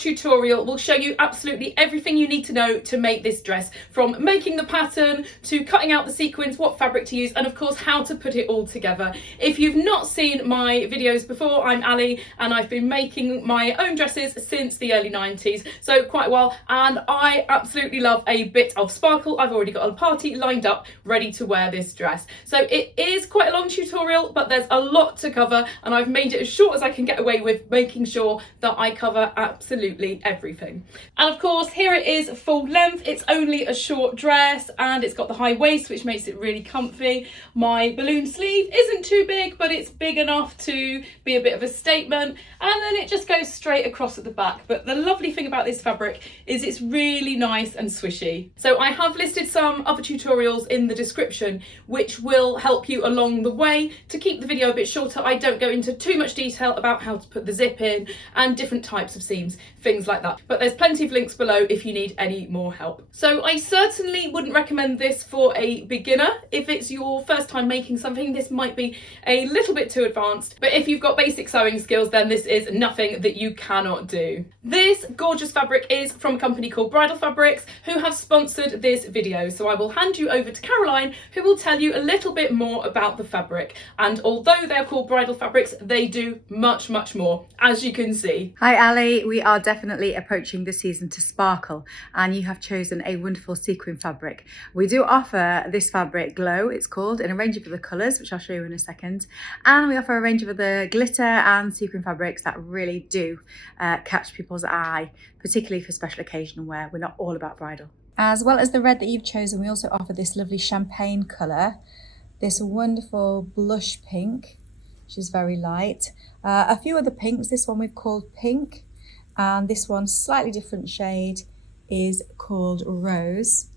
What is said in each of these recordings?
tutorial will show you absolutely everything you need to know to make this dress, from making the pattern to cutting out the sequins, what fabric to use, and of course how to put it all together. If you've not seen my videos before, I'm Ali and I've been making my own dresses since the early 90s, so quite a while, and I absolutely love a bit of sparkle. I've already got a party lined up ready to wear this dress. So it is quite a long tutorial, but there's a lot to cover and I've made it as short as I can get away with, making sure that I cover absolutely everything. And of course here it is full length. It's only a short dress and it's got the high waist, which makes it really comfy. My balloon sleeve isn't too big, but it's big enough to be a bit of a statement, and then it just goes straight across at the back. But the lovely thing about this fabric is it's really nice and swishy. So I have listed some other tutorials in the description which will help you along the way. To keep the video a bit shorter, I don't go into too much detail about how to put the zip in and different types of seams, things like that, but there's plenty of links below if you need any more help. So I certainly wouldn't recommend this for a beginner. If it's your first time making something, this might be a little bit too advanced, but if you've got basic sewing skills, then this is nothing that you cannot do. This gorgeous fabric is from a company called Bridal Fabrics, who have sponsored this video, so I will hand you over to Caroline, who will tell you a little bit more about the fabric. And although they're called Bridal Fabrics, they do much more, as you can see. Hi Ali, we are definitely approaching the season to sparkle, and you have chosen a wonderful sequin fabric. We do offer this fabric Glow, it's called, in a range of other colours, which I'll show you in a second, and we offer a range of other glitter and sequin fabrics that really do catch people's eye, particularly for special occasion wear. We're not all about bridal. As well as the red that you've chosen, we also offer this lovely champagne colour, this wonderful blush pink, which is very light, a few other pinks. This one we've called pink, and this one, slightly different shade, is called rose.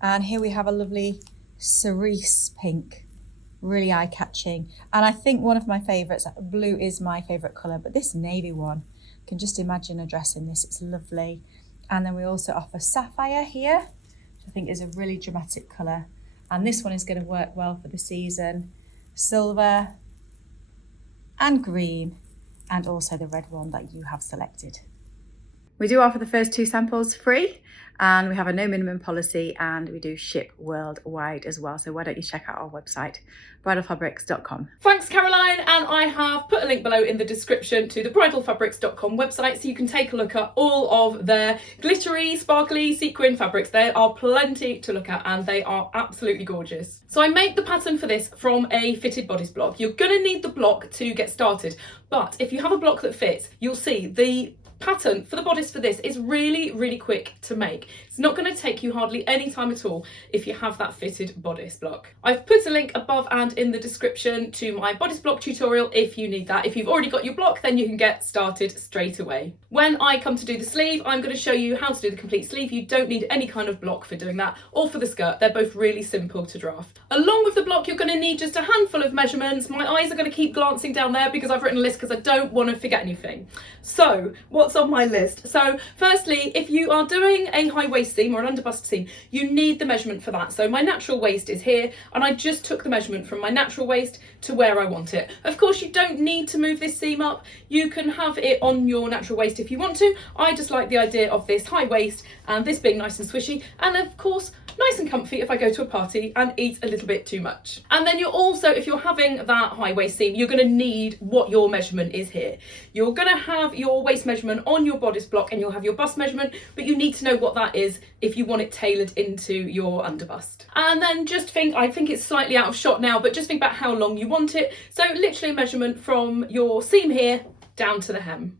And here we have a lovely cerise pink, really eye-catching. And I think one of my favourites, blue is my favourite colour, but this navy one, you can just imagine a dress in this, it's lovely. And then we also offer sapphire here, which I think is a really dramatic colour. And this one is going to work well for the season. Silver and green, and also the red one that you have selected. We do offer the first 2 samples free, and we have a no minimum policy, and we do ship worldwide as well. So why don't you check out our website, bridalfabrics.com. Thanks Caroline, and I have put a link below in the description to the bridalfabrics.com website so you can take a look at all of their glittery, sparkly sequin fabrics. There are plenty to look at and they are absolutely gorgeous. So I made the pattern for this from a fitted bodice block. You're going to need the block to get started, but if you have a block that fits, you'll see the pattern for the bodice for this is really quick to make. It's not going to take you hardly any time at all if you have that fitted bodice block. I've put a link above and in the description to my bodice block tutorial if you need that. If you've already got your block, then you can get started straight away. When I come to do the sleeve, I'm going to show you how to do the complete sleeve. You don't need any kind of block for doing that, or for the skirt. They're both really simple to draft. Along with the block, you're going to need just a handful of measurements. My eyes are going to keep glancing down there because I've written a list because I don't want to forget anything. So what's on my list? So firstly, if you are doing a high waist seam or an underbust seam, you need the measurement for that. So my natural waist is here, and I just took the measurement from my natural waist to where I want it. Of course, you don't need to move this seam up. You can have it on your natural waist if you want to. I just like the idea of this high waist and this being nice and swishy, and of course nice and comfy if I go to a party and eat a little bit too much. And then you're also, if you're having that high waist seam, you're going to need what your measurement is here. You're going to have your waist measurement on your bodice block and you'll have your bust measurement, but you need to know what that is if you want it tailored into your underbust. And then just think, I think it's slightly out of shot now, but just think about how long you want it. So literally a measurement from your seam here down to the hem.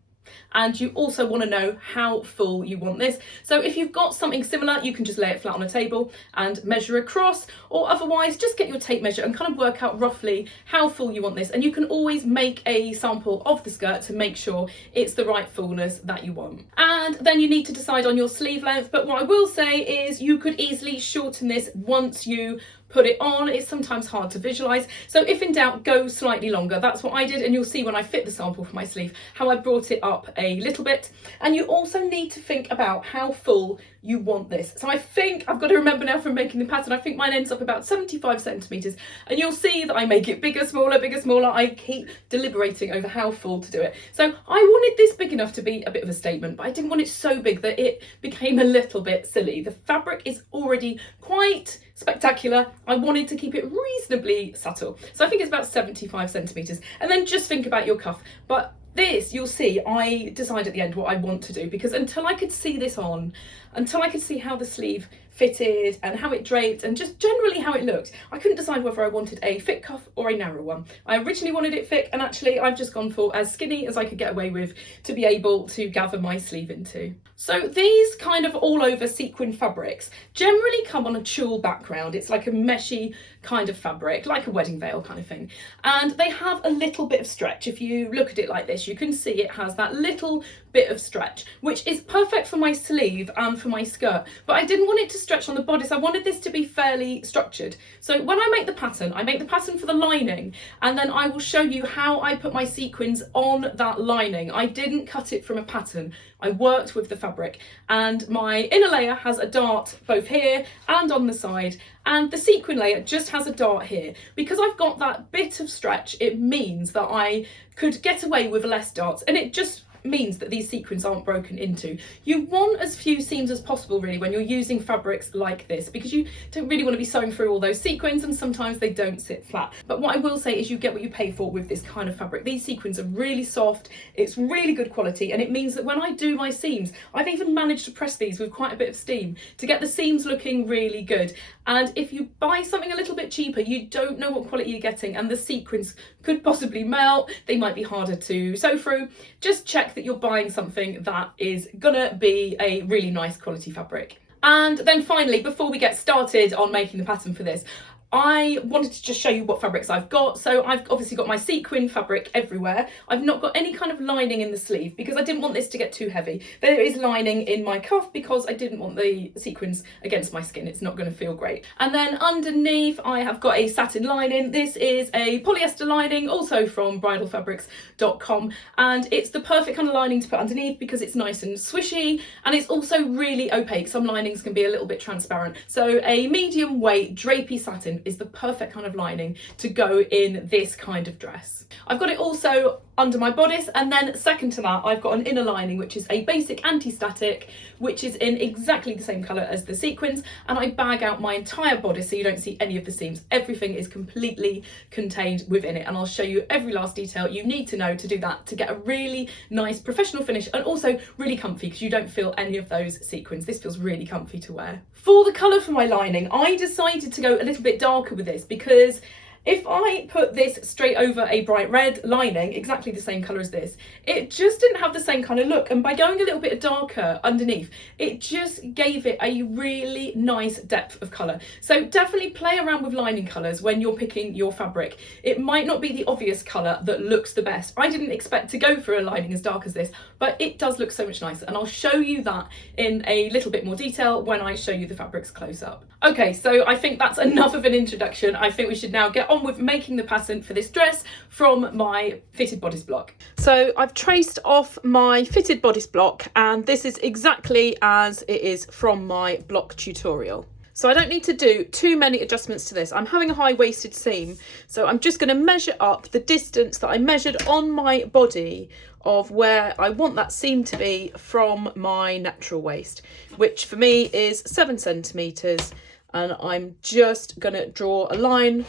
And you also want to know how full you want this. So if you've got something similar, you can just lay it flat on a table and measure across, or otherwise just get your tape measure and kind of work out roughly how full you want this. And you can always make a sample of the skirt to make sure it's the right fullness that you want. And then you need to decide on your sleeve length, but what I will say is you could easily shorten this once you put it on, it's sometimes hard to visualize. So if in doubt, go slightly longer. That's what I did, and you'll see when I fit the sample for my sleeve how I brought it up a little bit. And you also need to think about how full you want this. So I think I've got to remember now from making the pattern, I think mine ends up about 75 centimeters, and you'll see that I make it bigger, smaller, bigger, smaller. I keep deliberating over how full to do it. So I wanted this big enough to be a bit of a statement, but I didn't want it so big that it became a little bit silly. The fabric is already quite spectacular. I wanted to keep it reasonably subtle. So I think it's about 75 centimeters. And then just think about your cuff. But this, you'll see, I decide at the end what I want to do, because until I could see this on, until I could see how the sleeve fitted and how it draped and just generally how it looked, I couldn't decide whether I wanted a thick cuff or a narrow one. I originally wanted it thick, and actually I've just gone for as skinny as I could get away with to be able to gather my sleeve into. So these kind of all over sequin fabrics generally come on a tulle background. It's like a meshy kind of fabric, like a wedding veil kind of thing. And they have a little bit of stretch. If you look at it like this, you can see it has that little bit of stretch, which is perfect for my sleeve and for my skirt. But I didn't want it to stretch on the bodice. I wanted this to be fairly structured. So when I make the pattern for the lining, and then I will show you how I put my sequins on that lining. I didn't cut it from a pattern. I worked with the fabric, and my inner layer has a dart both here and on the side, and the sequin layer just has a dart here. Because I've got that bit of stretch, it means that I could get away with less darts, and it just means that these sequins aren't broken into. You want as few seams as possible really when you're using fabrics like this, because you don't really want to be sewing through all those sequins, and sometimes they don't sit flat. But what I will say is you get what you pay for with this kind of fabric. These sequins are really soft, it's really good quality, and it means that when I do my seams, I've even managed to press these with quite a bit of steam to get the seams looking really good. And if you buy something a little bit cheaper, you don't know what quality you're getting, and the sequins could possibly melt, they might be harder to sew through. Just check that you're buying something that is gonna be a really nice quality fabric. And then finally, before we get started on making the pattern for this, I wanted to just show you what fabrics I've got. So I've obviously got my sequin fabric everywhere. I've not got any kind of lining in the sleeve because I didn't want this to get too heavy. There is lining in my cuff because I didn't want the sequins against my skin. It's not going to feel great. And then underneath I have got a satin lining. This is a polyester lining, also from bridalfabrics.com, and it's the perfect kind of lining to put underneath because it's nice and swishy, and it's also really opaque. Some linings can be a little bit transparent. So a medium weight drapey satin is the perfect kind of lining to go in this kind of dress. I've got it also under my bodice, and then second to that I've got an inner lining which is a basic anti-static, which is in exactly the same colour as the sequins, and I bag out my entire bodice so you don't see any of the seams. Everything is completely contained within it, and I'll show you every last detail you need to know to do that, to get a really nice professional finish, and also really comfy because you don't feel any of those sequins. This feels really comfy to wear. For the colour for my lining, I decided to go a little bit darker with this because if I put this straight over a bright red lining, exactly the same colour as this, it just didn't have the same kind of look. And by going a little bit darker underneath, it just gave it a really nice depth of colour. So definitely play around with lining colours when you're picking your fabric. It might not be the obvious colour that looks the best. I didn't expect to go for a lining as dark as this, but it does look so much nicer. And I'll show you that in a little bit more detail when I show you the fabrics close up. Okay, so I think that's enough of an introduction. I think we should now get on with making the pattern for this dress from my fitted bodice block. So I've traced off my fitted bodice block, and this is exactly as it is from my block tutorial. So I don't need to do too many adjustments to this. I'm having a high-waisted seam, so I'm just going to measure up the distance that I measured on my body of where I want that seam to be from my natural waist, which for me is 7 centimetres. And I'm just going to draw a line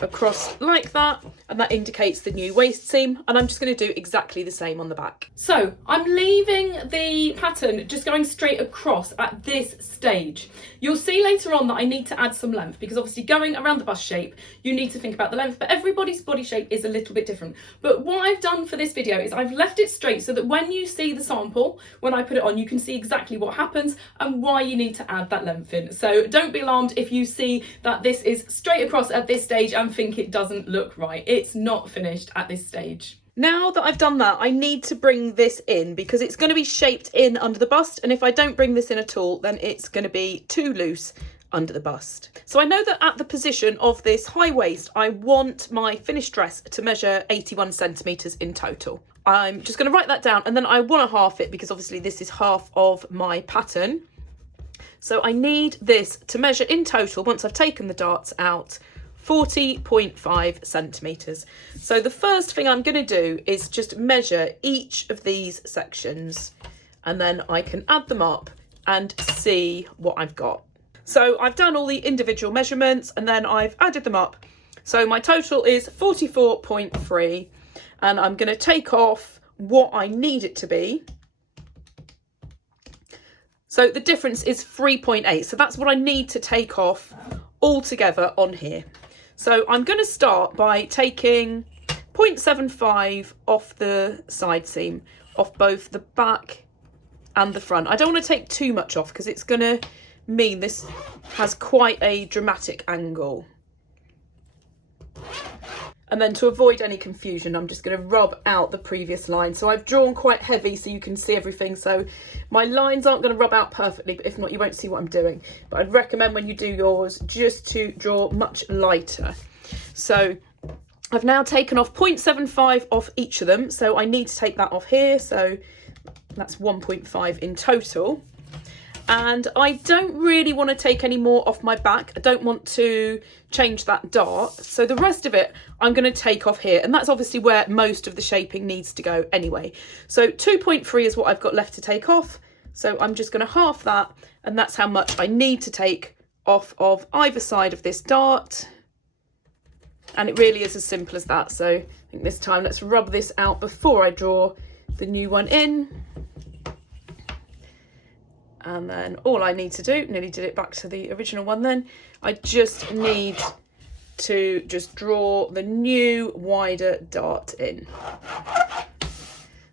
across like that, and that indicates the new waist seam, and I'm just going to do exactly the same on the back. So I'm leaving the pattern just going straight across at this stage. You'll see later on that I need to add some length because obviously going around the bust shape you need to think about the length, but everybody's body shape is a little bit different. But what I've done for this video is I've left it straight so that when you see the sample, when I put it on, you can see exactly what happens and why you need to add that length in. So don't be alarmed if you see that this is straight across at this stage and think it doesn't look right. It's not finished at this stage. Now that I've done that, I need to bring this in because it's going to be shaped in under the bust, and if I don't bring this in at all, then it's going to be too loose under the bust. So I know that at the position of this high waist, I want my finished dress to measure 81 centimetres in total. I'm just going to write that down, and then I want to half it because obviously this is half of my pattern. So I need this to measure in total, once I've taken the darts out, 40.5 centimetres. So the first thing I'm going to do is just measure each of these sections, and then I can add them up and see what I've got. So I've done all the individual measurements and then I've added them up. So my total is 44.3, and I'm going to take off what I need it to be. So the difference is 3.8. So that's what I need to take off altogether on here. So I'm going to start by taking 0.75 off the side seam, off both the back and the front. I don't want to take too much off because it's going to mean this has quite a dramatic angle. And then to avoid any confusion, I'm just going to rub out the previous line. So I've drawn quite heavy so you can see everything. So my lines aren't going to rub out perfectly, but if not, you won't see what I'm doing. But I'd recommend when you do yours just to draw much lighter. So I've now taken off 0.75 off each of them. So I need to take that off here. So that's 1.5 in total. And I don't really want to take any more off my back. I don't want to change that dart. So the rest of it I'm going to take off here. And that's obviously where most of the shaping needs to go anyway. So 2.3 is what I've got left to take off. So I'm just going to half that. And that's how much I need to take off of either side of this dart. And it really is as simple as that. So I think this time let's rub this out before I draw the new one in. And then all I need to do, nearly did it back to the original one then, I just need to just draw the new wider dart in.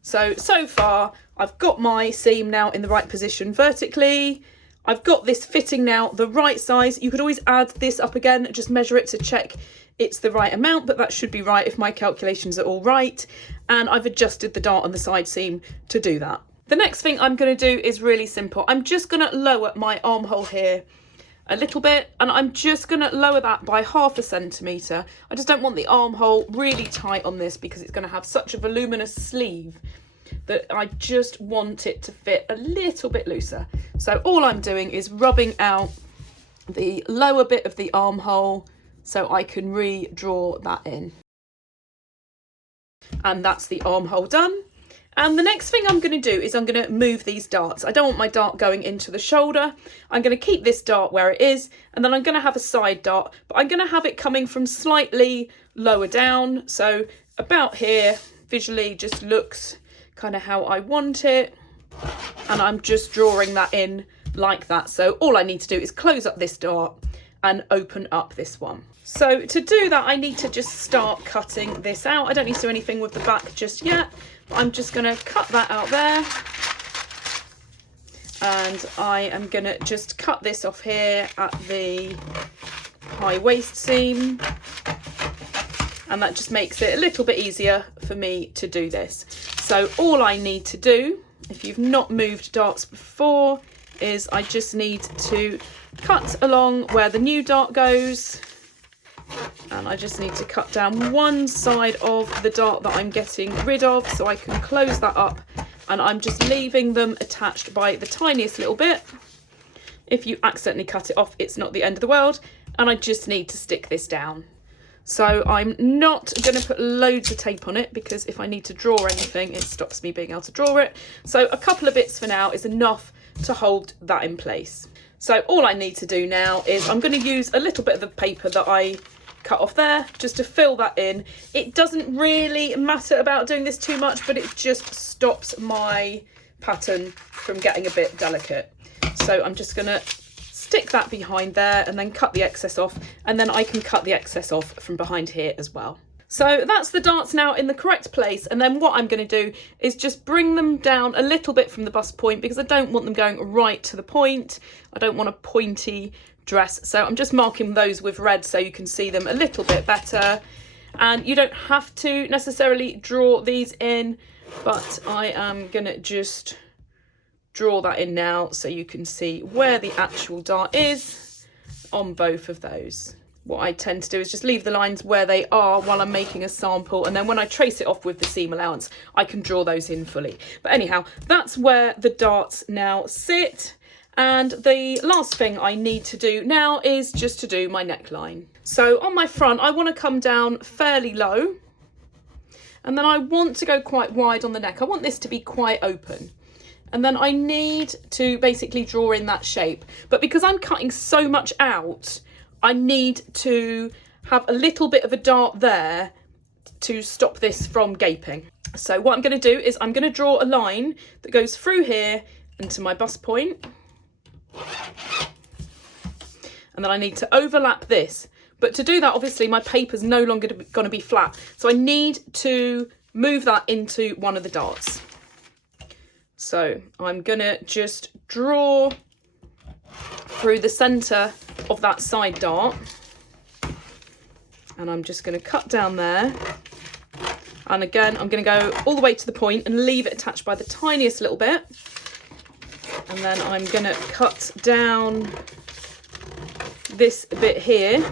So far I've got my seam now in the right position vertically. I've got this fitting now the right size. You could always add this up again, just measure it to check it's the right amount, but that should be right if my calculations are all right. And I've adjusted the dart on the side seam to do that. The next thing I'm going to do is really simple. I'm just going to lower my armhole here a little bit, and I'm just going to lower that by 0.5 centimetre. I just don't want the armhole really tight on this because it's going to have such a voluminous sleeve that I just want it to fit a little bit looser. So all I'm doing is rubbing out the lower bit of the armhole so I can redraw that in. And that's the armhole done. And the next thing I'm going to do is I'm going to move these darts. I don't want my dart going into the shoulder. I'm going to keep this dart where it is, and then I'm going to have a side dart, but I'm going to have it coming from slightly lower down. So about here, visually just looks kind of how I want it. And I'm just drawing that in like that. So all I need to do is close up this dart and open up this one. So to do that, I need to just start cutting this out. I don't need to do anything with the back just yet. I'm just going to cut that out there, and I am going to just cut this off here at the high waist seam, and that just makes it a little bit easier for me to do this. So all I need to do, if you've not moved darts before, is I just need to cut along where the new dart goes. And I just need to cut down one side of the dart that I'm getting rid of so I can close that up, and I'm just leaving them attached by the tiniest little bit. If you accidentally cut it off, it's not the end of the world, and I just need to stick this down. So I'm not going to put loads of tape on it because if I need to draw anything, it stops me being able to draw it. So a couple of bits for now is enough to hold that in place. So all I need to do now is I'm going to use a little bit of the paper that I cut off there just to fill that in. It doesn't really matter about doing this too much, but it just stops my pattern from getting a bit delicate. So I'm just going to stick that behind there and then cut the excess off, and then I can cut the excess off from behind here as well. So that's the darts now in the correct place, and then what I'm going to do is just bring them down a little bit from the bust point because I don't want them going right to the point. I don't want a pointy dress, so I'm just marking those with red so you can see them a little bit better. And you don't have to necessarily draw these in, but I am gonna just draw that in now so you can see where the actual dart is, on both of those. What I tend to do is just leave the lines where they are while I'm making a sample, and then when I trace it off with the seam allowance, I can draw those in fully. But anyhow, that's where the darts now sit. And the last thing I need to do now is just to do my neckline. So on my front, I want to come down fairly low, and then I want to go quite wide on the neck. I want this to be quite open. And then I need to basically draw in that shape. But because I'm cutting so much out, I need to have a little bit of a dart there to stop this from gaping. So what I'm going to do is I'm going to draw a line that goes through here into my bust point. And then I need to overlap this. But to do that, obviously, my paper's no longer going to be flat. So I need to move that into one of the darts. So I'm going to just draw through the centre of that side dart, and I'm just going to cut down there, and again I'm going to go all the way to the point and leave it attached by the tiniest little bit, and then I'm going to cut down this bit here.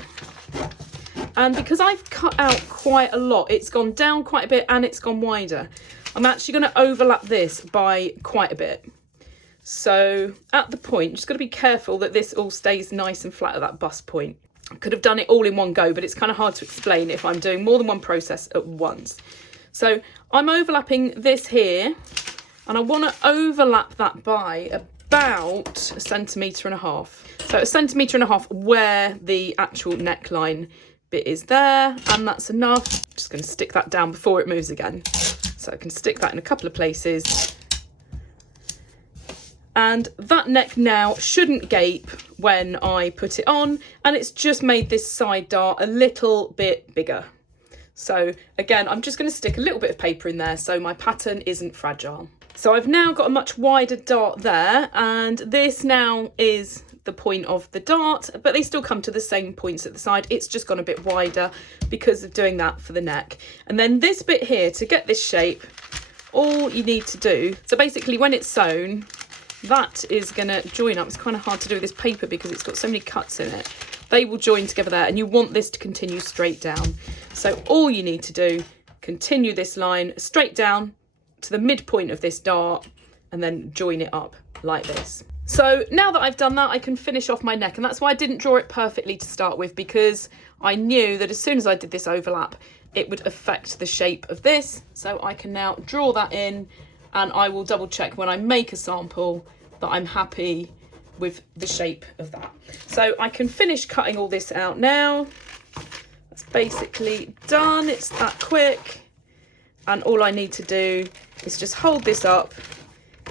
And because I've cut out quite a lot, it's gone down quite a bit and it's gone wider, I'm actually going to overlap this by quite a bit. So at the point, just got to be careful that this all stays nice and flat at that bust point. I could have done it all in one go, but it's kind of hard to explain if I'm doing more than one process at once. So I'm overlapping this here, and I want to overlap that by about 1.5 centimetres. So 1.5 centimetres where the actual neckline bit is there, and that's enough. Just going to stick that down before it moves again. So I can stick that in a couple of places. And that neck now shouldn't gape when I put it on, and it's just made this side dart a little bit bigger. So again, I'm just going to stick a little bit of paper in there so my pattern isn't fragile. So I've now got a much wider dart there, and this now is the point of the dart, but they still come to the same points at the side. It's just gone a bit wider because of doing that for the neck. And then this bit here, to get this shape, all you need to do, so basically when it's sewn, that is going to join up. It's kind of hard to do with this paper because it's got so many cuts in it. They will join together there, and you want this to continue straight down. So all you need to do, continue this line straight down to the midpoint of this dart and then join it up like this. So now that I've done that, I can finish off my neck, and that's why I didn't draw it perfectly to start with, because I knew that as soon as I did this overlap, it would affect the shape of this. So I can now draw that in, and I will double check when I make a sample that I'm happy with the shape of that. So I can finish cutting all this out now. That's basically done. It's that quick. And all I need to do is just hold this up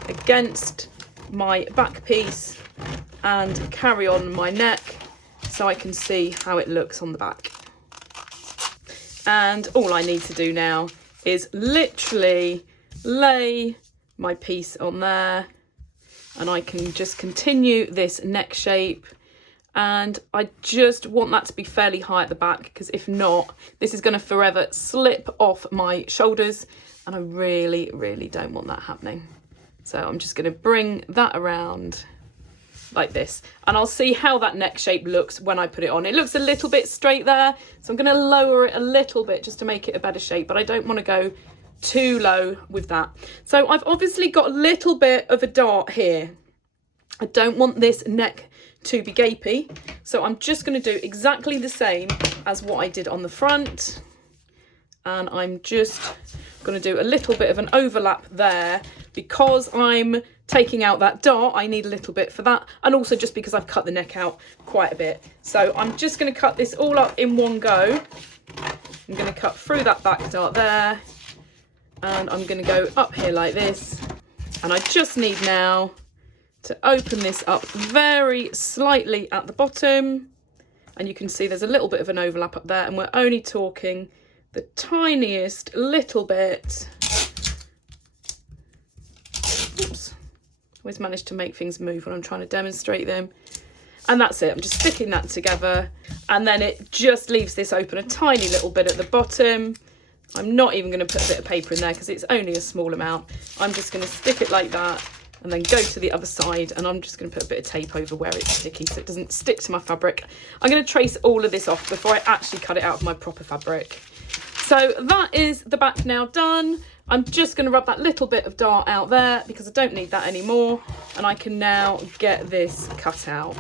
against my back piece and carry on my neck so I can see how it looks on the back. And all I need to do now is literally lay my piece on there, and I can just continue this neck shape. And I just want that to be fairly high at the back, because if not, this is going to forever slip off my shoulders, and I really, really don't want that happening. So I'm just going to bring that around like this, and I'll see how that neck shape looks when I put it on. It looks a little bit straight there, so I'm going to lower it a little bit just to make it a better shape, but I don't want to go too low with that. So I've obviously got a little bit of a dart here. I don't want this neck to be gapy, so I'm just going to do exactly the same as what I did on the front, and I'm just going to do a little bit of an overlap there because I'm taking out that dart. I need a little bit for that, and also just because I've cut the neck out quite a bit. So I'm just going to cut this all up in one go. I'm going to cut through that back dart there, and I'm going to go up here like this, and I just need now to open this up very slightly at the bottom, and you can see there's a little bit of an overlap up there, and we're only talking the tiniest little bit. Oops. Always manage to make things move when I'm trying to demonstrate them. And that's it. I'm just sticking that together, and then it just leaves this open a tiny little bit at the bottom. I'm not even going to put a bit of paper in there because it's only a small amount. I'm just going to stick it like that and then go to the other side, and I'm just going to put a bit of tape over where it's sticky so it doesn't stick to my fabric. I'm going to trace all of this off before I actually cut it out of my proper fabric. So that is the back now done. I'm just going to rub that little bit of dart out there because I don't need that anymore, and I can now get this cut out.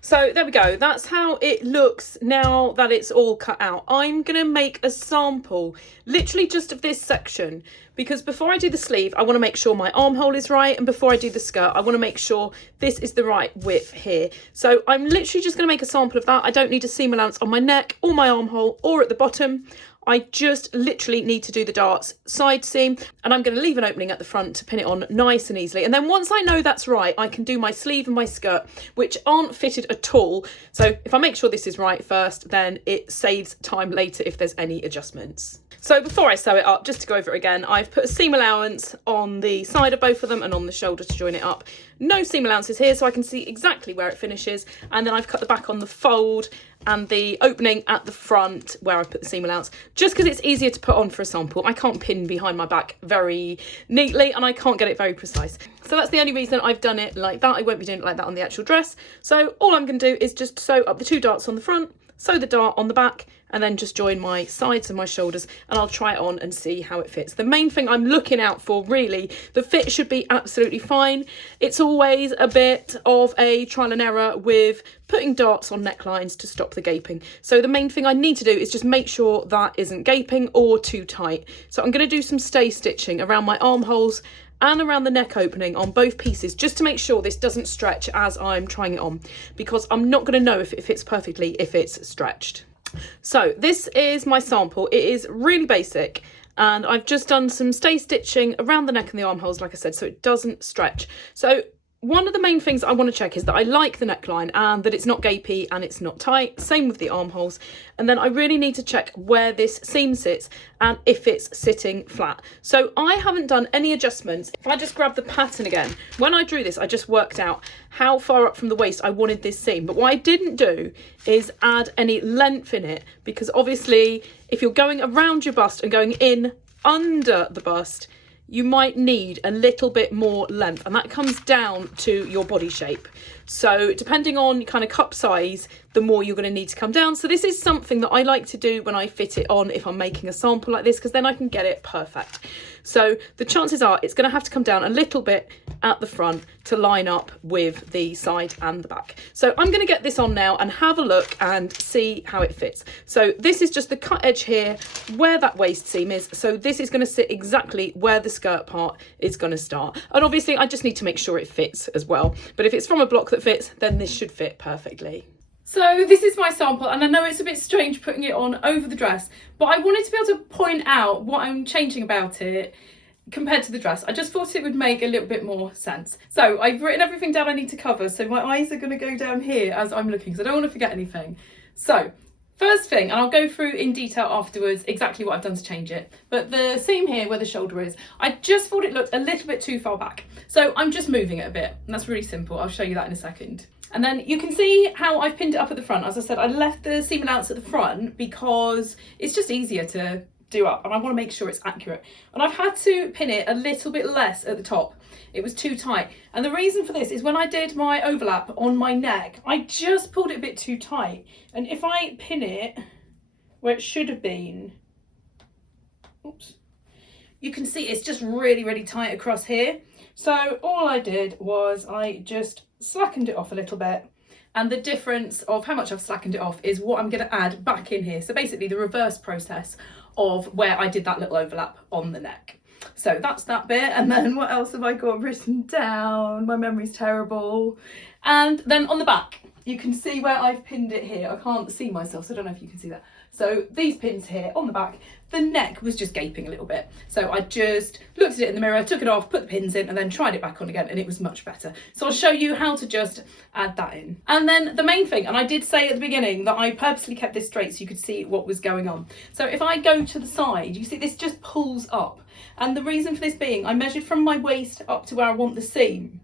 So there we go, that's how it looks now that it's all cut out. I'm going to make a sample, literally just of this section, because before I do the sleeve, I want to make sure my armhole is right, and before I do the skirt, I want to make sure this is the right width here. So I'm literally just going to make a sample of that. I don't need a seam allowance on my neck or my armhole or at the bottom. I just literally need to do the darts side seam, and I'm going to leave an opening at the front to pin it on nice and easily. And then once I know that's right, I can do my sleeve and my skirt, which aren't fitted at all. So if I make sure this is right first, then it saves time later if there's any adjustments. So before I sew it up, just to go over it again, I've put a seam allowance on the side of both of them and on the shoulder to join it up. No seam allowances here, so I can see exactly where it finishes. And then I've cut the back on the fold and the opening at the front where I put the seam allowance, just because it's easier to put on for a sample. I can't pin behind my back very neatly, and I can't get it very precise. So that's the only reason I've done it like that. I won't be doing it like that on the actual dress. So all I'm going to do is just sew up the 2 darts on the front, sew the dart on the back, and then just join my sides and my shoulders, and I'll try it on and see how it fits. The main thing I'm looking out for, really, the fit should be absolutely fine. It's always a bit of a trial and error with putting darts on necklines to stop the gaping. So the main thing I need to do is just make sure that isn't gaping or too tight. So I'm going to do some stay stitching around my armholes and around the neck opening on both pieces, just to make sure this doesn't stretch as I'm trying it on, because I'm not going to know if it fits perfectly if it's stretched. So this is my sample. It is really basic, and I've just done some stay stitching around the neck and the armholes, like I said, so it doesn't stretch. So one of the main things I want to check is that I like the neckline and that it's not gapy and it's not tight. Same with the armholes. And then I really need to check where this seam sits and if it's sitting flat. So I haven't done any adjustments. If I just grab the pattern again, when I drew this, I just worked out how far up from the waist I wanted this seam. But what I didn't do is add any length in it, because obviously if you're going around your bust and going in under the bust, you might need a little bit more length, and that comes down to your body shape. So depending on kind of cup size, the more you're going to need to come down. So this is something that I like to do when I fit it on if I'm making a sample like this, because then I can get it perfect. So the chances are it's going to have to come down a little bit at the front to line up with the side and the back. So I'm going to get this on now and have a look and see how it fits. So this is just the cut edge here where that waist seam is. So this is going to sit exactly where the skirt part is going to start. And obviously I just need to make sure it fits as well. But if it's from a block that fits, then this should fit perfectly. So this is my sample, and I know it's a bit strange putting it on over the dress, but I wanted to be able to point out what I'm changing about it compared to the dress. I just thought it would make a little bit more sense. So I've written everything down I need to cover, so my eyes are going to go down here as I'm looking, because I don't want to forget anything. So first thing, and I'll go through in detail afterwards exactly what I've done to change it, but the seam here where the shoulder is, I just thought it looked a little bit too far back. So I'm just moving it a bit, and that's really simple. I'll show you that in a second. And then you can see how I've pinned it up at the front. As I said, I left the seam allowance at the front because it's just easier to do up, and I want to make sure it's accurate. And I've had to pin it a little bit less at the top. It was too tight. And the reason for this is when I did my overlap on my neck, I just pulled it a bit too tight. And if I pin it where it should have been, oops, you can see it's just really, really tight across here. So all I did was I just slackened it off a little bit, and the difference of how much I've slackened it off is what I'm going to add back in here. So basically the reverse process of where I did that little overlap on the neck. So that's that bit. And then what else have I got written down? My memory's terrible. And then on the back, you can see where I've pinned it here. I can't see myself, so I don't know if you can see that. So these pins here on the back, the neck was just gaping a little bit. So I just looked at it in the mirror, took it off, put the pins in, and then tried it back on again, and it was much better. So I'll show you how to just add that in. And then the main thing, and I did say at the beginning that I purposely kept this straight so you could see what was going on. So if I go to the side, you see this just pulls up. And the reason for this being, I measured from my waist up to where I want the seam.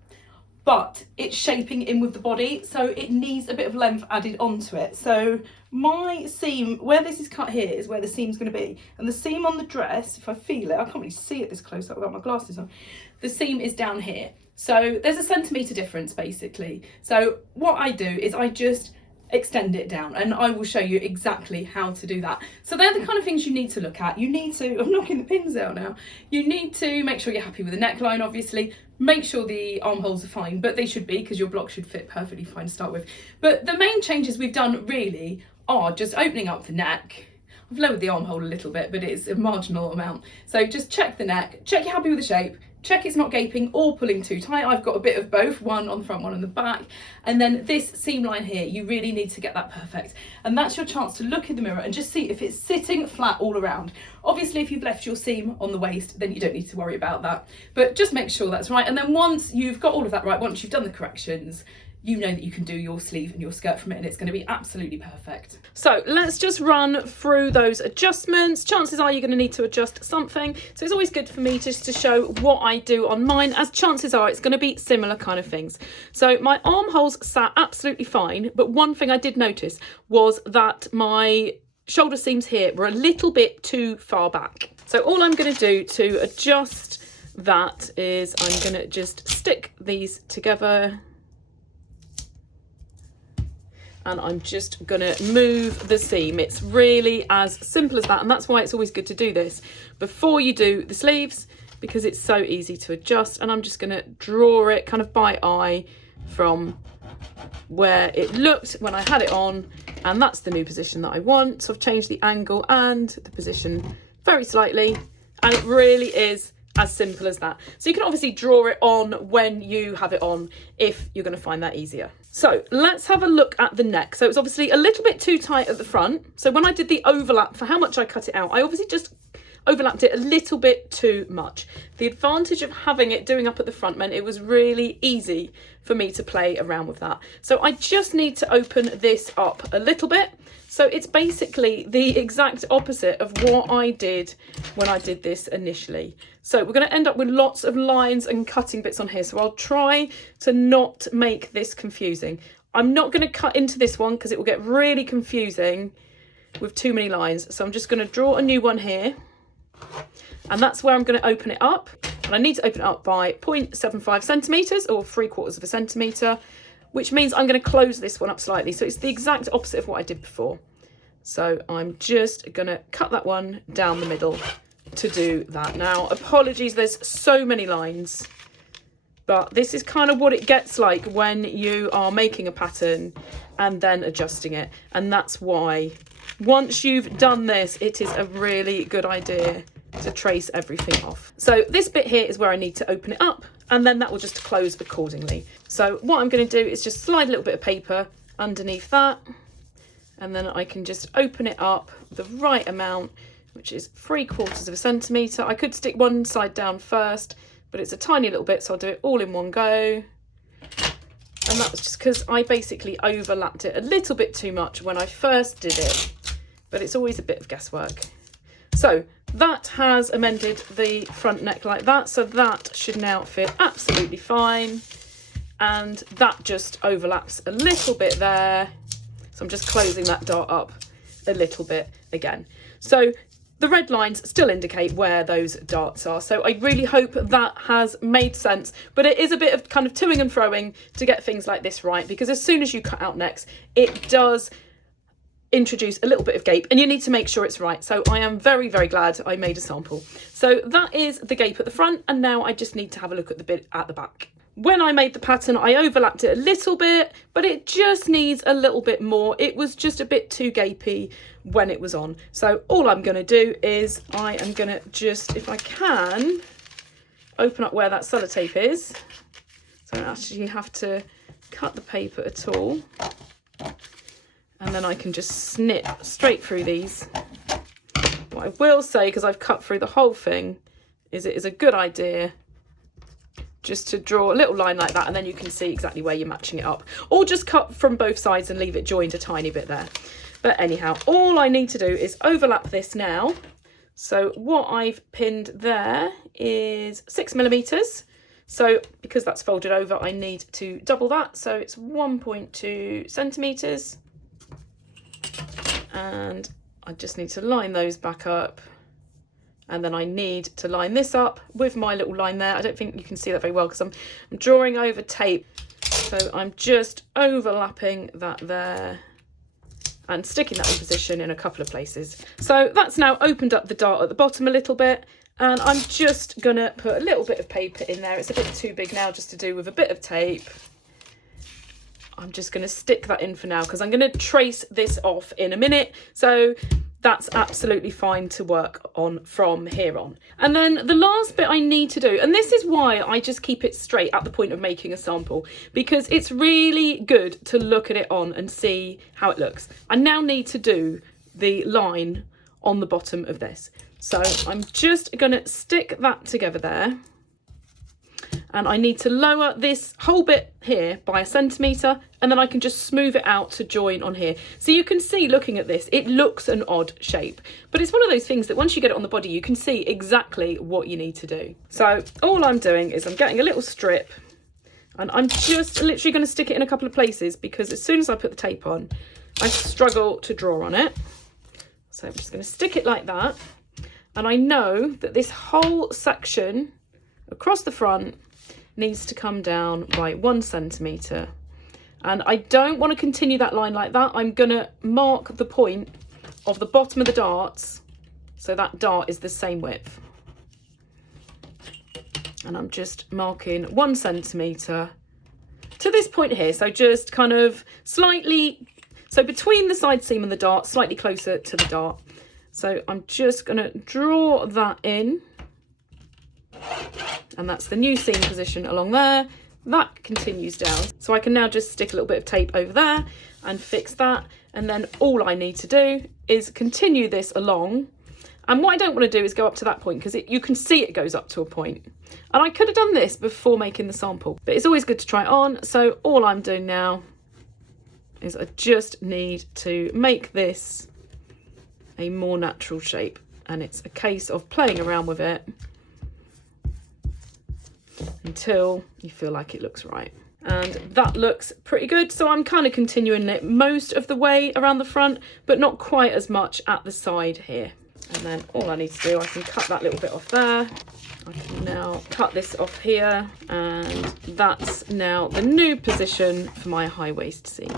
but it's shaping in with the body, so it needs a bit of length added onto it. So my seam, where this is cut here, is where the seam's going to be, and the seam on the dress, if I feel it, I can't really see it this close up without my glasses on, the seam is down here. So there's a centimetre difference basically. So what I do is I just extend it down, and I will show you exactly how to do that. So they're the kind of things you need to look at. You need to, I'm knocking the pins out now, you need to make sure you're happy with the neckline, obviously. Make sure the armholes are fine, but they should be, because your block should fit perfectly fine to start with. But the main changes we've done really are just opening up the neck. I've lowered the armhole a little bit, but it's a marginal amount. So just check the neck, check you're happy with the shape, check it's not gaping or pulling too tight. I've got a bit of both, one on the front, one on the back. And then this seam line here, you really need to get that perfect. And that's your chance to look in the mirror and just see if it's sitting flat all around. Obviously, if you've left your seam on the waist, then you don't need to worry about that. But just make sure that's right. And then once you've got all of that right, once you've done the corrections, you know that you can do your sleeve and your skirt from it, and it's going to be absolutely perfect. So let's just run through those adjustments. Chances are you're going to need to adjust something, so it's always good for me just to show what I do on mine, as chances are it's going to be similar kind of things. So my armholes sat absolutely fine, but one thing I did notice was that my shoulder seams here were a little bit too far back. So all I'm going to do to adjust that is I'm going to just stick these together, and I'm just gonna move the seam. It's really as simple as that, and that's why it's always good to do this before you do the sleeves, because it's so easy to adjust. And I'm just gonna draw it kind of by eye from where it looked when I had it on, and that's the new position that I want. So I've changed the angle and the position very slightly, and it really is as simple as that. So you can obviously draw it on when you have it on if you're going to find that easier. So let's have a look at the neck. So it's obviously a little bit too tight at the front. So when I did the overlap for how much I cut it out, I obviously just overlapped it a little bit too much. The advantage of having it doing up at the front meant it was really easy for me to play around with that. So I just need to open this up a little bit. So it's basically the exact opposite of what I did when I did this initially. So we're going to end up with lots of lines and cutting bits on here. So I'll try to not make this confusing. I'm not going to cut into this one because it will get really confusing with too many lines. So I'm just going to draw a new one here. And that's where I'm going to open it up. And I need to open it up by 0.75 centimetres or 3/4 of a centimetre, which means I'm going to close this one up slightly. So it's the exact opposite of what I did before. So I'm just going to cut that one down the middle to do that. Now, apologies, there's so many lines, but this is kind of what it gets like when you are making a pattern and then adjusting it. And that's why once you've done this, it is a really good idea to trace everything off. So this bit here is where I need to open it up, and then that will just close accordingly. So what I'm going to do is just slide a little bit of paper underneath that, and then I can just open it up the right amount, which is 3/4 of a centimetre. I could stick one side down first, but it's a tiny little bit, so I'll do it all in one go. And that was just because I basically overlapped it a little bit too much when I first did it, but it's always a bit of guesswork. So that has amended the front neck like that, so that should now fit absolutely fine. And that just overlaps a little bit there. So I'm just closing that dart up a little bit again. So the red lines still indicate where those darts are. So I really hope that has made sense, but it is a bit of kind of toing and froing to get things like this right, because as soon as you cut out necks, it does introduce a little bit of gape, and you need to make sure it's right. So I am very, very glad I made a sample. So that is the gape at the front, and now I just need to have a look at the bit at the back. When I made the pattern, I overlapped it a little bit, but it just needs a little bit more. It was just a bit too gapey when it was on. So all I'm going to do is I am going to just, if I can, open up where that sellotape is. So I don't actually have to cut the paper at all. And then I can just snip straight through these. What I will say, because I've cut through the whole thing, is it is a good idea just to draw a little line like that, and then you can see exactly where you're matching it up. Or just cut from both sides and leave it joined a tiny bit there. But anyhow, all I need to do is overlap this now. So what I've pinned there is 6mm. So because that's folded over, I need to double that. So it's 1.2 centimetres. And I just need to line those back up. And then I need to line this up with my little line there. I don't think you can see that very well because I'm drawing over tape. So I'm just overlapping that there and sticking that in position in a couple of places. So that's now opened up the dart at the bottom a little bit. And I'm just gonna put a little bit of paper in there. It's a bit too big now just to do with a bit of tape. I'm just gonna stick that in for now because I'm gonna trace this off in a minute. So that's absolutely fine to work on from here on. And then the last bit I need to do, and this is why I just keep it straight at the point of making a sample, because it's really good to look at it on and see how it looks. I now need to do the line on the bottom of this. So I'm just gonna stick that together there. And I need to lower this whole bit here by 1 centimetre, and then I can just smooth it out to join on here. So you can see, looking at this, it looks an odd shape, but it's one of those things that once you get it on the body, you can see exactly what you need to do. So all I'm doing is I'm getting a little strip, and I'm just literally going to stick it in a couple of places because as soon as I put the tape on, I struggle to draw on it. So I'm just going to stick it like that. And I know that this whole section across the front needs to come down by 1 centimetre. And I don't want to continue that line like that. I'm going to mark the point of the bottom of the darts so that dart is the same width. And I'm just marking 1 centimetre to this point here. So just kind of slightly, so between the side seam and the dart, slightly closer to the dart. So I'm just going to draw that in. And that's the new seam position along there. That continues down. So I can now just stick a little bit of tape over there and fix that. And then all I need to do is continue this along. And what I don't want to do is go up to that point because you can see it goes up to a point. And I could have done this before making the sample, but it's always good to try it on. So all I'm doing now is I just need to make this a more natural shape. And it's a case of playing around with it until you feel like it looks right. And that looks pretty good. So I'm kind of continuing it most of the way around the front, but not quite as much at the side here. And then all I need to do, I can cut that little bit off there. I can now cut this off here, and that's now the new position for my high waist seam.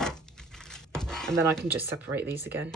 And then I can just separate these again.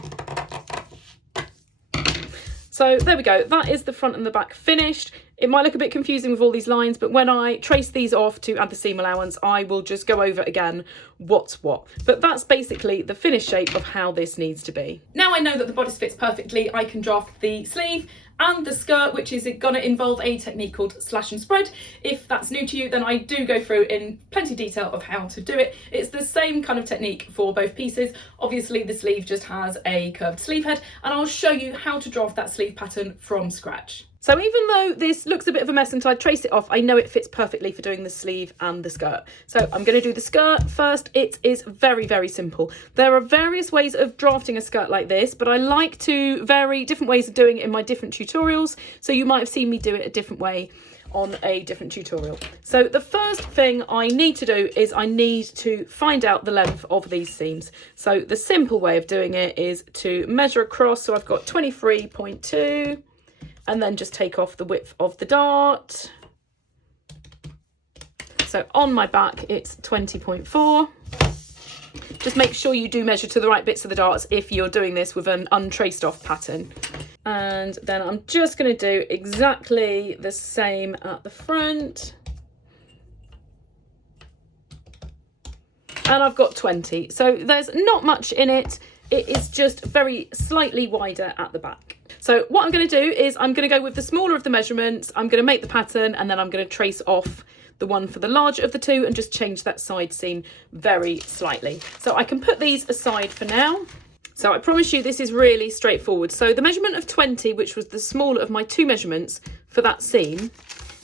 So there we go, that is the front and the back finished. It might look a bit confusing with all these lines, but when I trace these off to add the seam allowance, I will just go over again what's what. But that's basically the finished shape of how this needs to be. Now I know that the bodice fits perfectly, I can draft the sleeve and the skirt, which is going to involve a technique called slash and spread. If that's new to you, then I do go through in plenty of detail of how to do it. It's the same kind of technique for both pieces. Obviously the sleeve just has a curved sleeve head, and I'll show you how to draft that sleeve pattern from scratch. So even though this looks a bit of a mess until I trace it off, I know it fits perfectly for doing the sleeve and the skirt. So I'm going to do the skirt first. It is very, very simple. There are various ways of drafting a skirt like this, but I like to vary different ways of doing it in my different tutorials. So you might have seen me do it a different way on a different tutorial. So the first thing I need to do is I need to find out the length of these seams. So the simple way of doing it is to measure across. So I've got 23.2. and then just take off the width of the dart. So on my back, it's 20.4. Just make sure you do measure to the right bits of the darts if you're doing this with an untraced off pattern. And then I'm just going to do exactly the same at the front. And I've got 20. So there's not much in it. It is just very slightly wider at the back. So what I'm going to do is I'm going to go with the smaller of the measurements. I'm going to make the pattern, and then I'm going to trace off the one for the larger of the two and just change that side seam very slightly. So I can put these aside for now. So I promise you this is really straightforward. So the measurement of 20, which was the smaller of my two measurements for that seam,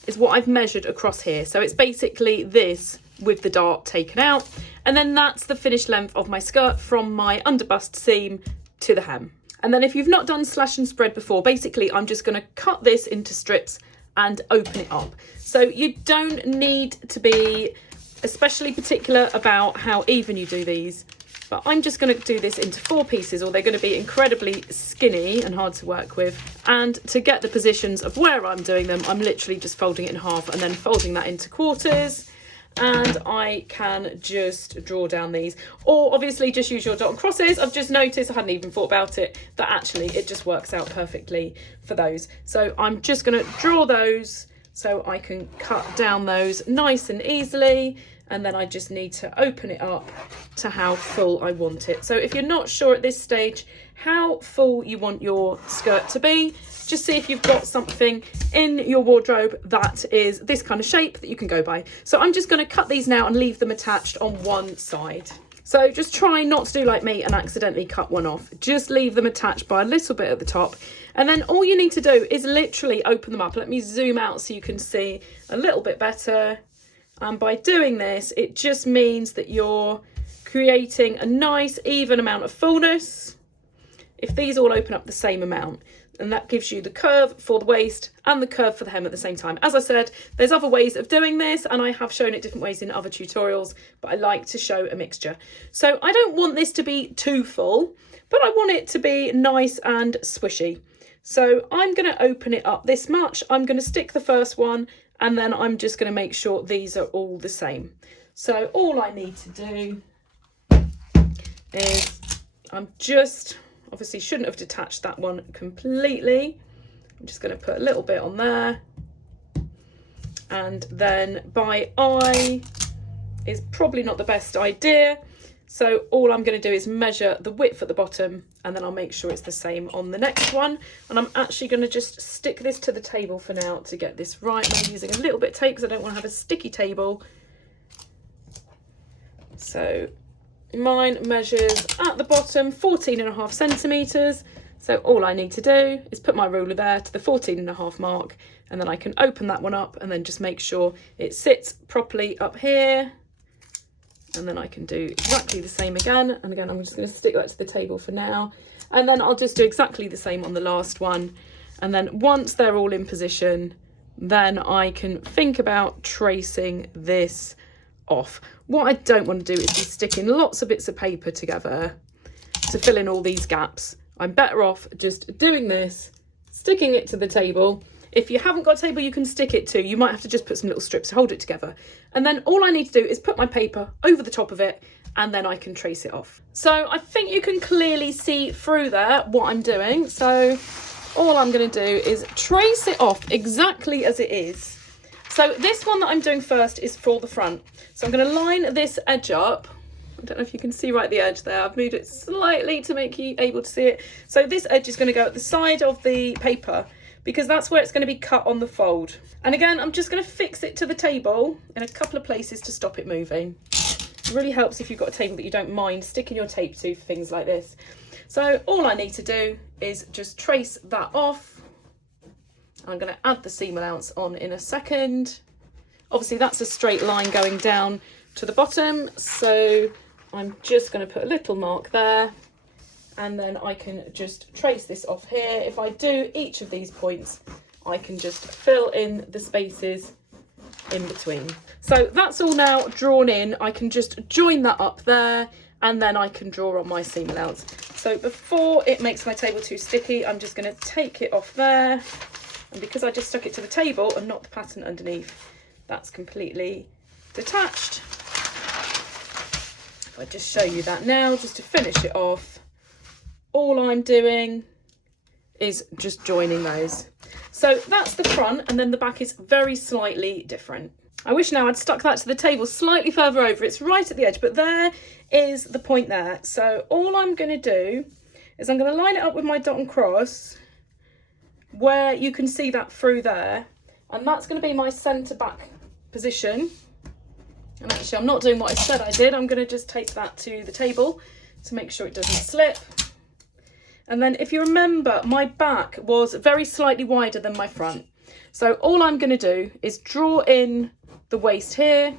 is what I've measured across here. So it's basically this with the dart taken out. And then that's the finished length of my skirt from my underbust seam to the hem. And then if you've not done slash and spread before, basically I'm just going to cut this into strips and open it up. So you don't need to be especially particular about how even you do these, but I'm just going to do this into 4 pieces, or they're going to be incredibly skinny and hard to work with. And to get the positions of where I'm doing them, I'm literally just folding it in half and then folding that into quarters. And I can just draw down these, or obviously just use your dot and crosses. I've just noticed, I hadn't even thought about it, that actually it just works out perfectly for those. So I'm just going to draw those so I can cut down those nice and easily. And then I just need to open it up to how full I want it. So if you're not sure at this stage how full you want your skirt to be, just see if you've got something in your wardrobe that is this kind of shape that you can go by. So I'm just going to cut these now and leave them attached on one side. So just try not to do like me and accidentally cut one off. Just leave them attached by a little bit at the top. And then all you need to do is literally open them up. Let me zoom out so you can see a little bit better. And by doing this, it just means that you're creating a nice even amount of fullness if these all open up the same amount. And that gives you the curve for the waist and the curve for the hem at the same time. As I said, there's other ways of doing this, and I have shown it different ways in other tutorials, but I like to show a mixture. So I don't want this to be too full, but I want it to be nice and swishy. So I'm going to open it up this much. I'm going to stick the first one, and then I'm just going to make sure these are all the same. So all I need to do is obviously shouldn't have detached that one completely. I'm just going to put a little bit on there. And then by eye is probably not the best idea. So all I'm going to do is measure the width at the bottom, and then I'll make sure it's the same on the next one. And I'm actually going to just stick this to the table for now to get this right. I'm using a little bit of tape because I don't want to have a sticky table. So mine measures at the bottom 14.5 centimetres. So all I need to do is put my ruler there to the 14.5 mark, and then I can open that one up and then just make sure it sits properly up here. And then I can do exactly the same again. And again, I'm just going to stick that to the table for now. And then I'll just do exactly the same on the last one. And then once they're all in position, then I can think about tracing this off. What I don't want to do is be sticking lots of bits of paper together to fill in all these gaps. I'm better off just doing this, sticking it to the table. If you haven't got a table you can stick it to, you might have to just put some little strips to hold it together. And then all I need to do is put my paper over the top of it, and then I can trace it off. So I think you can clearly see through there what I'm doing. So all I'm going to do is trace it off exactly as it is. So this one that I'm doing first is for the front. So I'm going to line this edge up. I don't know if you can see right the edge there. I've moved it slightly to make you able to see it. So this edge is going to go at the side of the paper, because that's where it's going to be cut on the fold. And again, I'm just going to fix it to the table in a couple of places to stop it moving. It really helps if you've got a table that you don't mind sticking your tape to for things like this. So all I need to do is just trace that off. I'm going to add the seam allowance on in a second. Obviously that's a straight line going down to the bottom, so I'm just going to put a little mark there. And then I can just trace this off here. If I do each of these points, I can just fill in the spaces in between. So that's all now drawn in. I can just join that up there, and then I can draw on my seam allowance. So before it makes my table too sticky, I'm just going to take it off there. And because I just stuck it to the table and not the pattern underneath, that's completely detached. If I just show you that now, just to finish it off, all I'm doing is just joining those. So that's the front, and then the back is very slightly different. I wish now I'd stuck that to the table slightly further over. It's right at the edge, but there is the point there. So all I'm going to do is I'm going to line it up with my dot and cross where you can see that through there, and that's going to be my centre back position. And actually I'm not doing what I said I did. I'm going to just take that to the table to make sure it doesn't slip. And then if you remember, my back was very slightly wider than my front. So all I'm going to do is draw in the waist here.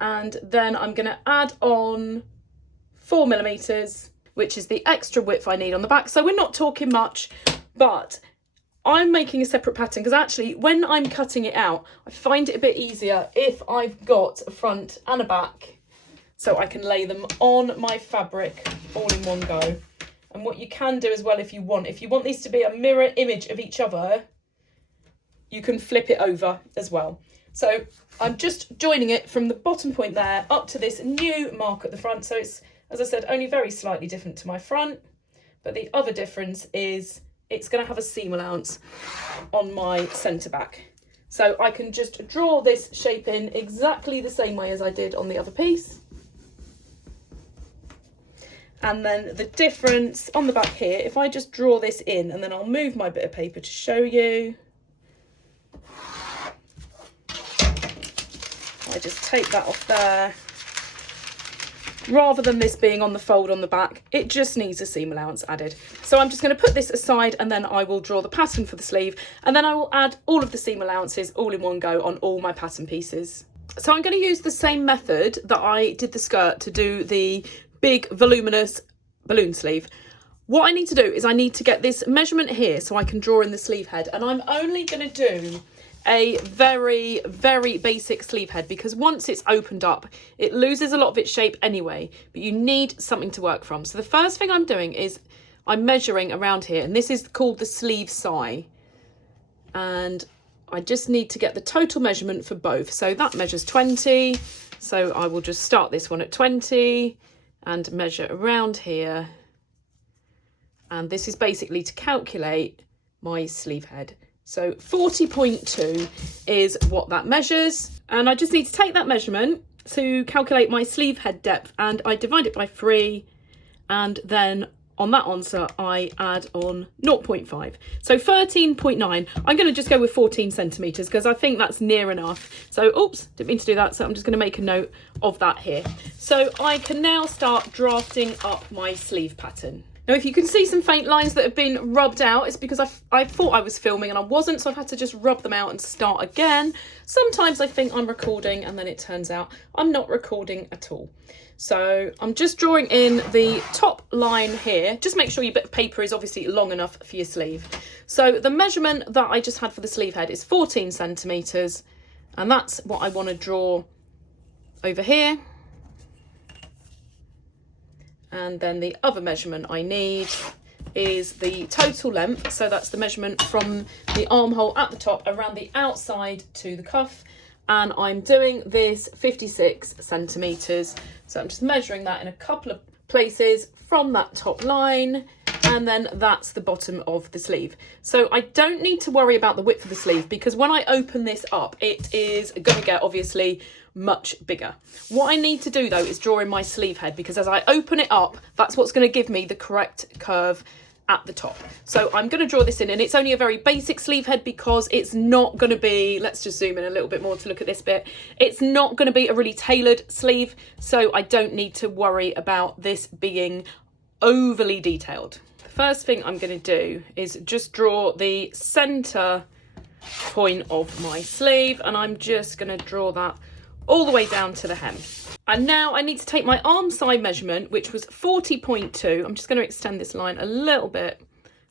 And then I'm going to add on 4 millimeters, which is the extra width I need on the back. So we're not talking much, but I'm making a separate pattern because actually when I'm cutting it out, I find it a bit easier if I've got a front and a back, so I can lay them on my fabric all in one go. And what you can do as well, if you want these to be a mirror image of each other, you can flip it over as well. So I'm just joining it from the bottom point there up to this new mark at the front. So it's, as I said, only very slightly different to my front, but the other difference is it's going to have a seam allowance on my centre back. So I can just draw this shape in exactly the same way as I did on the other piece. And then the difference on the back here, if I just draw this in, and then I'll move my bit of paper to show you. I just take that off there. Rather than this being on the fold on the back, it just needs a seam allowance added. So I'm just going to put this aside, and then I will draw the pattern for the sleeve, and then I will add all of the seam allowances all in one go on all my pattern pieces. So I'm going to use the same method that I did the skirt to do the big voluminous balloon sleeve. What I need to do is I need to get this measurement here so I can draw in the sleeve head, and I'm only going to do a very, very basic sleeve head because once it's opened up, it loses a lot of its shape anyway, but you need something to work from. So the first thing I'm doing is I'm measuring around here, and this is called the sleeve sigh. And I just need to get the total measurement for both. So that measures 20. So I will just start this one at 20 and measure around here. And this is basically to calculate my sleeve head. So 40.2 is what that measures. And I just need to take that measurement to calculate my sleeve head depth, and I divide it by 3, and then on that answer I add on 0.5. So 13.9. I'm going to just go with 14 centimetres because I think that's near enough. So oops, didn't mean to do that, so I'm just going to make a note of that here. So I can now start drafting up my sleeve pattern. Now, if you can see some faint lines that have been rubbed out, it's because I thought I was filming and I wasn't, so I've had to just rub them out and start again. Sometimes I think I'm recording and then it turns out I'm not recording at all. So I'm just drawing in the top line here. Just make sure your bit of paper is obviously long enough for your sleeve. So the measurement that I just had for the sleeve head is 14 centimetres, and that's what I want to draw over here. And then the other measurement I need is the total length. So that's the measurement from the armhole at the top around the outside to the cuff. And I'm doing this 56 centimetres. So I'm just measuring that in a couple of places from that top line. And then that's the bottom of the sleeve. So I don't need to worry about the width of the sleeve because when I open this up, it is going to get obviously much bigger. What I need to do though is draw in my sleeve head, because as I open it up, that's what's going to give me the correct curve at the top. So I'm going to draw this in, and it's only a very basic sleeve head because it's not going to be, let's just zoom in a little bit more to look at this bit. It's not going to be a really tailored sleeve, so I don't need to worry about this being overly detailed. The first thing I'm going to do is just draw the center point of my sleeve, and I'm just going to draw that all the way down to the hem. And now I need to take my arm side measurement, which was 40.2. I'm just going to extend this line a little bit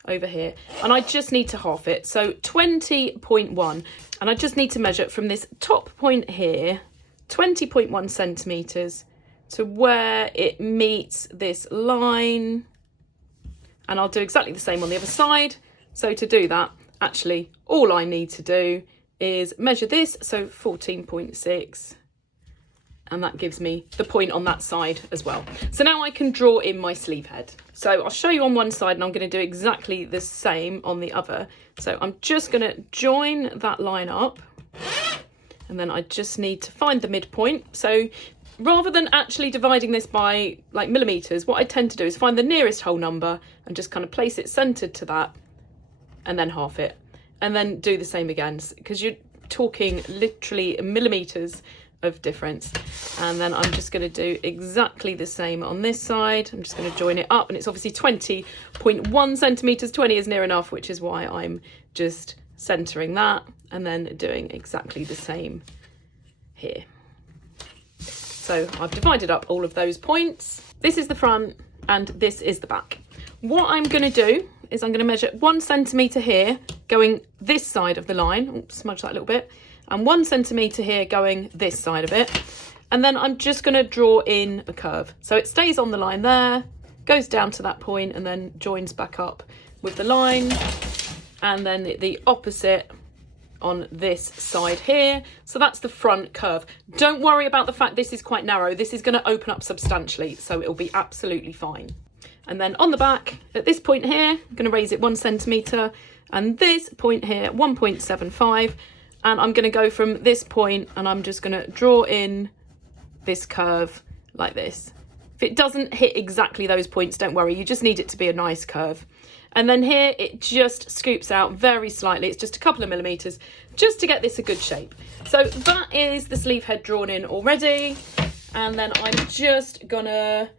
over here, and I just need to half it. So 20.1, and I just need to measure from this top point here, 20.1 centimetres to where it meets this line. And I'll do exactly the same on the other side. So to do that, actually, all I need to do is measure this, so 14.6. And that gives me the point on that side as well. So now I can draw in my sleeve head. So I'll show you on one side, and I'm going to do exactly the same on the other. So I'm just going to join that line up, and then I just need to find the midpoint. So rather than actually dividing this by like millimeters, what I tend to do is find the nearest whole number and just kind of place it centered to that, and then half it, and then do the same again, because you're talking literally millimeters of difference. And then I'm just going to do exactly the same on this side. I'm just going to join it up, and it's obviously 20.1 centimeters. 20 is near enough, which is why I'm just centering that, and then doing exactly the same here. So I've divided up all of those points. This is the front and this is the back. What I'm going to do is I'm going to measure 1 centimetre here going this side of the line. Oops, smudge that a little bit. And 1 centimetre here going this side of it. And then I'm just going to draw in a curve. So it stays on the line there, goes down to that point and then joins back up with the line. And then the opposite on this side here. So that's the front curve. Don't worry about the fact this is quite narrow. This is going to open up substantially, so it'll be absolutely fine. And then on the back, at this point here, I'm going to raise it 1 centimetre, and this point here, 1.75. And I'm going to go from this point and I'm just going to draw in this curve like this. If it doesn't hit exactly those points, don't worry, you just need it to be a nice curve. And then here it just scoops out very slightly. It's just a couple of millimetres just to get this a good shape. So that is the sleeve head drawn in already. And then I'm just gonna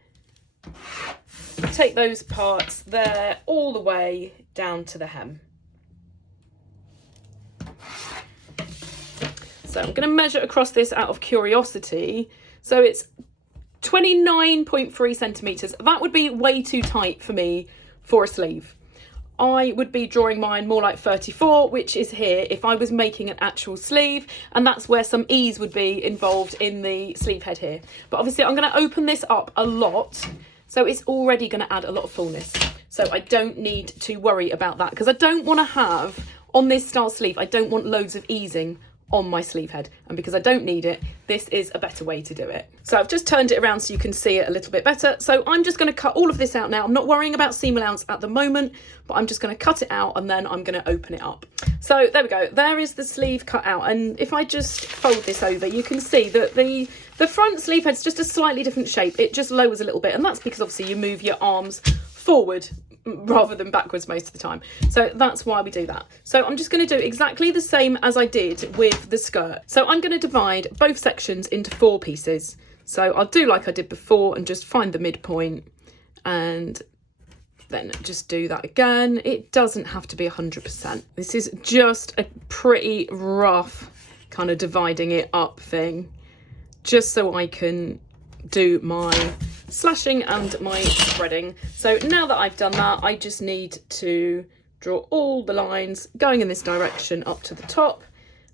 take those parts there all the way down to the hem. So I'm going to measure across this out of curiosity. So it's 29.3 centimetres. That would be way too tight for me for a sleeve. I would be drawing mine more like 34, which is here if I was making an actual sleeve, and that's where some ease would be involved in the sleeve head here. But obviously I'm going to open this up a lot, so it's already going to add a lot of fullness. So I don't need to worry about that, because I don't want to have, on this style sleeve, I don't want loads of easing on my sleeve head, and because I don't need it, this is a better way to do it. So I've just turned it around so you can see it a little bit better. So I'm just going to cut all of this out now. I'm not worrying about seam allowance at the moment, but I'm just going to cut it out and then I'm going to open it up. So there we go, there is the sleeve cut out, and if I just fold this over, you can see that the front sleeve head's just a slightly different shape. It just lowers a little bit, and that's because obviously you move your arms forward rather than backwards most of the time. So that's why we do that. So I'm just going to do exactly the same as I did with the skirt. So I'm going to divide both sections into 4 pieces. So I'll do like I did before and just find the midpoint and then just do that again. It doesn't have to be 100%. This is just a pretty rough kind of dividing it up thing, just so I can do my slashing and my spreading. So now that I've done that, I just need to draw all the lines going in this direction up to the top,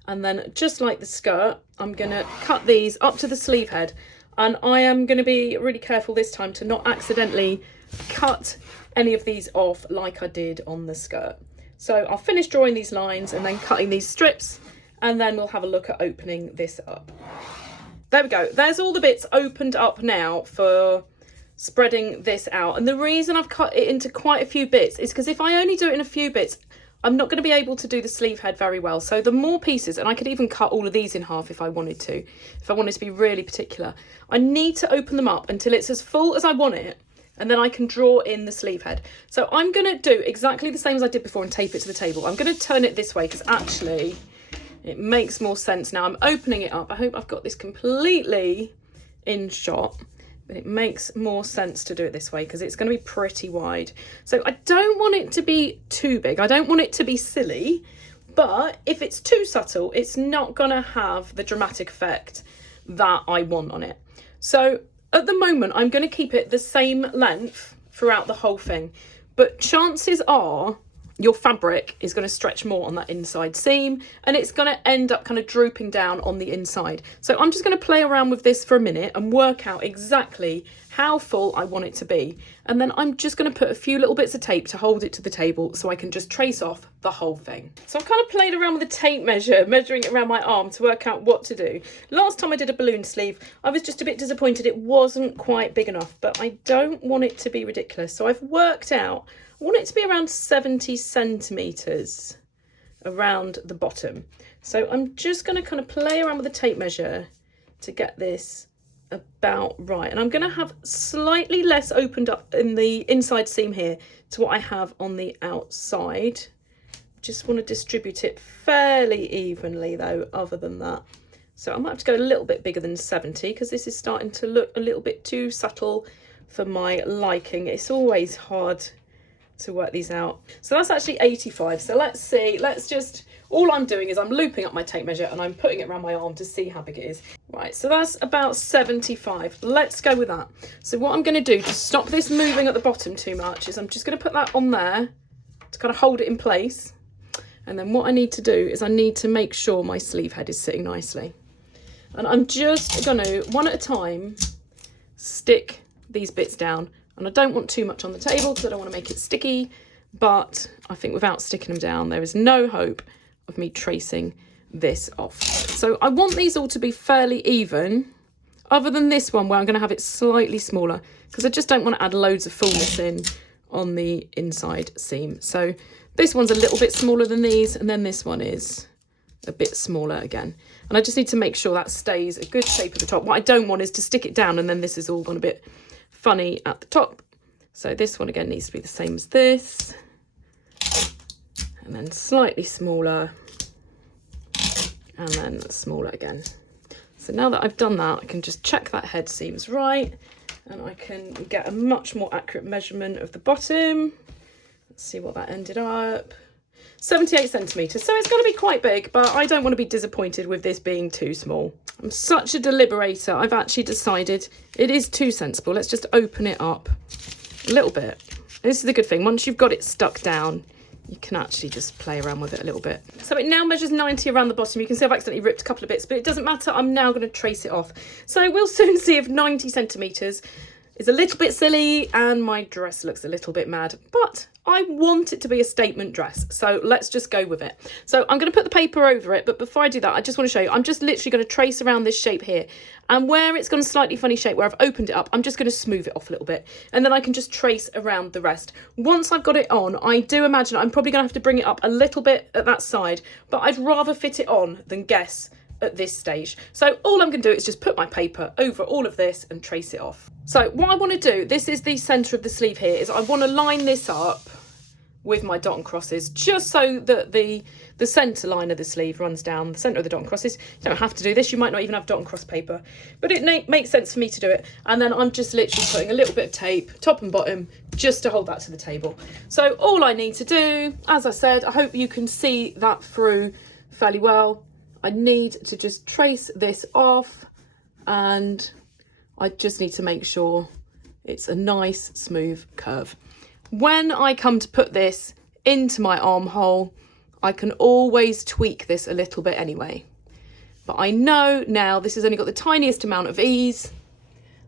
and then just like the skirt, I'm going to cut these up to the sleeve head, and I am going to be really careful this time to not accidentally cut any of these off like I did on the skirt. So I'll finish drawing these lines and then cutting these strips, and then we'll have a look at opening this up. There we go, there's all the bits opened up now for spreading this out. And the reason I've cut it into quite a few bits is because if I only do it in a few bits, I'm not going to be able to do the sleeve head very well. So the more pieces, and I could even cut all of these in half if I wanted to, if I wanted to be really particular, I need to open them up until it's as full as I want it, and then I can draw in the sleeve head. So I'm going to do exactly the same as I did before and tape it to the table. I'm going to turn it this way because actually it makes more sense now. I'm opening it up. I hope I've got this completely in shot, but it makes more sense to do it this way because it's going to be pretty wide. So I don't want it to be too big. I don't want it to be silly, but if it's too subtle, it's not going to have the dramatic effect that I want on it. So at the moment, I'm going to keep it the same length throughout the whole thing, but chances are your fabric is going to stretch more on that inside seam, and it's going to end up kind of drooping down on the inside. So I'm just going to play around with this for a minute and work out exactly how full I want it to be. And then I'm just going to put a few little bits of tape to hold it to the table so I can just trace off the whole thing. So I've kind of played around with the tape measure, measuring it around my arm to work out what to do. Last time I did a balloon sleeve, I was just a bit disappointed it wasn't quite big enough, but I don't want it to be ridiculous. So I've worked out, I want it to be around 70 centimetres around the bottom. So I'm just going to kind of play around with the tape measure to get this about right. And I'm going to have slightly less opened up in the inside seam here to what I have on the outside. Just want to distribute it fairly evenly though, other than that. So I might have to go a little bit bigger than 70 because this is starting to look a little bit too subtle for my liking. It's always hard to work these out. So that's actually 85. So let's see, all I'm doing is I'm looping up my tape measure and I'm putting it around my arm to see how big it is. Right, so that's about 75. Let's go with that. So what I'm going to do to stop this moving at the bottom too much is I'm just going to put that on there kind of hold it in place. And then what I need to do is I need to make sure my sleeve head is sitting nicely. And I'm just going to, one at a time, stick these bits down. And I don't want too much on the table because I don't want to make it sticky. But I think without sticking them down, there is no hope of me tracing this off. So I want these all to be fairly even, other than this one where I'm going to have it slightly smaller because I just don't want to add loads of fullness in on the inside seam. So this one's a little bit smaller than these, and then this one is a bit smaller again. And I just need to make sure that stays a good shape at the top. What I don't want is to stick it down and then this is all gone a bit funny at the top. So this one again needs to be the same as this. And then slightly smaller. And then smaller again. So now that I've done that, I can just check that head seam's right. And I can get a much more accurate measurement of the bottom. Let's see what that ended up. 78 centimetres. So it's going to be quite big, but I don't want to be disappointed with this being too small. I'm such a deliberator. I've actually decided it is too sensible. Let's just open it up a little bit. This is the good thing. Once you've got it stuck down, you can actually just play around with it a little bit. So it now measures 90 around the bottom. You can see I've accidentally ripped a couple of bits, but it doesn't matter. I'm now going to trace it off. So we'll soon see if 90 centimetres is a little bit silly and my dress looks a little bit mad, but I want it to be a statement dress. So let's just go with it. So I'm going to put the paper over it, but before I do that, I just want to show you, I'm just literally going to trace around this shape here. And where it's gone a slightly funny shape, where I've opened it up, I'm just going to smooth it off a little bit. And then I can just trace around the rest. Once I've got it on, I do imagine I'm probably going to have to bring it up a little bit at that side, but I'd rather fit it on than guess at this stage. So all I'm going to do is just put my paper over all of this and trace it off. So what I want to do, this is the centre of the sleeve here, is I want to line this up with my dot and crosses just so that the centre line of the sleeve runs down the centre of the dot and crosses. You don't have to do this, you might not even have dot and cross paper, but it makes sense for me to do it. And then I'm just literally putting a little bit of tape, top and bottom, just to hold that to the table. So all I need to do, as I said, I hope you can see that through fairly well. I need to just trace this off and I just need to make sure it's a nice smooth curve. When I come to put this into my armhole, I can always tweak this a little bit anyway. But I know now this has only got the tiniest amount of ease.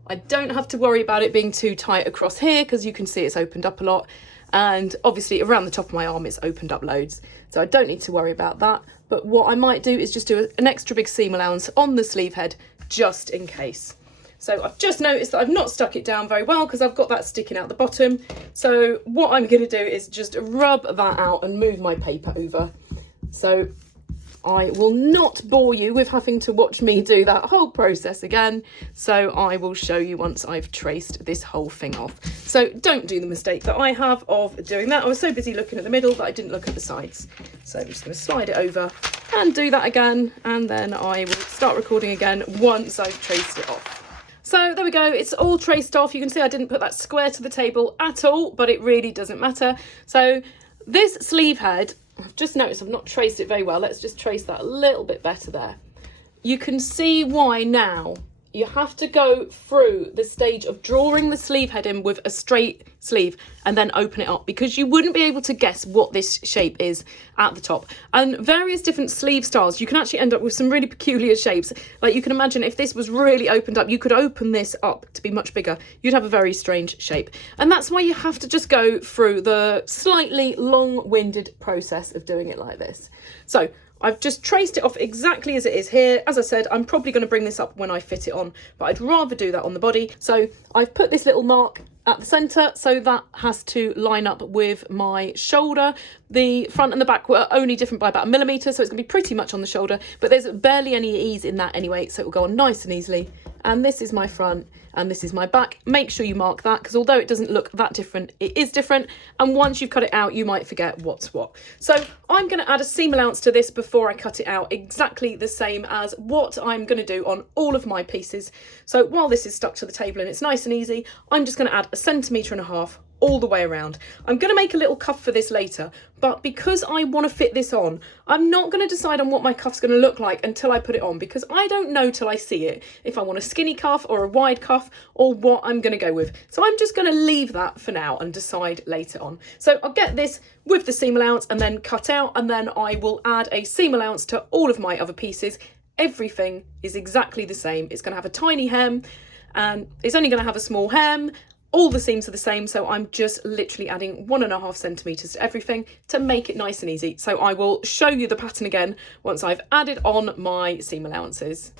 I don't have to worry about it being too tight across here because you can see it's opened up a lot. And obviously around the top of my arm, it's opened up loads. So I don't need to worry about that. But what I might do is just do an extra big seam allowance on the sleeve head, just in case. So I've just noticed that I've not stuck it down very well because I've got that sticking out the bottom. So what I'm going to do is just rub that out and move my paper over. So I will not bore you with having to watch me do that whole process again. So I will show you once I've traced this whole thing off. So don't do the mistake that I have of doing that. I was so busy looking at the middle that I didn't look at the sides. So I'm just going to slide it over and do that again. And then I will start recording again once I've traced it off. So there we go, it's all traced off. You can see I didn't put that square to the table at all, but it really doesn't matter. So this sleeve head, I've just noticed I've not traced it very well. Let's just trace that a little bit better there. You can see why now you have to go through the stage of drawing the sleeve head in with a straight sleeve and then open it up, because you wouldn't be able to guess what this shape is at the top. And various different sleeve styles, you can actually end up with some really peculiar shapes. Like you can imagine if this was really opened up, you could open this up to be much bigger. You'd have a very strange shape. And that's why you have to just go through the slightly long-winded process of doing it like this. So I've just traced it off exactly as it is here. As I said, I'm probably going to bring this up when I fit it on, but I'd rather do that on the body. So I've put this little mark at the centre, so that has to line up with my shoulder. The front and the back were only different by about 1 millimetre, so it's going to be pretty much on the shoulder, but there's barely any ease in that anyway, so it will go on nice and easily. And this is my front and this is my back. Make sure you mark that, because although it doesn't look that different, it is different. And once you've cut it out, you might forget what's what. So I'm going to add a seam allowance to this before I cut it out, exactly the same as what I'm going to do on all of my pieces. So while this is stuck to the table and it's nice and easy, I'm just going to add 1.5 centimetres all the way around. I'm going to make a little cuff for this later, but because I want to fit this on, I'm not going to decide on what my cuff's going to look like until I put it on, because I don't know till I see it if I want a skinny cuff or a wide cuff or what I'm going to go with. So I'm just going to leave that for now and decide later on. So I'll get this with the seam allowance and then cut out, and then I will add a seam allowance to all of my other pieces. Everything is exactly the same. It's going to have a tiny hem, and it's only going to have a small hem. All the seams are the same, so I'm just literally adding 1.5 centimetres to everything to make it nice and easy. So I will show you the pattern again once I've added on my seam allowances.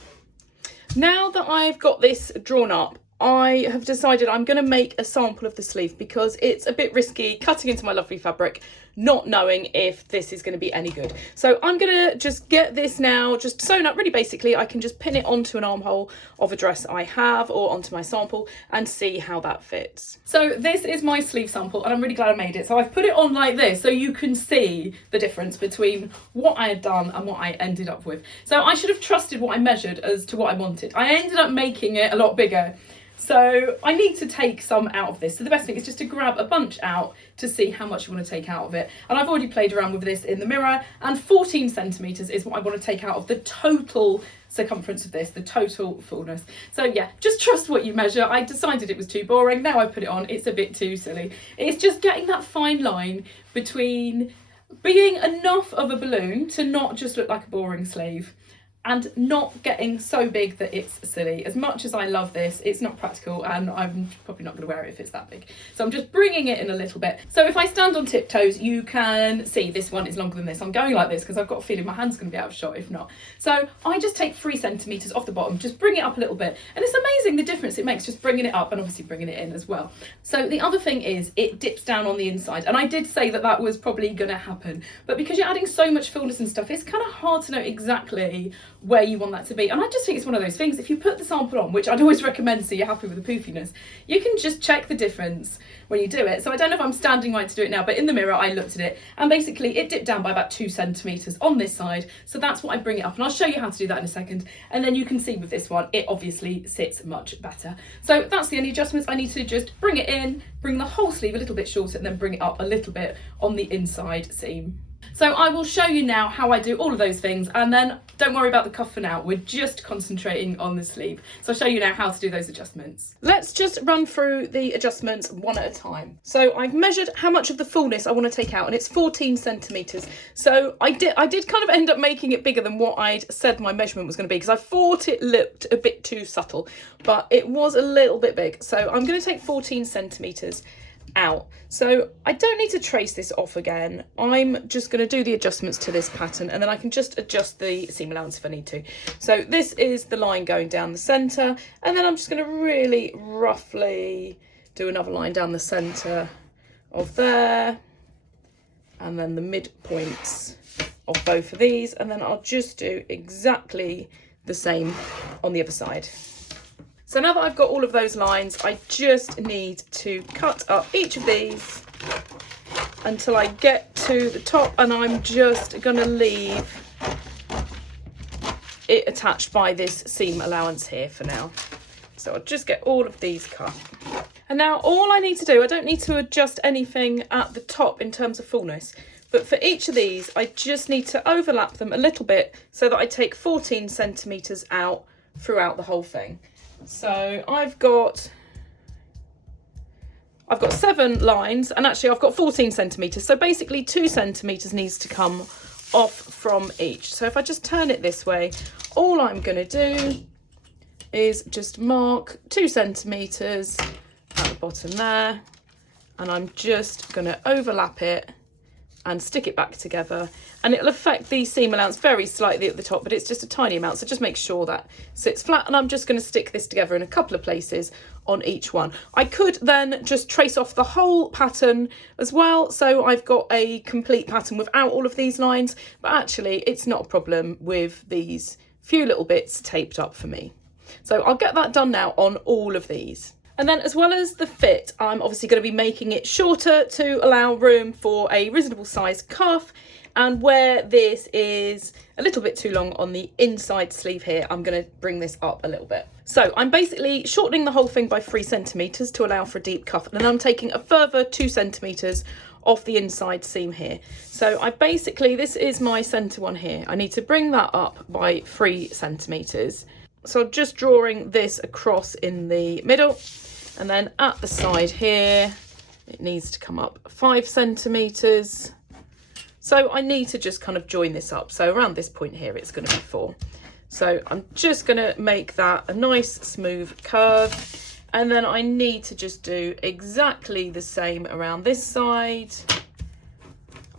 Now that I've got this drawn up, I have decided I'm going to make a sample of the sleeve because it's a bit risky cutting into my lovely fabric, not knowing if this is going to be any good. So I'm going to just get this now just sewn up really basically. I can just pin it onto an armhole of a dress I have or onto my sample and see how that fits. So this is my sleeve sample and I'm really glad I made it. So I've put it on like this so you can see the difference between what I had done and what I ended up with. So I should have trusted what I measured as to what I wanted. I ended up making it a lot bigger. So I need to take some out of this. So the best thing is just to grab a bunch out to see how much you want to take out of it. And I've already played around with this in the mirror, and 14 centimetres is what I want to take out of the total circumference of this, the total fullness. So yeah, just trust what you measure. I decided it was too boring. Now I put it on, it's a bit too silly. It's just getting that fine line between being enough of a balloon to not just look like a boring sleeve, and not getting so big that it's silly. As much as I love this, it's not practical, and I'm probably not going to wear it if it's that big. So I'm just bringing it in a little bit. So if I stand on tiptoes, you can see this one is longer than this. I'm going like this because I've got a feeling my hand's going to be out of shot if not. So I just take 3 centimetres off the bottom, just bring it up a little bit. And it's amazing the difference it makes just bringing it up and obviously bringing it in as well. So the other thing is it dips down on the inside. And I did say that that was probably going to happen. But because you're adding so much fullness and stuff, it's kind of hard to know exactly where you want that to be. And I just think it's one of those things, if you put the sample on, which I'd always recommend so you're happy with the poofiness, you can just check the difference when you do it. So I don't know if I'm standing right to do it now, but in the mirror I looked at it and basically it dipped down by about 2 centimetres on this side. So that's what I bring it up, and I'll show you how to do that in a second. And then you can see with this one, it obviously sits much better. So that's the only adjustments. I need to just bring it in, bring the whole sleeve a little bit shorter, and then bring it up a little bit on the inside seam. So I will show you now how I do all of those things, and then don't worry about the cuff for now. We're just concentrating on the sleeve. So I'll show you now how to do those adjustments. Let's just run through the adjustments one at a time. So I've measured how much of the fullness I want to take out, and it's 14 centimetres. So I did kind of end up making it bigger than what I'd said my measurement was going to be, because I thought it looked a bit too subtle, but it was a little bit big. So I'm going to take 14 centimetres out. So I don't need to trace this off again. I'm just going to do the adjustments to this pattern, and then I can just adjust the seam allowance if I need to. So this is the line going down the centre, and then I'm just going to really roughly do another line down the centre of there, and then the midpoints of both of these, and then I'll just do exactly the same on the other side. So now that I've got all of those lines, I just need to cut up each of these until I get to the top, and I'm just going to leave it attached by this seam allowance here for now. So I'll just get all of these cut. And now all I need to do, I don't need to adjust anything at the top in terms of fullness, but for each of these, I just need to overlap them a little bit so that I take 14 centimetres out throughout the whole thing. So I've got 7 lines, and actually I've got 14 centimetres. So basically 2 centimetres needs to come off from each. So if I just turn it this way, all I'm going to do is just mark 2 centimetres at the bottom there, and I'm just going to overlap it and stick it back together, and it'll affect the seam allowance very slightly at the top, but it's just a tiny amount, so just make sure that sits flat. And I'm just going to stick this together in a couple of places on each one. I could then just trace off the whole pattern as well, so I've got a complete pattern without all of these lines, but actually it's not a problem with these few little bits taped up for me. So I'll get that done now on all of these. And then, as well as the fit, I'm obviously going to be making it shorter to allow room for a reasonable size cuff. And where this is a little bit too long on the inside sleeve here, I'm going to bring this up a little bit. So I'm basically shortening the whole thing by 3 centimetres to allow for a deep cuff, and then I'm taking a further 2 centimetres off the inside seam here. So I basically, this is my centre one here. I need to bring that up by 3 centimetres. So I'm just drawing this across in the middle, and then at the side here, it needs to come up 5 centimetres. So I need to just kind of join this up. So around this point here, it's going to be 4. So I'm just going to make that a nice smooth curve. And then I need to just do exactly the same around this side.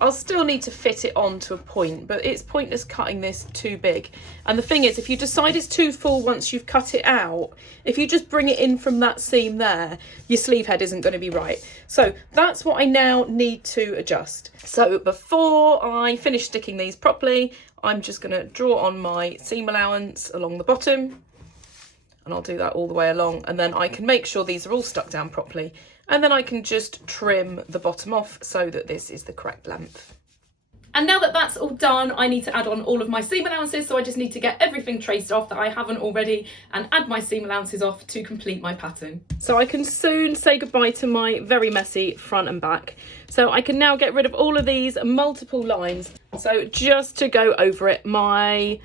I'll still need to fit it on to a point, but it's pointless cutting this too big. And the thing is, if you decide it's too full once you've cut it out, if you just bring it in from that seam there, your sleeve head isn't going to be right. So that's what I now need to adjust. So before I finish sticking these properly, I'm just going to draw on my seam allowance along the bottom. And I'll do that all the way along, and then I can make sure these are all stuck down properly, and then I can just trim the bottom off so that this is the correct length. And now that that's all done, I need to add on all of my seam allowances, so I just need to get everything traced off that I haven't already and add my seam allowances off to complete my pattern. So I can soon say goodbye to my very messy front and back. So I can now get rid of all of these multiple lines. So just to go over it, my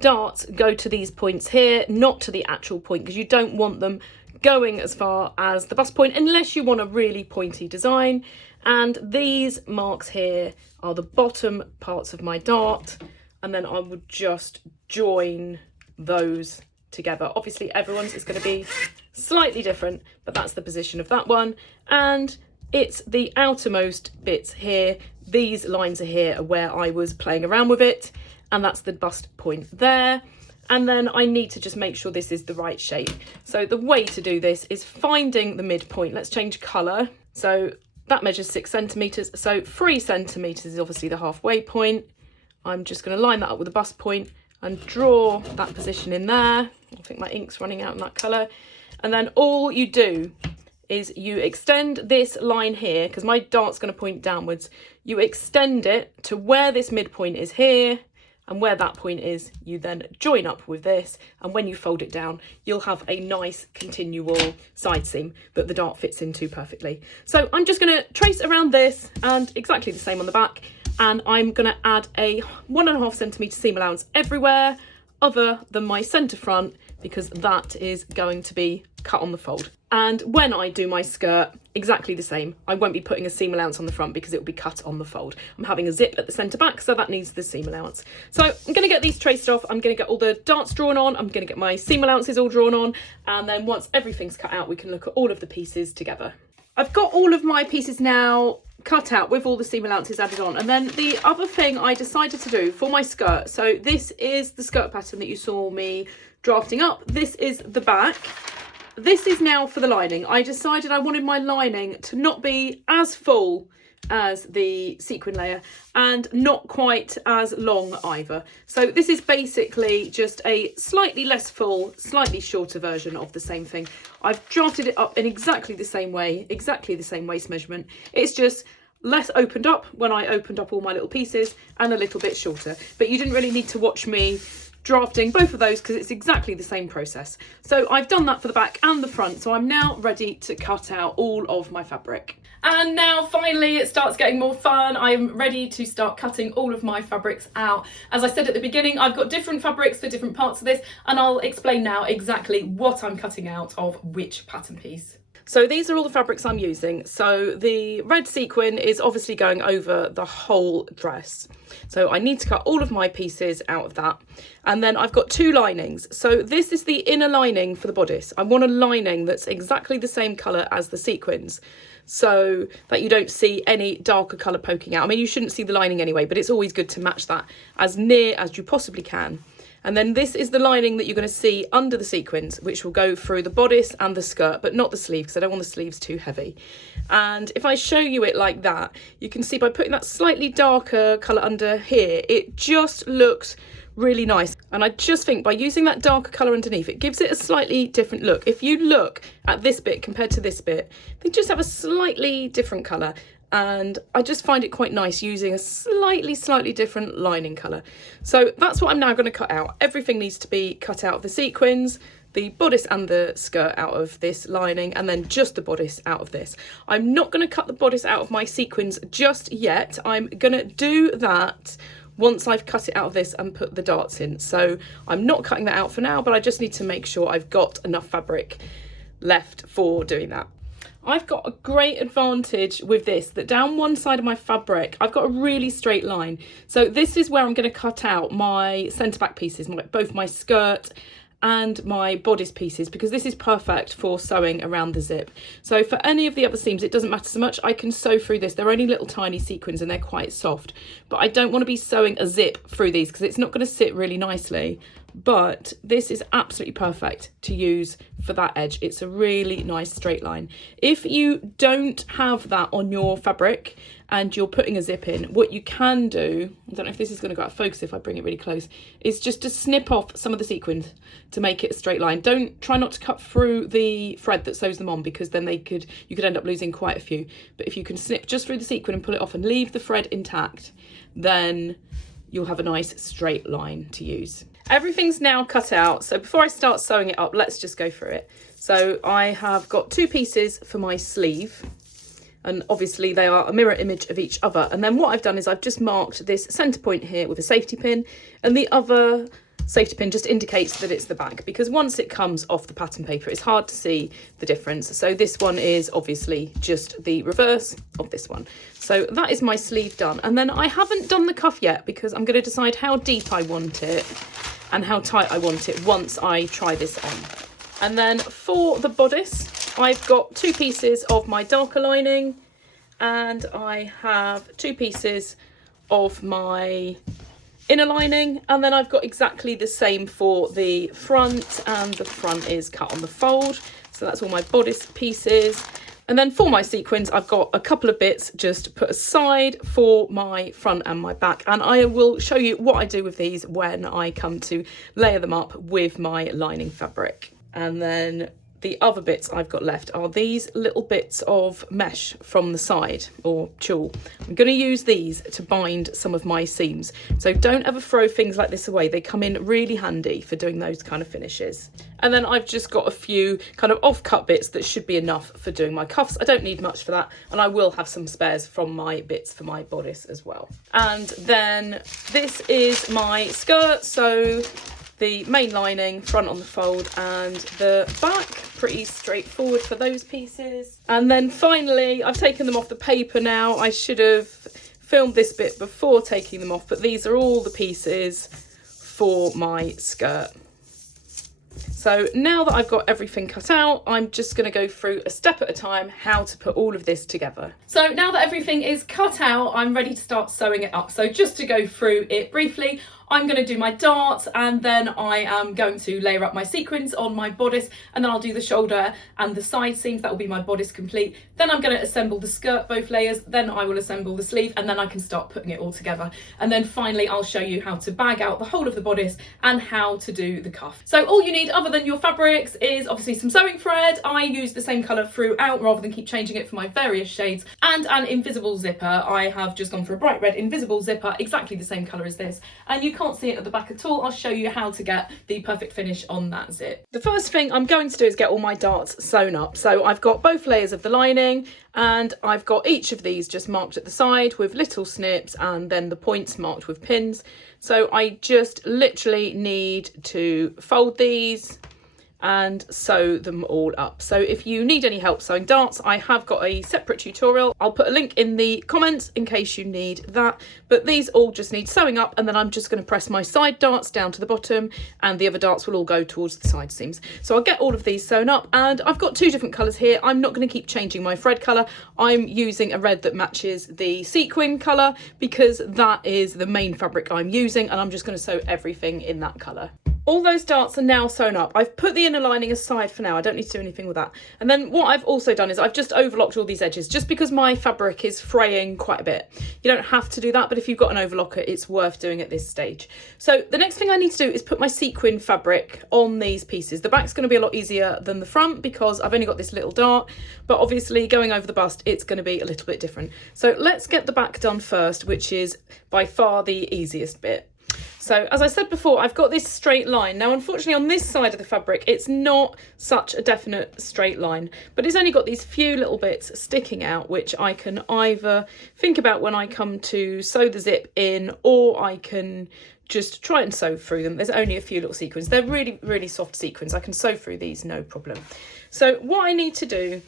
darts go to these points here, not to the actual point, because you don't want them going as far as the bust point unless you want a really pointy design. And these marks here are the bottom parts of my dart, and then I would just join those together. Obviously everyone's is going to be slightly different, but that's the position of that one. And it's the outermost bits here, these lines are here are where I was playing around with it, and that's the bust point there. And then I need to just make sure this is the right shape. So the way to do this is finding the midpoint. Let's change colour. So that measures 6 centimetres. So 3 centimetres is obviously the halfway point. I'm just going to line that up with a bust point and draw that position in there. I think my ink's running out in that colour. And then all you do is you extend this line here, because my dart's going to point downwards. You extend it to where this midpoint is here, and where that point is, you then join up with this, and when you fold it down, you'll have a nice continual side seam that the dart fits into perfectly. So I'm just gonna trace around this and exactly the same on the back, and I'm gonna add a 1.5 centimetre seam allowance everywhere other than my centre front, because that is going to be cut on the fold. And when I do my skirt, exactly the same. I won't be putting a seam allowance on the front because it will be cut on the fold. I'm having a zip at the centre back, so that needs the seam allowance. So I'm going to get these traced off. I'm going to get all the darts drawn on. I'm going to get my seam allowances all drawn on. And then once everything's cut out, we can look at all of the pieces together. I've got all of my pieces now cut out with all the seam allowances added on. And then the other thing I decided to do for my skirt, so this is the skirt pattern that you saw me drafting up. This is the back. This is now for the lining. I decided I wanted my lining to not be as full as the sequin layer and not quite as long either. So this is basically just a slightly less full, slightly shorter version of the same thing. I've drafted it up in exactly the same way, exactly the same waist measurement. It's just less opened up when I opened up all my little pieces and a little bit shorter. But you didn't really need to watch me drafting both of those because it's exactly the same process. So I've done that for the back and the front, so I'm now ready to cut out all of my fabric. And now finally it starts getting more fun. I'm ready to start cutting all of my fabrics out. As I said at the beginning, I've got different fabrics for different parts of this, and I'll explain now exactly what I'm cutting out of which pattern piece. So these are all the fabrics I'm using. So the red sequin is obviously going over the whole dress. So I need to cut all of my pieces out of that. And then I've got 2 linings. So this is the inner lining for the bodice. I want a lining that's exactly the same colour as the sequins, so that you don't see any darker colour poking out. I mean, you shouldn't see the lining anyway, but it's always good to match that as near as you possibly can. And then this is the lining that you're going to see under the sequins, which will go through the bodice and the skirt, but not the sleeve, because I don't want the sleeves too heavy. And if I show you it like that, you can see by putting that slightly darker colour under here, it just looks really nice. And I just think by using that darker colour underneath, it gives it a slightly different look. If you look at this bit compared to this bit, they just have a slightly different colour. and I just find it quite nice using a slightly different lining colour. So that's what I'm now going to cut out. Everything needs to be cut out of the sequins, the bodice and the skirt out of this lining, and then just the bodice out of this. I'm not going to cut the bodice out of my sequins just yet. I'm going to do that once I've cut it out of this and put the darts in. So I'm not cutting that out for now, but I just need to make sure I've got enough fabric left for doing that. I've got a great advantage with this, that down one side of my fabric I've got a really straight line. So this is where I'm going to cut out my centre back pieces, both my skirt and my bodice pieces, because this is perfect for sewing around the zip. So for any of the other seams it doesn't matter so much, I can sew through this. They're only little tiny sequins and they're quite soft, but I don't want to be sewing a zip through these because it's not going to sit really nicely. But this is absolutely perfect to use for that edge. It's a really nice straight line. If you don't have that on your fabric and you're putting a zip in, what you can do, I don't know if this is going to go out of focus if I bring it really close, is just to snip off some of the sequins to make it a straight line. Try not to cut through the thread that sews them on, because then you could end up losing quite a few. But if you can snip just through the sequin and pull it off and leave the thread intact, then you'll have a nice straight line to use. Everything's now cut out, so before I start sewing it up, let's just go through it. So I have got 2 pieces for my sleeve, and obviously they are a mirror image of each other. And then what I've done is I've just marked this centre point here with a safety pin, and the other safety pin just indicates that it's the back, because once it comes off the pattern paper it's hard to see the difference. So this one is obviously just the reverse of this one. So that is my sleeve done, and then I haven't done the cuff yet because I'm going to decide how deep I want it and how tight I want it once I try this on. And then for the bodice, I've got 2 pieces of my darker lining, and I have 2 pieces of my inner lining, and then I've got exactly the same for the front, and the front is cut on the fold. So that's all my bodice pieces. And then for my sequins, I've got a couple of bits just put aside for my front and my back, and I will show you what I do with these when I come to layer them up with my lining fabric. And then the other bits I've got left are these little bits of mesh from the side, or tulle. I'm going to use these to bind some of my seams. So don't ever throw things like this away. They come in really handy for doing those kind of finishes. And then I've just got a few kind of off-cut bits that should be enough for doing my cuffs. I don't need much for that, and I will have some spares from my bits for my bodice as well. And then this is my skirt, so the main lining, front on the fold, and the back, pretty straightforward for those pieces. And then finally, I've taken them off the paper now. I should have filmed this bit before taking them off, but these are all the pieces for my skirt. So now that I've got everything cut out, I'm just going to go through a step at a time how to put all of this together. So now that everything is cut out, I'm ready to start sewing it up. So just to go through it briefly, I'm going to do my darts, and then I am going to layer up my sequins on my bodice, and then I'll do the shoulder and the side seams. That will be my bodice complete. Then I'm going to assemble the skirt, both layers, then I will assemble the sleeve, and then I can start putting it all together. And then finally I'll show you how to bag out the whole of the bodice and how to do the cuff. So all you need other than your fabrics is obviously some sewing thread. I use the same colour throughout rather than keep changing it for my various shades, and an invisible zipper. I have just gone for a bright red invisible zipper, exactly the same colour as this, and you can't see it at the back at all. I'll show you how to get the perfect finish on that zip. The first thing I'm going to do is get all my darts sewn up. So I've got both layers of the lining, and I've got each of these just marked at the side with little snips, and then the points marked with pins. So I just literally need to fold these and sew them all up. So if you need any help sewing darts, I have got a separate tutorial. I'll put a link in the comments in case you need that, but these all just need sewing up, and then I'm just going to press my side darts down to the bottom, and the other darts will all go towards the side seams. So I'll get all of these sewn up, and I've got 2 different colours here. I'm not going to keep changing my thread colour. I'm using a red that matches the sequin colour because that is the main fabric I'm using, and I'm just going to sew everything in that colour. All those darts are now sewn up. I've put the inner lining aside for now. I don't need to do anything with that. And then what I've also done is I've just overlocked all these edges just because my fabric is fraying quite a bit. You don't have to do that, but if you've got an overlocker, it's worth doing at this stage. So the next thing I need to do is put my sequin fabric on these pieces. The back's going to be a lot easier than the front because I've only got this little dart, but obviously going over the bust, it's going to be a little bit different. So let's get the back done first, which is by far the easiest bit. So as I said before, I've got this straight line. Now, unfortunately, on this side of the fabric, it's not such a definite straight line, but it's only got these few little bits sticking out, which I can either think about when I come to sew the zip in, or I can just try and sew through them. There's only a few little sequins. They're really, really soft sequins. I can sew through these, no problem. So what I need to do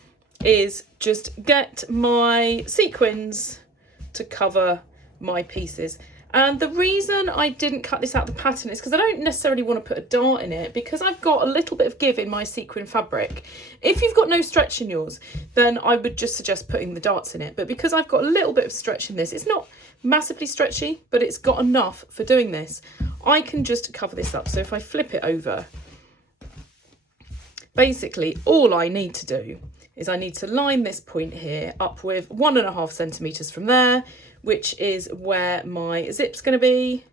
is just get my sequins to cover my pieces. And the reason I didn't cut this out of the pattern is because I don't necessarily want to put a dart in it, because I've got a little bit of give in my sequin fabric. If you've got no stretch in yours, then I would just suggest putting the darts in it. But because I've got a little bit of stretch in this, it's not massively stretchy, but it's got enough for doing this. I can just cover this up. So if I flip it over, basically all I need to do is I need to line this point here up with 1.5 centimetres from there, which is where my zip's going to be.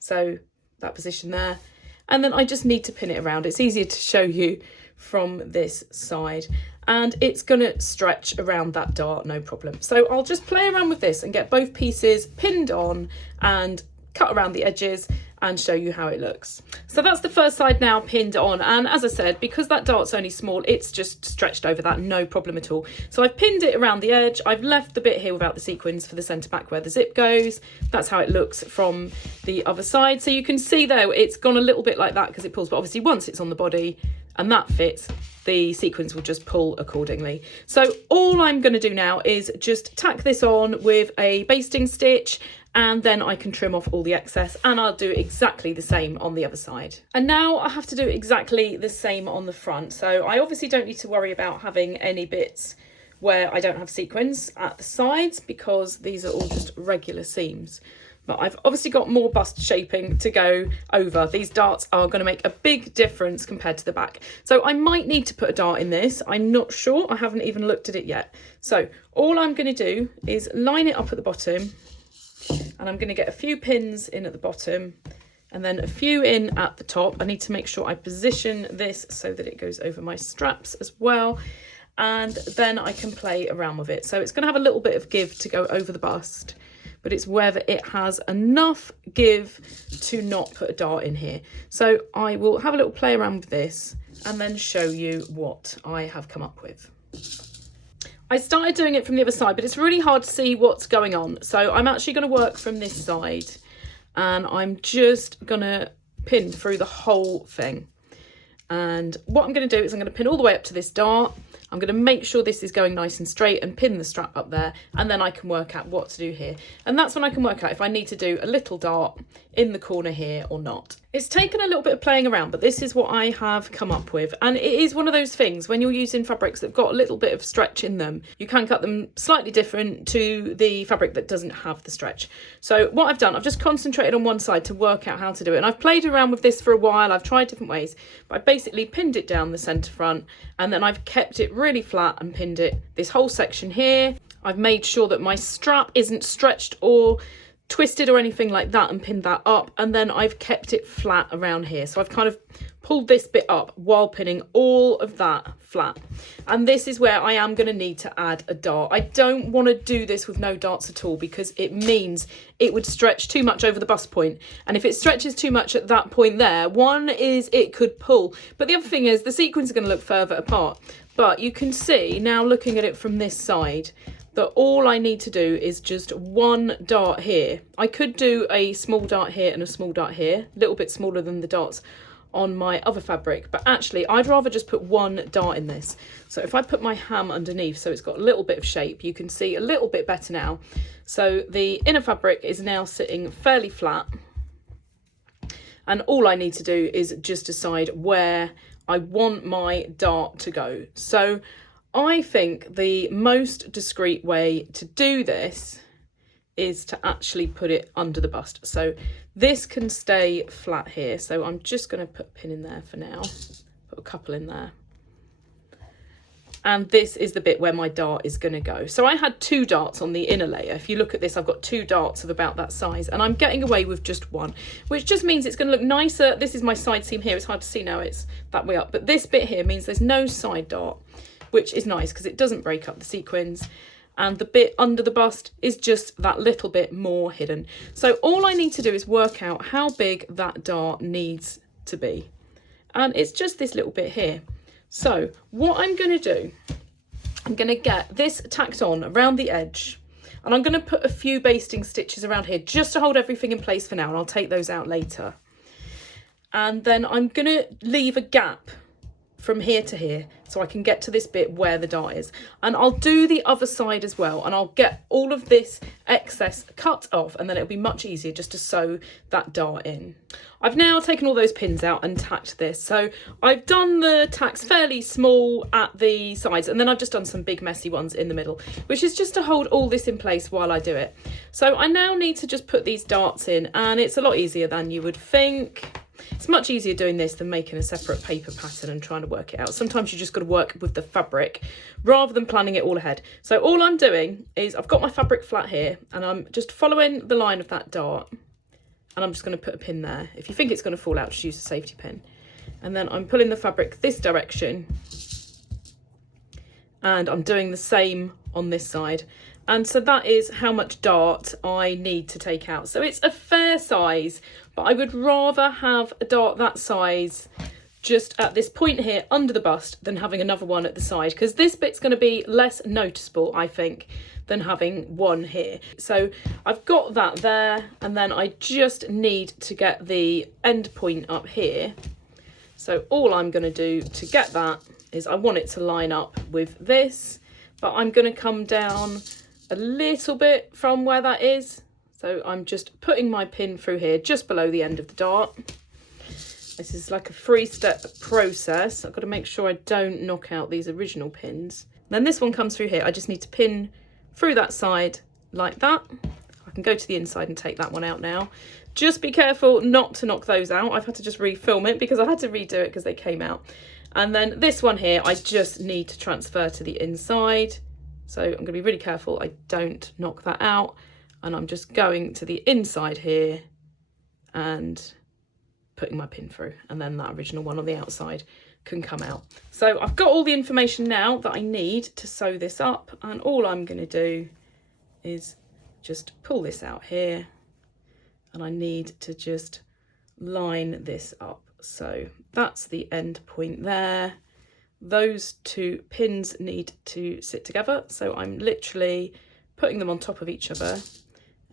So that position there. And then I just need to pin it around. It's easier to show you from this side. And it's going to stretch around that dart, no problem. So I'll just play around with this and get both pieces pinned on and cut around the edges and show you how it looks. So that's the first side now pinned on, and as I said, because that dart's only small, it's just stretched over that, no problem at all. So I've pinned it around the edge. I've left the bit here without the sequins for the centre back where the zip goes. That's how it looks from the other side. So you can see there it's gone a little bit like that because it pulls, but obviously once it's on the body and that fits, the sequins will just pull accordingly. So all I'm going to do now is just tack this on with a basting stitch, and then I can trim off all the excess, and I'll do exactly the same on the other side. And now I have to do exactly the same on the front. So I obviously don't need to worry about having any bits where I don't have sequins at the sides because these are all just regular seams. But I've obviously got more bust shaping to go over. These darts are going to make a big difference compared to the back. So I might need to put a dart in this. I'm not sure. I haven't even looked at it yet. So all I'm going to do is line it up at the bottom, and I'm going to get a few pins in at the bottom and then a few in at the top. I need to make sure I position this so that it goes over my straps as well, and then I can play around with it. So it's going to have a little bit of give to go over the bust, but it's whether it has enough give to not put a dart in here. So I will have a little play around with this and then show you what I have come up with. I started doing it from the other side, but it's really hard to see what's going on. So I'm actually going to work from this side, and I'm just going to pin through the whole thing. And what I'm going to do is I'm going to pin all the way up to this dart. I'm going to make sure this is going nice and straight and pin the strap up there, and then I can work out what to do here. And that's when I can work out if I need to do a little dart in the corner here or not. It's taken a little bit of playing around, but this is what I have come up with. And it is one of those things, when you're using fabrics that have got a little bit of stretch in them, you can cut them slightly different to the fabric that doesn't have the stretch. So what I've done, I've just concentrated on one side to work out how to do it. And I've played around with this for a while. I've tried different ways, but I've basically pinned it down the centre front, and then I've kept it really flat and pinned it this whole section here. I've made sure that my strap isn't stretched or twisted or anything like that and pinned that up, and then I've kept it flat around here. So I've kind of pulled this bit up while pinning all of that flat, and this is where I am going to need to add a dart. I don't want to do this with no darts at all because it means it would stretch too much over the bust point, and if it stretches too much at that point there, one is it could pull, but the other thing is the sequins are going to look further apart. But you can see now, looking at it from this side, that all I need to do is just one dart here. I could do a small dart here and a small dart here, a little bit smaller than the darts on my other fabric, but actually I'd rather just put one dart in this. So if I put my ham underneath so it's got a little bit of shape, you can see a little bit better now. So the inner fabric is now sitting fairly flat, and all I need to do is just decide where I want my dart to go. So I think the most discreet way to do this is to actually put it under the bust. So this can stay flat here. So I'm just going to put a pin in there for now, put a couple in there. And this is the bit where my dart is going to go. So I had 2 darts on the inner layer. If you look at this, I've got 2 darts of about that size, and I'm getting away with just 1, which just means it's going to look nicer. This is my side seam here. It's hard to see now, it's that way up. But this bit here means there's no side dart, which is nice because it doesn't break up the sequins. And the bit under the bust is just that little bit more hidden. So all I need to do is work out how big that dart needs to be. And it's just this little bit here. So what I'm going to do, I'm going to get this tacked on around the edge, and I'm going to put a few basting stitches around here just to hold everything in place for now, and I'll take those out later. And then I'm going to leave a gap from here to here so I can get to this bit where the dart is, and I'll do the other side as well, and I'll get all of this excess cut off, and then it'll be much easier just to sew that dart in. I've now taken all those pins out and tacked this. So I've done the tacks fairly small at the sides, and then I've just done some big messy ones in the middle, which is just to hold all this in place while I do it. So I now need to just put these darts in, and it's a lot easier than you would think. It's much easier doing this than making a separate paper pattern and trying to work it out. Sometimes you just got to work with the fabric rather than planning it all ahead. So all I'm doing is I've got my fabric flat here, and I'm just following the line of that dart, and I'm just going to put a pin there. If you think it's going to fall out, just use a safety pin. And then I'm pulling the fabric this direction, and I'm doing the same on this side. And so that is how much dart I need to take out. So it's a fair size, but I would rather have a dart that size just at this point here under the bust than having another one at the side, because this bit's going to be less noticeable, I think, than having one here. So I've got that there, and then I just need to get the end point up here. So all I'm going to do to get that is I want it to line up with this, but I'm going to come down a little bit from where that is. So I'm just putting my pin through here just below the end of the dart. This is like a 3-step process. I've got to make sure I don't knock out these original pins. Then this one comes through here. I just need to pin through that side like that. I can go to the inside and take that one out now. Just be careful not to knock those out. I've had to just refilm it because I had to redo it because they came out. And then this one here, I just need to transfer to the inside. So I'm going to be really careful I don't knock that out. And I'm just going to the inside here and putting my pin through. And then that original one on the outside can come out. So I've got all the information now that I need to sew this up. And all I'm going to do is just pull this out here. And I need to just line this up. So that's the end point there. Those 2 pins need to sit together. So I'm literally putting them on top of each other.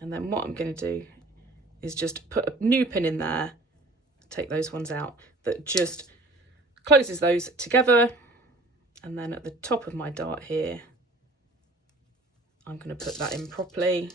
And then what I'm going to do is just put a new pin in there, take those ones out, that just closes those together. And then at the top of my dart here, I'm going to put that in properly.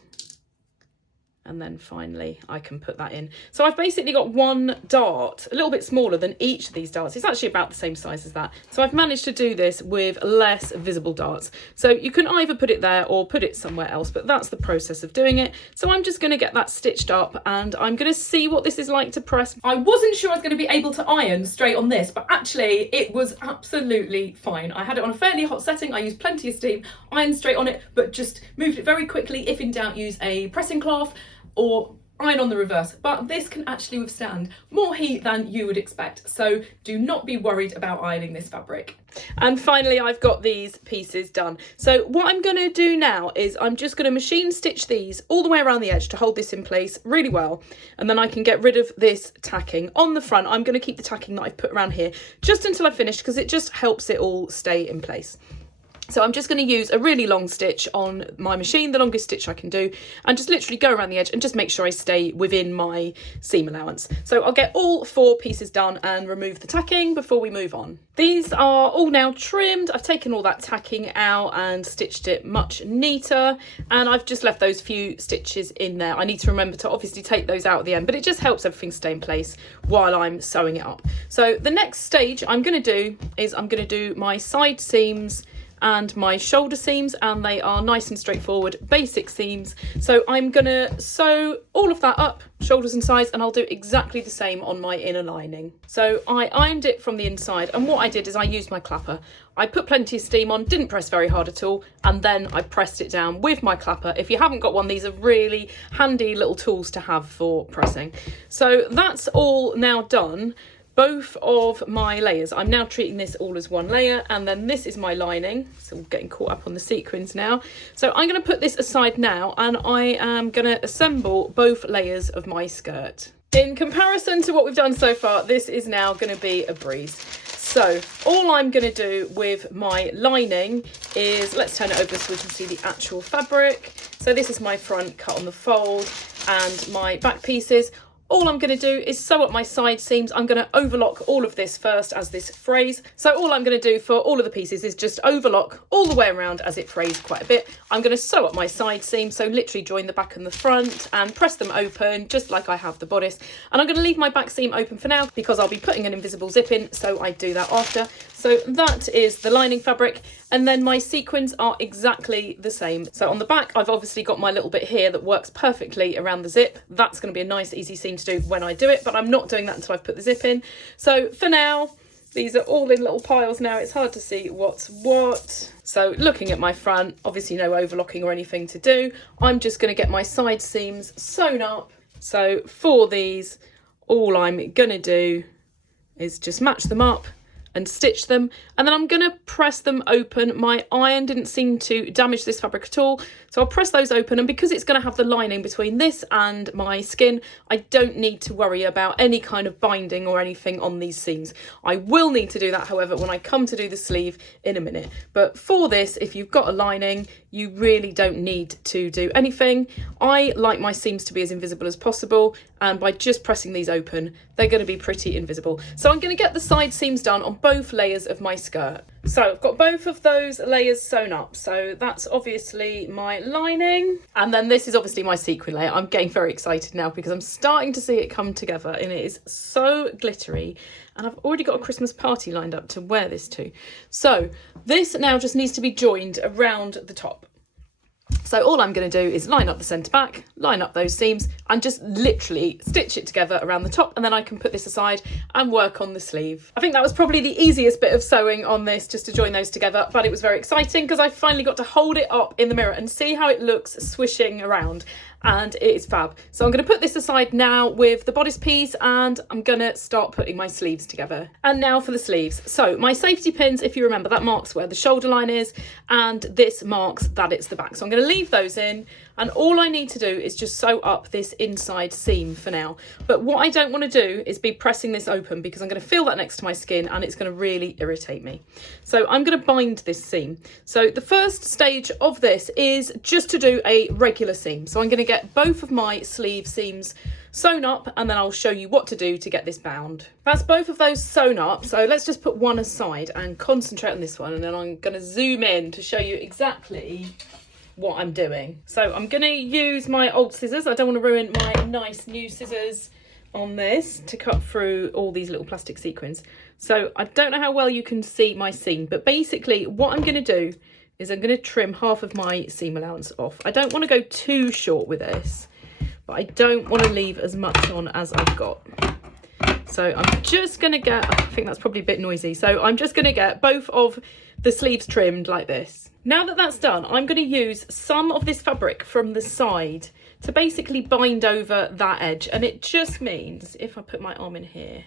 And then finally I can put that in. So I've basically got one dart, a little bit smaller than each of these darts. It's actually about the same size as that. So I've managed to do this with less visible darts. So you can either put it there or put it somewhere else, but that's the process of doing it. So I'm just going to get that stitched up, and I'm going to see what this is like to press. I wasn't sure I was going to be able to iron straight on this, but actually it was absolutely fine. I had it on a fairly hot setting. I used plenty of steam, ironed straight on it, but just moved it very quickly. If in doubt, use a pressing cloth or iron on the reverse, but this can actually withstand more heat than you would expect, so do not be worried about ironing this fabric. And finally I've got these pieces done. So what I'm going to do now is I'm just going to machine stitch these all the way around the edge to hold this in place really well, and then I can get rid of this tacking. On the front I'm going to keep the tacking that I've put around here just until I've finished, because it just helps it all stay in place. So I'm just going to use a really long stitch on my machine, the longest stitch I can do, and just literally go around the edge and just make sure I stay within my seam allowance. So I'll get all 4 pieces done and remove the tacking before we move on. These are all now trimmed. I've taken all that tacking out and stitched it much neater, and I've just left those few stitches in there. I need to remember to obviously take those out at the end, but it just helps everything stay in place while I'm sewing it up. So the next stage I'm going to do is I'm going to do my side seams and my shoulder seams, and they are nice and straightforward basic seams. So I'm gonna sew all of that up, shoulders and sides, and I'll do exactly the same on my inner lining. So I ironed it from the inside, and what I did is I used my clapper. I put plenty of steam on, didn't press very hard at all, and then I pressed it down with my clapper. If you haven't got one, these are really handy little tools to have for pressing. So that's all now done. Both of my layers, I'm now treating this all as one layer, and then this is my lining. So we're getting caught up on the sequins now. So I'm going to put this aside now, and I am going to assemble both layers of my skirt. In comparison to what we've done so far, this is now going to be a breeze. So all I'm going to do with my lining is, let's turn it over so we can see the actual fabric. So this is my front cut on the fold and my back pieces. All I'm going to do is sew up my side seams. I'm going to overlock all of this first as this frays. So all I'm going to do for all of the pieces is just overlock all the way around as it frays quite a bit. I'm going to sew up my side seams, so literally join the back and the front and press them open just like I have the bodice. And I'm going to leave my back seam open for now because I'll be putting an invisible zip in, so I do that after. So that is the lining fabric. And then my sequins are exactly the same. So on the back, I've obviously got my little bit here that works perfectly around the zip. That's going to be a nice, easy seam to do when I do it, but I'm not doing that until I've put the zip in. So for now, these are all in little piles now. It's hard to see what's what. So looking at my front, obviously no overlocking or anything to do. I'm just going to get my side seams sewn up. So for these, all I'm going to do is just match them up and stitch them, and then I'm going to press them open. My iron didn't seem to damage this fabric at all, so I'll press those open, and because it's going to have the lining between this and my skin, I don't need to worry about any kind of binding or anything on these seams. I will need to do that, however, when I come to do the sleeve in a minute. But for this, if you've got a lining, you really don't need to do anything. I like my seams to be as invisible as possible, and by just pressing these open, they're going to be pretty invisible. So I'm going to get the side seams done on both layers of my skirt. So I've got both of those layers sewn up. So that's obviously my lining, and then this is obviously my sequin layer. I'm getting very excited now because I'm starting to see it come together, and it is so glittery, and I've already got a Christmas party lined up to wear this to. So this now just needs to be joined around the top. So all I'm going to do is line up the centre back, line up those seams, and just literally stitch it together around the top, and then I can put this aside and work on the sleeve. I think that was probably the easiest bit of sewing on this, just to join those together, but it was very exciting because I finally got to hold it up in the mirror and see how it looks swishing around, and it is fab. So I'm going to put this aside now with the bodice piece, and I'm going to start putting my sleeves together. And now for the sleeves. So my safety pins, if you remember, that marks where the shoulder line is, and this marks that it's the back. So I'm going to leave those in, and all I need to do is just sew up this inside seam for now. But what I don't want to do is be pressing this open, because I'm going to feel that next to my skin and it's going to really irritate me. So I'm going to bind this seam. So the first stage of this is just to do a regular seam. So I'm going to get both of my sleeve seams sewn up, and then I'll show you what to do to get this bound. That's both of those sewn up, so let's just put one aside and concentrate on this one, and then I'm going to zoom in to show you exactly what I'm doing. So I'm going to use my old scissors. I don't want to ruin my nice new scissors on this to cut through all these little plastic sequins. So I don't know how well you can see my seam, but basically what I'm going to do is I'm going to trim half of my seam allowance off. I don't want to go too short with this, but I don't want to leave as much on as I've got. So I'm just going to get, I think that's probably a bit noisy, so I'm just going to get both of the sleeves trimmed like this. Now that that's done, I'm going to use some of this fabric from the side to basically bind over that edge, and it just means if I put my arm in here,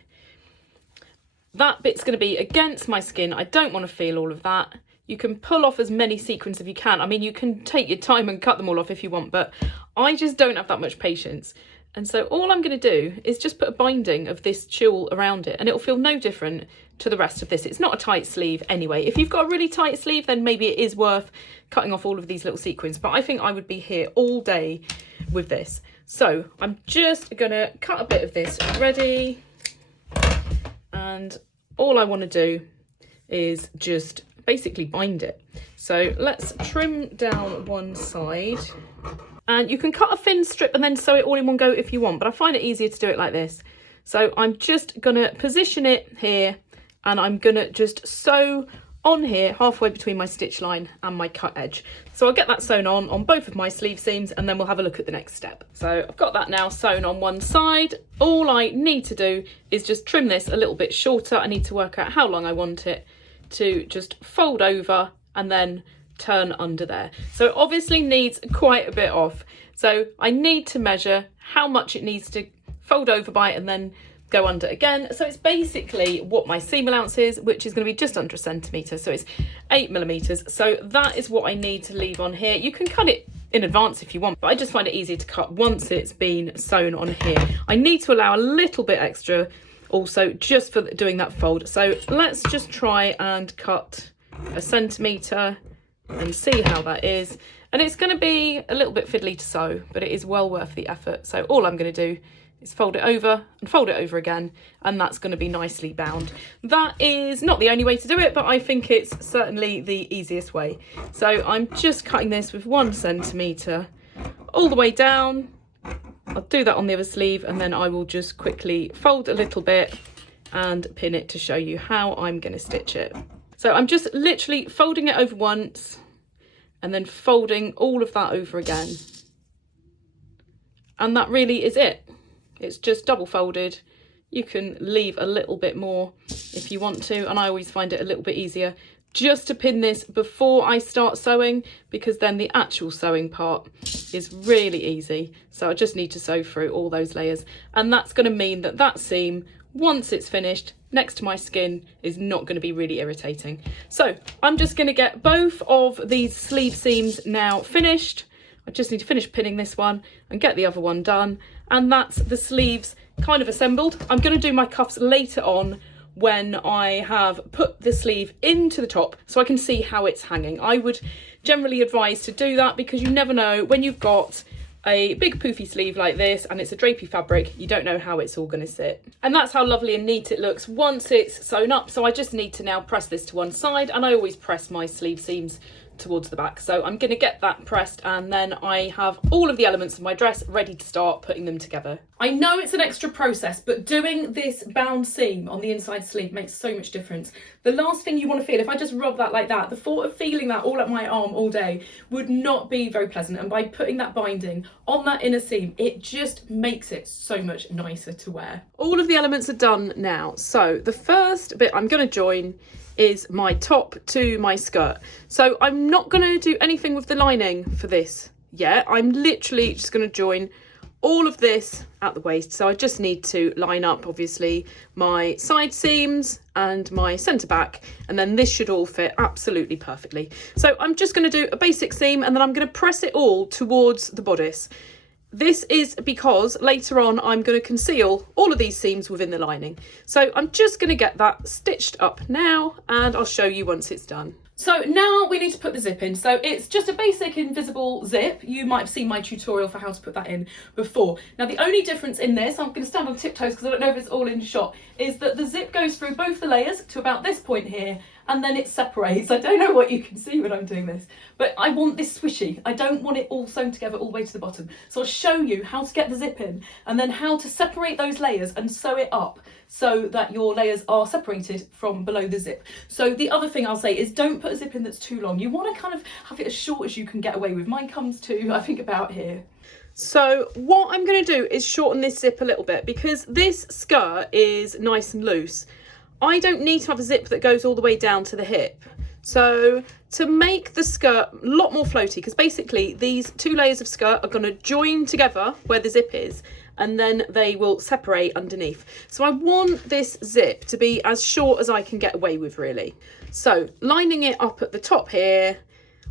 that bit's going to be against my skin. I don't want to feel all of that. You can pull off as many sequins if you can. I mean, you can take your time and cut them all off if you want, but I just don't have that much patience. And so all I'm going to do is just put a binding of this tulle around it, and it'll feel no different to the rest of this. It's not a tight sleeve anyway. If you've got a really tight sleeve, then maybe it is worth cutting off all of these little sequins, but I think I would be here all day with this. So I'm just going to cut a bit of this ready, and all I want to do is just basically bind it. So let's trim down one side, and you can cut a thin strip and then sew it all in one go if you want, but I find it easier to do it like this. So I'm just gonna position it here, and I'm gonna just sew on here halfway between my stitch line and my cut edge. So I'll get that sewn on both of my sleeve seams, and then we'll have a look at the next step. So I've got that now sewn on one side. All I need to do is just trim this a little bit shorter. I need to work out how long I want it to just fold over and then turn under there. So it obviously needs quite a bit off. So I need to measure how much it needs to fold over by and then go under again. So it's basically what my seam allowance is, which is going to be just under a centimetre. So it's 8mm. So that is what I need to leave on here. You can cut it in advance if you want, but I just find it easier to cut once it's been sewn on here. I need to allow a little bit extra also just for doing that fold. So let's just try and cut a centimetre and see how that is. And it's going to be a little bit fiddly to sew, but it is well worth the effort. So all I'm going to do is fold it over and fold it over again, and that's going to be nicely bound. That is not the only way to do it, but I think it's certainly the easiest way. So I'm just cutting this with 1 centimetre all the way down. I'll do that on the other sleeve, and then I will just quickly fold a little bit and pin it to show you how I'm going to stitch it. So I'm just literally folding it over once and then folding all of that over again. And that really is it. It's just double folded. You can leave a little bit more if you want to, and I always find it a little bit easier just to pin this before I start sewing, because then the actual sewing part is really easy. So I just need to sew through all those layers, and that's going to mean that that seam, once it's finished next to my skin, is not going to be really irritating. So I'm just going to get both of these sleeve seams now finished. I just need to finish pinning this one and get the other one done, and that's the sleeves kind of assembled. I'm going to do my cuffs later on when I have put the sleeve into the top so I can see how it's hanging. I would generally advise to do that because you never know when you've got a big poofy sleeve like this and it's a drapey fabric, you don't know how it's all going to sit. And that's how lovely and neat it looks once it's sewn up. So I just need to now press this to one side, and I always press my sleeve seams towards the back. So I'm going to get that pressed, and then I have all of the elements of my dress ready to start putting them together. I know it's an extra process, but doing this bound seam on the inside sleeve makes so much difference. The last thing you want to feel, if I just rub that like that, the thought of feeling that all up my arm all day would not be very pleasant. And by putting that binding on that inner seam, it just makes it so much nicer to wear. All of the elements are done now. So the first bit I'm going to join is my top to my skirt. So I'm not going to do anything with the lining for this yet. I'm literally just going to join all of this at the waist. So I just need to line up obviously my side seams and my centre back, and then this should all fit absolutely perfectly. So I'm just going to do a basic seam, and then I'm going to press it all towards the bodice. This is because later on I'm going to conceal all of these seams within the lining. So I'm just going to get that stitched up now, and I'll show you once it's done. So now we need to put the zip in. So it's just a basic invisible zip. You might have seen my tutorial for how to put that in before. Now the only difference in this, I'm going to stand on tiptoes because I don't know if it's all in shot, is that the zip goes through both the layers to about this point here, and then it separates. I don't know what you can see when I'm doing this, but I want this swishy. I don't want it all sewn together all the way to the bottom. So I'll show you how to get the zip in, and then how to separate those layers and sew it up so that your layers are separated from below the zip. So the other thing I'll say is don't put a zip in that's too long. You want to kind of have it as short as you can get away with. Mine comes to, I think, about here. So what I'm going to do is shorten this zip a little bit because this skirt is nice and loose. I don't need to have a zip that goes all the way down to the hip. So to make the skirt a lot more floaty, because basically these two layers of skirt are going to join together where the zip is, and then they will separate underneath. So I want this zip to be as short as I can get away with, really. So lining it up at the top here,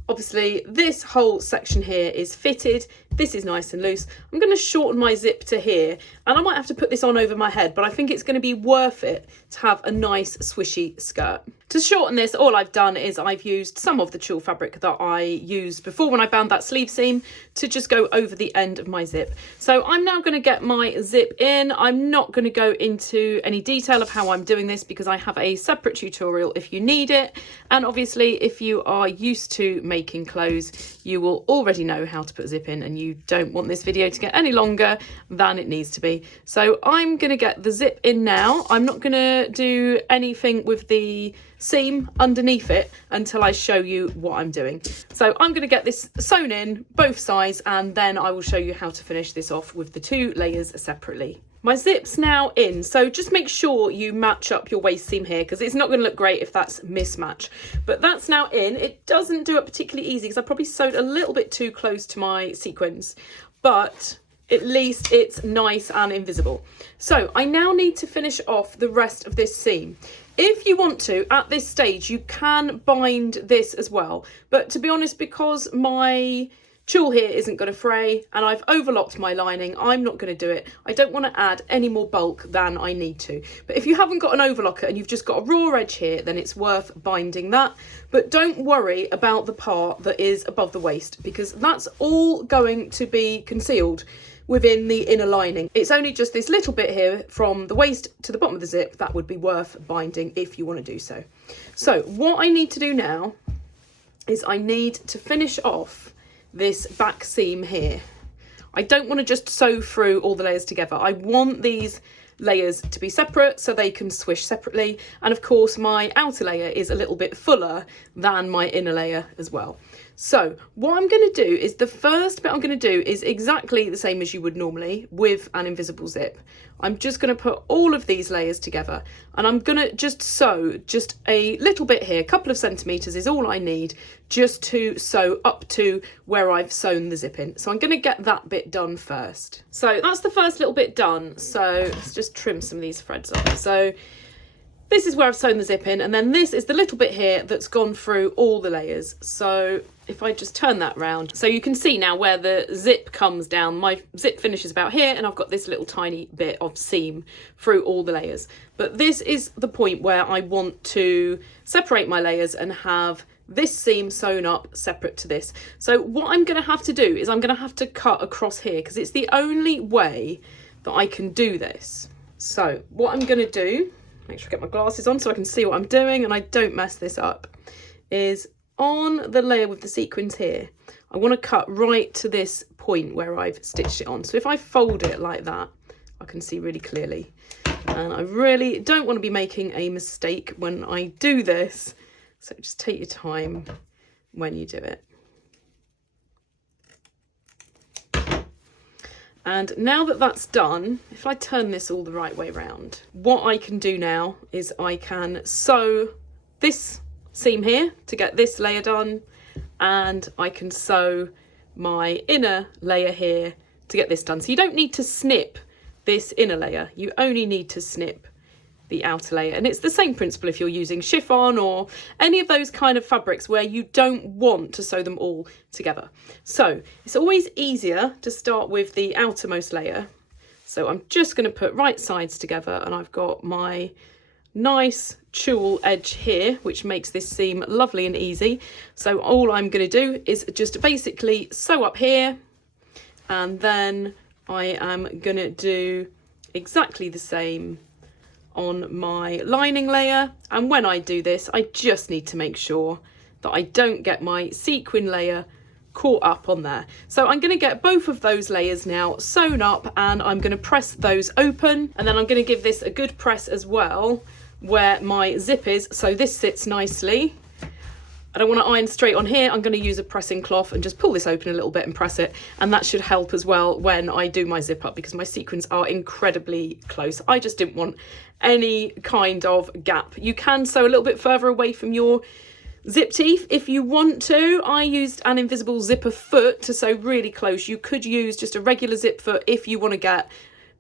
obviously this whole section here is fitted. This is nice and loose. I'm going to shorten my zip to here, and I might have to put this on over my head, but I think it's going to be worth it to have a nice swishy skirt. To shorten this, all I've done is I've used some of the tulle fabric that I used before when I bound that sleeve seam to just go over the end of my zip. So I'm now going to get my zip in. I'm not going to go into any detail of how I'm doing this because I have a separate tutorial if you need it. And obviously if you are used to making clothes, you will already know how to put a zip in, and you don't want this video to get any longer than it needs to be. So I'm going to get the zip in now. I'm not going to do anything with the seam underneath it until I show you what I'm doing. So I'm going to get this sewn in both sides, and then I will show you how to finish this off with the 2 layers separately. My zip's now in, so just make sure you match up your waist seam here, because it's not going to look great if that's mismatch. But that's now in. It doesn't do it particularly easy because I probably sewed a little bit too close to my sequins, but at least it's nice and invisible. So I now need to finish off the rest of this seam. If you want to, at this stage, you can bind this as well. But to be honest, because my tulle here isn't going to fray and I've overlocked my lining, I'm not going to do it. I don't want to add any more bulk than I need to. But if you haven't got an overlocker and you've just got a raw edge here, then it's worth binding that. But don't worry about the part that is above the waist, because that's all going to be concealed within the inner lining. It's only just this little bit here from the waist to the bottom of the zip that would be worth binding if you want to do so. So what I need to do now is I need to finish off this back seam here. I don't want to just sew through all the layers together. I want these layers to be separate so they can swish separately, and of course my outer layer is a little bit fuller than my inner layer as well. So what I'm going to do is, the first bit I'm going to do is exactly the same as you would normally with an invisible zip. I'm just going to put all of these layers together, and I'm going to just sew just a little bit here. A couple of centimetres is all I need just to sew up to where I've sewn the zip in. So I'm going to get that bit done first. So that's the first little bit done. So let's just trim some of these threads off. So this is where I've sewn the zip in, and then this is the little bit here that's gone through all the layers. So if I just turn that round, so you can see now where the zip comes down. My zip finishes about here, and I've got this little tiny bit of seam through all the layers. But this is the point where I want to separate my layers and have this seam sewn up separate to this. So what I'm going to have to do is I'm going to have to cut across here, because it's the only way that I can do this. So what I'm going to do, make sure I get my glasses on so I can see what I'm doing and I don't mess this up, is on the layer with the sequins here, I want to cut right to this point where I've stitched it on. So if I fold it like that, I can see really clearly. And I really don't want to be making a mistake when I do this. So just take your time when you do it. And now that that's done, if I turn this all the right way around, what I can do now is I can sew this seam here to get this layer done, and I can sew my inner layer here to get this done. So you don't need to snip this inner layer, you only need to snip the outer layer. And it's the same principle if you're using chiffon or any of those kind of fabrics where you don't want to sew them all together. So it's always easier to start with the outermost layer. So I'm just going to put right sides together, and I've got my nice tulle edge here, which makes this seam lovely and easy. So all I'm going to do is just basically sew up here, and then I am going to do exactly the same on my lining layer. And when I do this, I just need to make sure that I don't get my sequin layer caught up on there. So I'm going to get both of those layers now sewn up, and I'm going to press those open, and then I'm going to give this a good press as well where my zip is, so this sits nicely. I don't want to iron straight on here. I'm going to use a pressing cloth and just pull this open a little bit and press it, and that should help as well when I do my zip up, because my sequins are incredibly close. I just didn't want any kind of gap. You can sew a little bit further away from your zip teeth if you want to. I used an invisible zipper foot to sew really close. You could use just a regular zip foot if you want to get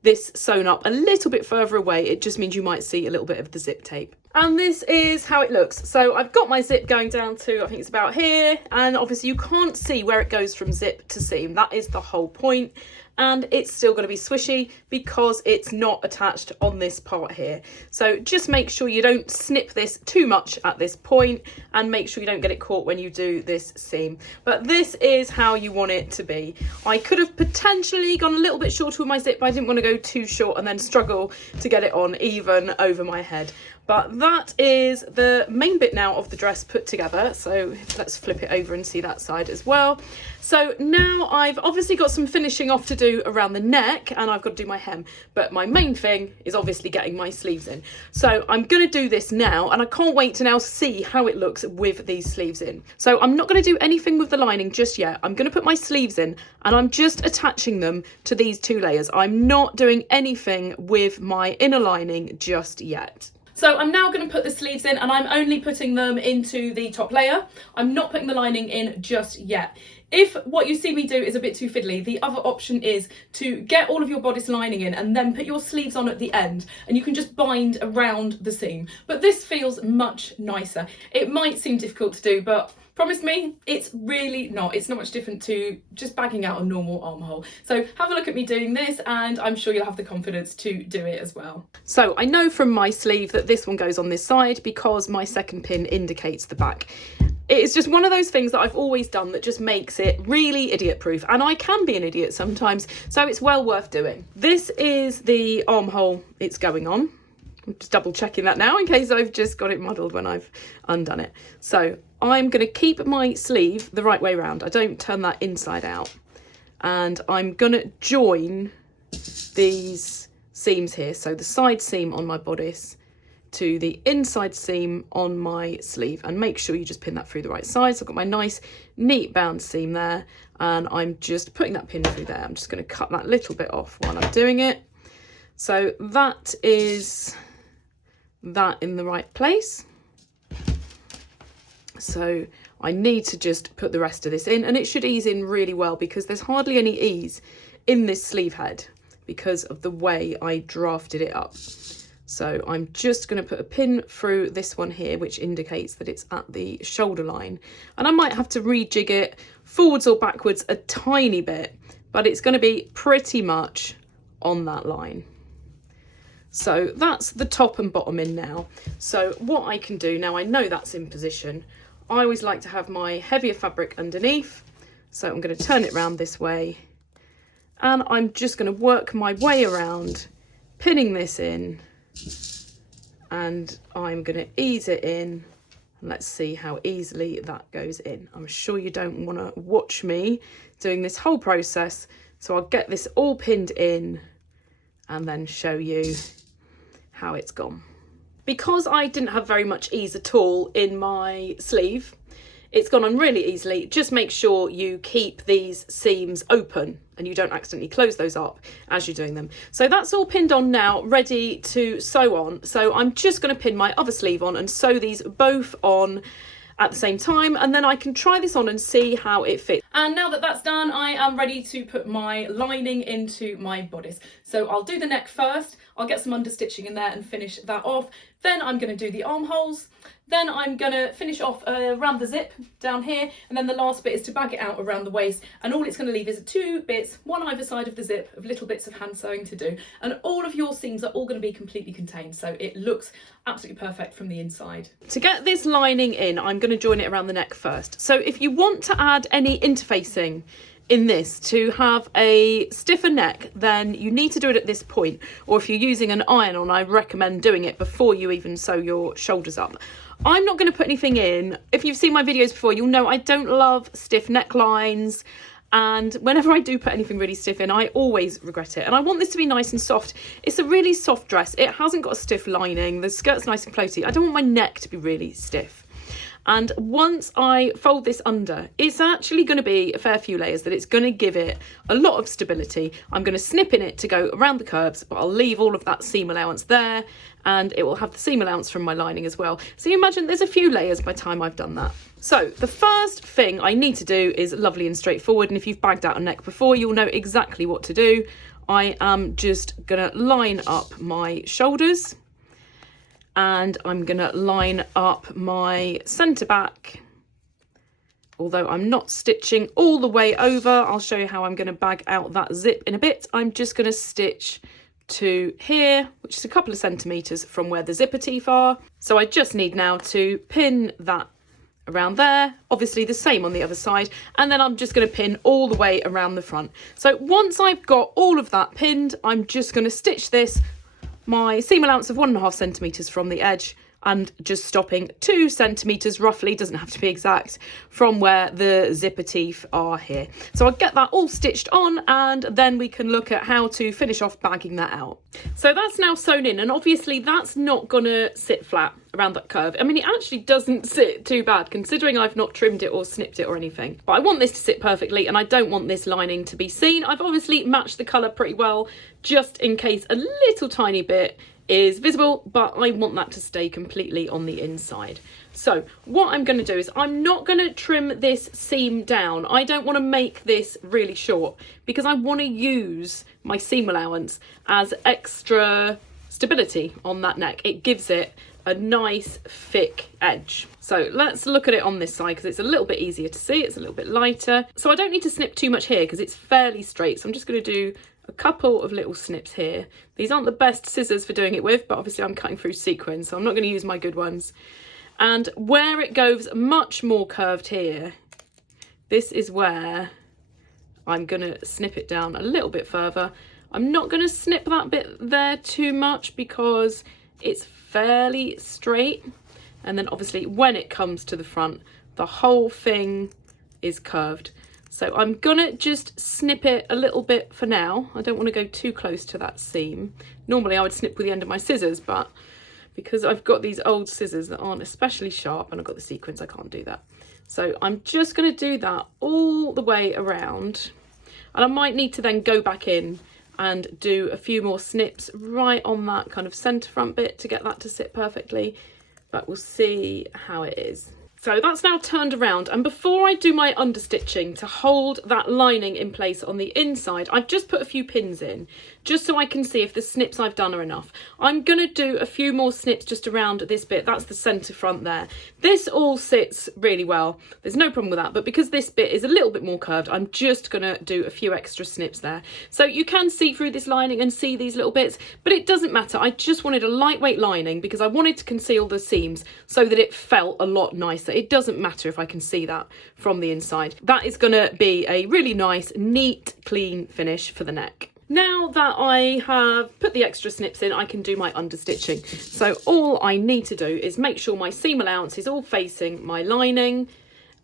this sewn up a little bit further away. It just means you might see a little bit of the zip tape. And this is how it looks. So I've got my zip going down to, I think it's about here, and obviously you can't see where it goes from zip to seam. That is the whole point. And it's still going to be swishy because it's not attached on this part here. So just make sure you don't snip this too much at this point, and make sure you don't get it caught when you do this seam. But this is how you want it to be. I could have potentially gone a little bit shorter with my zip, but I didn't want to go too short and then struggle to get it on even over my head. But that is the main bit now of the dress put together. So let's flip it over and see that side as well. So now I've obviously got some finishing off to do around the neck, and I've got to do my hem. But my main thing is obviously getting my sleeves in. So I'm going to do this now, and I can't wait to now see how it looks with these sleeves in. So I'm not going to do anything with the lining just yet. I'm going to put my sleeves in, and I'm just attaching them to these 2 layers. I'm not doing anything with my inner lining just yet. So I'm now going to put the sleeves in, and I'm only putting them into the top layer. I'm not putting the lining in just yet. If what you see me do is a bit too fiddly, the other option is to get all of your bodice lining in and then put your sleeves on at the end, and you can just bind around the seam. But this feels much nicer. It might seem difficult to do, but promise me, it's really not. It's not much different to just bagging out a normal armhole. So have a look at me doing this, and I'm sure you'll have the confidence to do it as well. So I know from my sleeve that this one goes on this side because my second pin indicates the back. It is just one of those things that I've always done that just makes it really idiot proof, and I can be an idiot sometimes, so it's well worth doing. This is the armhole it's going on. I'm just double checking that now in case I've just got it muddled when I've undone it. So I'm going to keep my sleeve the right way around. I don't turn that inside out. And I'm going to join these seams here. So the side seam on my bodice to the inside seam on my sleeve, and make sure you just pin that through the right side. So I've got my nice neat bound seam there, and I'm just putting that pin through there. I'm just going to cut that little bit off while I'm doing it. So that is that in the right place. So I need to just put the rest of this in, and it should ease in really well because there's hardly any ease in this sleeve head because of the way I drafted it up. So I'm just going to put a pin through this one here, which indicates that it's at the shoulder line, and I might have to rejig it forwards or backwards a tiny bit, but it's going to be pretty much on that line. So that's the top and bottom in now. So what I can do now, I know that's in position. I always like to have my heavier fabric underneath. So I'm going to turn it around this way, and I'm just going to work my way around, pinning this in, and I'm going to ease it in. Let's see how easily that goes in. I'm sure you don't want to watch me doing this whole process, so I'll get this all pinned in and then show you how it's gone. Because I didn't have very much ease at all in my sleeve, it's gone on really easily. Just make sure you keep these seams open and you don't accidentally close those up as you're doing them. So that's all pinned on now, ready to sew on. So I'm just going to pin my other sleeve on and sew these both on at the same time, and then I can try this on and see how it fits. And now that that's done, I am ready to put my lining into my bodice. So I'll do the neck first, I'll get some understitching in there and finish that off. Then I'm going to do the armholes. Then I'm going to finish off around the zip down here, and then the last bit is to bag it out around the waist, and all it's going to leave is 2 bits, one either side of the zip, of little bits of hand sewing to do, and all of your seams are all going to be completely contained, so it looks absolutely perfect from the inside. To get this lining in, I'm going to join it around the neck first. So if you want to add any interfacing in this to have a stiffer neck, then you need to do it at this point, or if you're using an iron-on, I recommend doing it before you even sew your shoulders up. I'm not going to put anything in. If you've seen my videos before, you'll know I don't love stiff necklines, and whenever I do put anything really stiff in, I always regret it. And I want this to be nice and soft. It's a really soft dress. It hasn't got a stiff lining. The skirt's nice and floaty. I don't want my neck to be really stiff. And once I fold this under, it's actually going to be a fair few layers, that it's going to give it a lot of stability. I'm going to snip in it to go around the curves, but I'll leave all of that seam allowance there, and it will have the seam allowance from my lining as well. So you imagine there's a few layers by the time I've done that. So the first thing I need to do is lovely and straightforward, and if you've bagged out a neck before, you'll know exactly what to do. I am just going to line up my shoulders, and I'm going to line up my centre back. Although I'm not stitching all the way over, I'll show you how I'm going to bag out that zip in a bit. I'm just going to stitch to here, which is a couple of centimetres from where the zipper teeth are. So I just need now to pin that around there, obviously the same on the other side, and then I'm just going to pin all the way around the front. So once I've got all of that pinned, I'm just going to stitch this my seam allowance of 1.5 centimetres from the edge, and just stopping 2 centimetres roughly, doesn't have to be exact, from where the zipper teeth are here. So I'll get that all stitched on, and then we can look at how to finish off bagging that out. So that's now sewn in, and obviously that's not gonna sit flat around that curve. I mean, it actually doesn't sit too bad considering I've not trimmed it or snipped it or anything, but I want this to sit perfectly and I don't want this lining to be seen. I've obviously matched the colour pretty well just in case a little tiny bit is visible, but I want that to stay completely on the inside. So what I'm going to do is I'm not going to trim this seam down. I don't want to make this really short because I want to use my seam allowance as extra stability on that neck. It gives it a nice thick edge. So let's look at it on this side because it's a little bit easier to see. It's a little bit lighter. So I don't need to snip too much here because it's fairly straight. So I'm just going to do a couple of little snips here. These aren't the best scissors for doing it with, but obviously I'm cutting through sequin, so I'm not going to use my good ones. And where it goes much more curved here, this is where I'm going to snip it down a little bit further. I'm not going to snip that bit there too much because it's fairly straight. And then obviously when it comes to the front, the whole thing is curved. So I'm gonna just snip it a little bit for now. I don't want to go too close to that seam. Normally I would snip with the end of my scissors, but because I've got these old scissors that aren't especially sharp and I've got the sequins, I can't do that. So I'm just going to do that all the way around. And I might need to then go back in and do a few more snips right on that kind of centre front bit to get that to sit perfectly. But we'll see how it is. So that's now turned around, and before I do my understitching to hold that lining in place on the inside, I've just put a few pins in just so I can see if the snips I've done are enough. I'm going to do a few more snips just around this bit. That's the centre front there. This all sits really well. There's no problem with that, but because this bit is a little bit more curved, I'm just going to do a few extra snips there. So you can see through this lining and see these little bits, but it doesn't matter. I just wanted a lightweight lining because I wanted to conceal the seams so that it felt a lot nicer. It doesn't matter if I can see that from the inside. That is going to be a really nice, neat, clean finish for the neck. Now that I have put the extra snips in, I can do my understitching. So all I need to do is make sure my seam allowance is all facing my lining,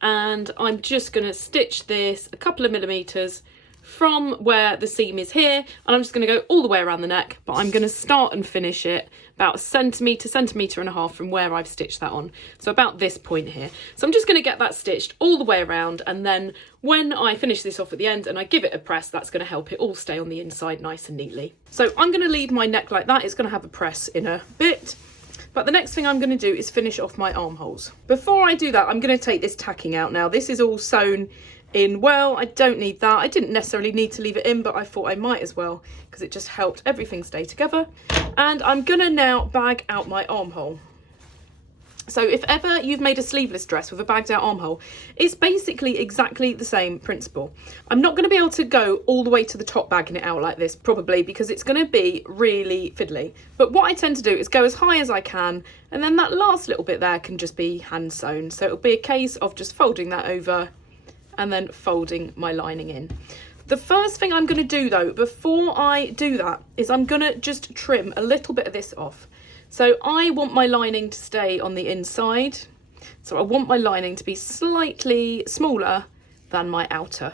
and I'm just going to stitch this a couple of millimetres from where the seam is here, and I'm just going to go all the way around the neck, but I'm going to start and finish it about a centimetre and a half from where I've stitched that on, so about this point here. So I'm just going to get that stitched all the way around, and then when I finish this off at the end and I give it a press, that's going to help it all stay on the inside nice and neatly. So I'm going to leave my neck like that. It's going to have a press in a bit. But the next thing I'm going to do is finish off my armholes. Before I do that, I'm going to take this tacking out now. This is all sewn in well. I don't need that. I didn't necessarily need to leave it in, but I thought I might as well because it just helped everything stay together. And I'm going to now bag out my armhole. So if ever you've made a sleeveless dress with a bagged out armhole, it's basically exactly the same principle. I'm not going to be able to go all the way to the top bagging it out like this, probably, because it's going to be really fiddly. But what I tend to do is go as high as I can, and then that last little bit there can just be hand sewn. So it'll be a case of just folding that over and then folding my lining in. The first thing I'm going to do though, before I do that, is I'm going to just trim a little bit of this off. So I want my lining to stay on the inside. So I want my lining to be slightly smaller than my outer.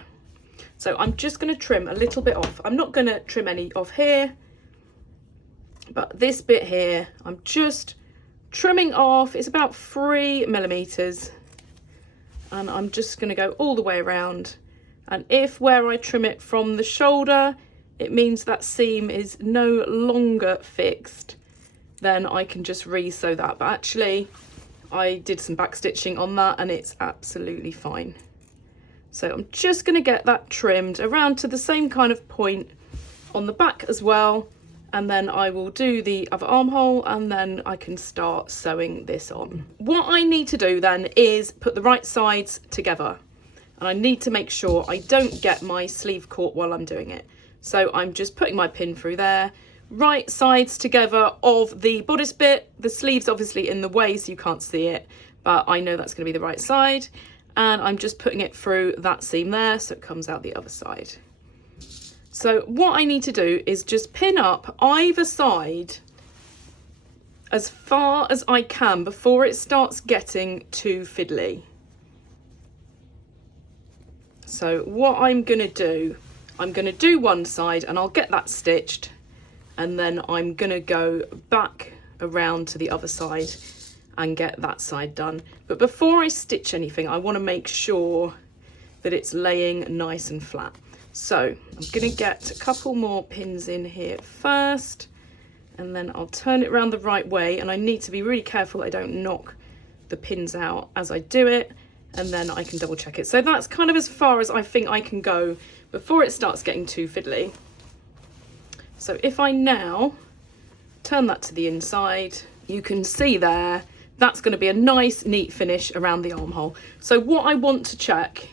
So I'm just going to trim a little bit off. I'm not going to trim any off here, but this bit here, I'm just trimming off. It's about 3 millimeters. And I'm just going to go all the way around. And if where I trim it from the shoulder, it means that seam is no longer fixed, then I can just re-sew that. But actually, I did some back stitching on that and it's absolutely fine. So I'm just going to get that trimmed around to the same kind of point on the back as well. And then I will do the other armhole and then I can start sewing this on. What I need to do then is put the right sides together. And I need to make sure I don't get my sleeve caught while I'm doing it. So I'm just putting my pin through there. Right sides together of the bodice bit. The sleeve's obviously in the way so you can't see it, but I know that's going to be the right side. And I'm just putting it through that seam there so it comes out the other side. So what I need to do is just pin up either side as far as I can before it starts getting too fiddly. So what I'm going to do one side and I'll get that stitched, and then I'm going to go back around to the other side and get that side done. But before I stitch anything, I want to make sure that it's laying nice and flat. So I'm going to get a couple more pins in here first, and then I'll turn it around the right way, and I need to be really careful I don't knock the pins out as I do it, and then I can double check it. So that's kind of as far as I think I can go before it starts getting too fiddly. So if I now turn that to the inside, you can see there, that's going to be a nice neat finish around the armhole. So what I want to check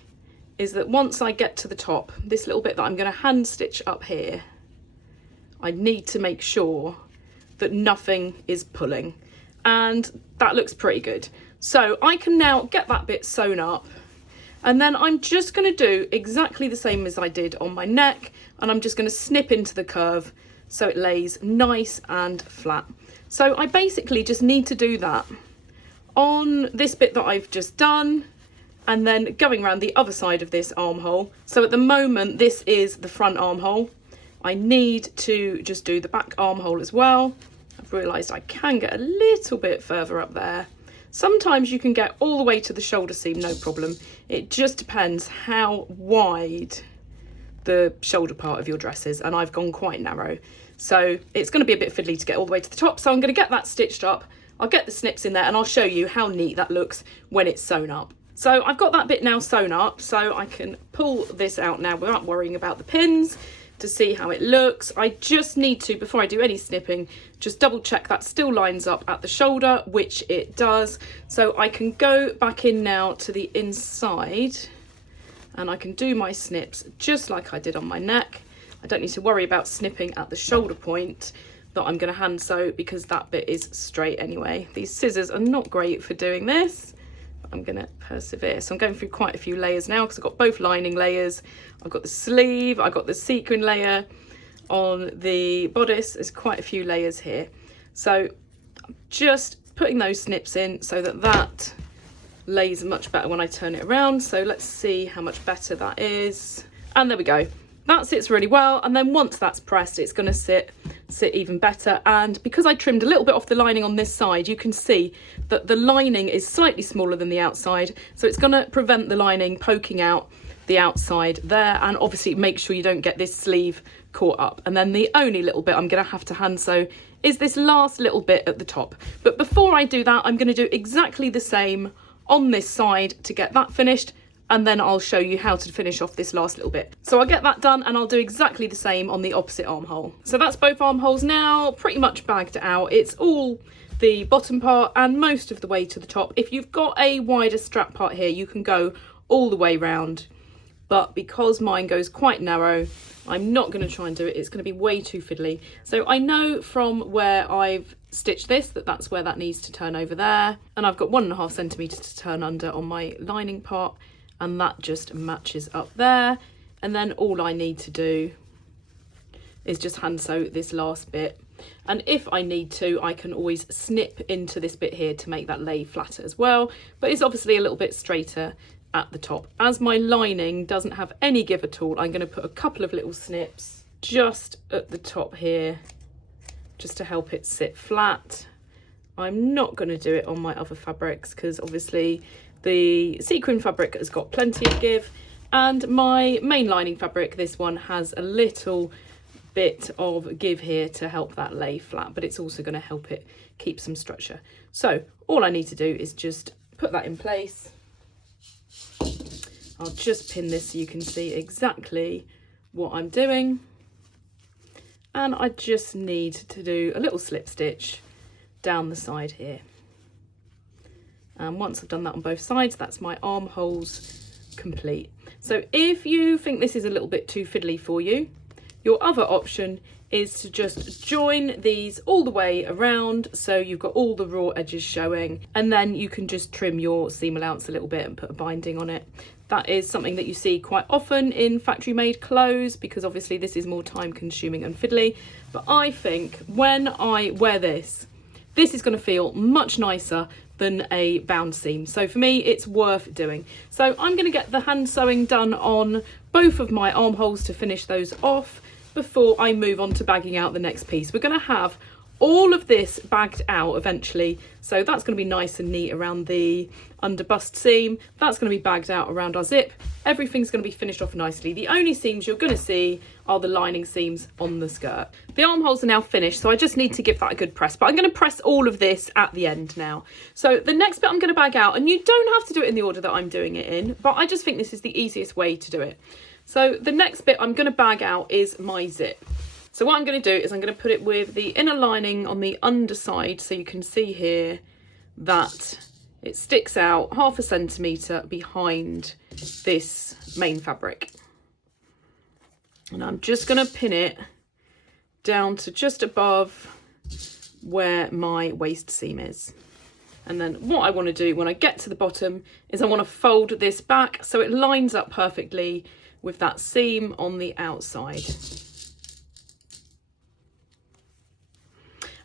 is that once I get to the top, this little bit that I'm going to hand stitch up here, I need to make sure that nothing is pulling, and that looks pretty good. So I can now get that bit sewn up, and then I'm just going to do exactly the same as I did on my neck, and I'm just going to snip into the curve so it lays nice and flat. So I basically just need to do that on this bit that I've just done, and then going around the other side of this armhole. So at the moment this is the front armhole. I need to just do the back armhole as well. I've realised I can get a little bit further up there. Sometimes you can get all the way to the shoulder seam, no problem. It just depends how wide the shoulder part of your dress is, and I've gone quite narrow. So it's going to be a bit fiddly to get all the way to the top. So I'm going to get that stitched up. I'll get the snips in there and I'll show you how neat that looks when it's sewn up. So I've got that bit now sewn up, so I can pull this out now without worrying about the pins to see how it looks. I just need to, before I do any snipping, just double check that still lines up at the shoulder, which it does. So I can go back in now to the inside and I can do my snips just like I did on my neck. I don't need to worry about snipping at the shoulder point that I'm going to hand sew because that bit is straight anyway. These scissors are not great for doing this. I'm going to persevere. So I'm going through quite a few layers now because I've got both lining layers. I've got the sleeve, I've got the sequin layer on the bodice. There's quite a few layers here. So I'm just putting those snips in so that that lays much better when I turn it around. So let's see how much better that is. And there we go. That sits really well, and then once that's pressed it's going to sit even better. And because I trimmed a little bit off the lining on this side, you can see that the lining is slightly smaller than the outside, so it's going to prevent the lining poking out the outside there, and obviously make sure you don't get this sleeve caught up. And then the only little bit I'm going to have to hand sew is this last little bit at the top. But before I do that, I'm going to do exactly the same on this side to get that finished, and then I'll show you how to finish off this last little bit. So I'll get that done and I'll do exactly the same on the opposite armhole. So that's both armholes now pretty much bagged out. It's all the bottom part and most of the way to the top. If you've got a wider strap part here, you can go all the way round, but because mine goes quite narrow, I'm not going to try and do it. It's going to be way too fiddly. So I know from where I've stitched this that that's where that needs to turn over there, and I've got 1.5 centimeters to turn under on my lining part, and that just matches up there. And then all I need to do is just hand sew this last bit, and if I need to I can always snip into this bit here to make that lay flatter as well, but it's obviously a little bit straighter at the top. As my lining doesn't have any give at all, I'm going to put a couple of little snips just at the top here just to help it sit flat. I'm not going to do it on my other fabrics because obviously the sequin fabric has got plenty of give, and my main lining fabric, this one, has a little bit of give here to help that lay flat, but it's also going to help it keep some structure. So all I need to do is just put that in place. I'll just pin this so you can see exactly what I'm doing, and I just need to do a little slip stitch down the side here. And once I've done that on both sides, that's my armholes complete. So if you think this is a little bit too fiddly for you, your other option is to just join these all the way around so you've got all the raw edges showing, and then you can just trim your seam allowance a little bit and put a binding on it. That is something that you see quite often in factory made clothes because obviously this is more time consuming and fiddly. But I think when I wear this this is going to feel much nicer than a bound seam. So for me, it's worth doing. So I'm going to get the hand sewing done on both of my armholes to finish those off before I move on to bagging out the next piece. We're going to have all of this bagged out eventually, so that's going to be nice and neat around the under bust seam. That's going to be bagged out around our zip. Everything's going to be finished off nicely. The only seams you're going to see are the lining seams on the skirt. The armholes are now finished, so I just need to give that a good press, but I'm going to press all of this at the end now. So the next bit I'm going to bag out, and you don't have to do it in the order that I'm doing it in, but I just think this is the easiest way to do it. So the next bit I'm going to bag out is my zip. So what I'm going to do is I'm going to put it with the inner lining on the underside, so you can see here that it sticks out 1/2 centimetre behind this main fabric. And I'm just going to pin it down to just above where my waist seam is. And then what I want to do when I get to the bottom is I want to fold this back so it lines up perfectly with that seam on the outside.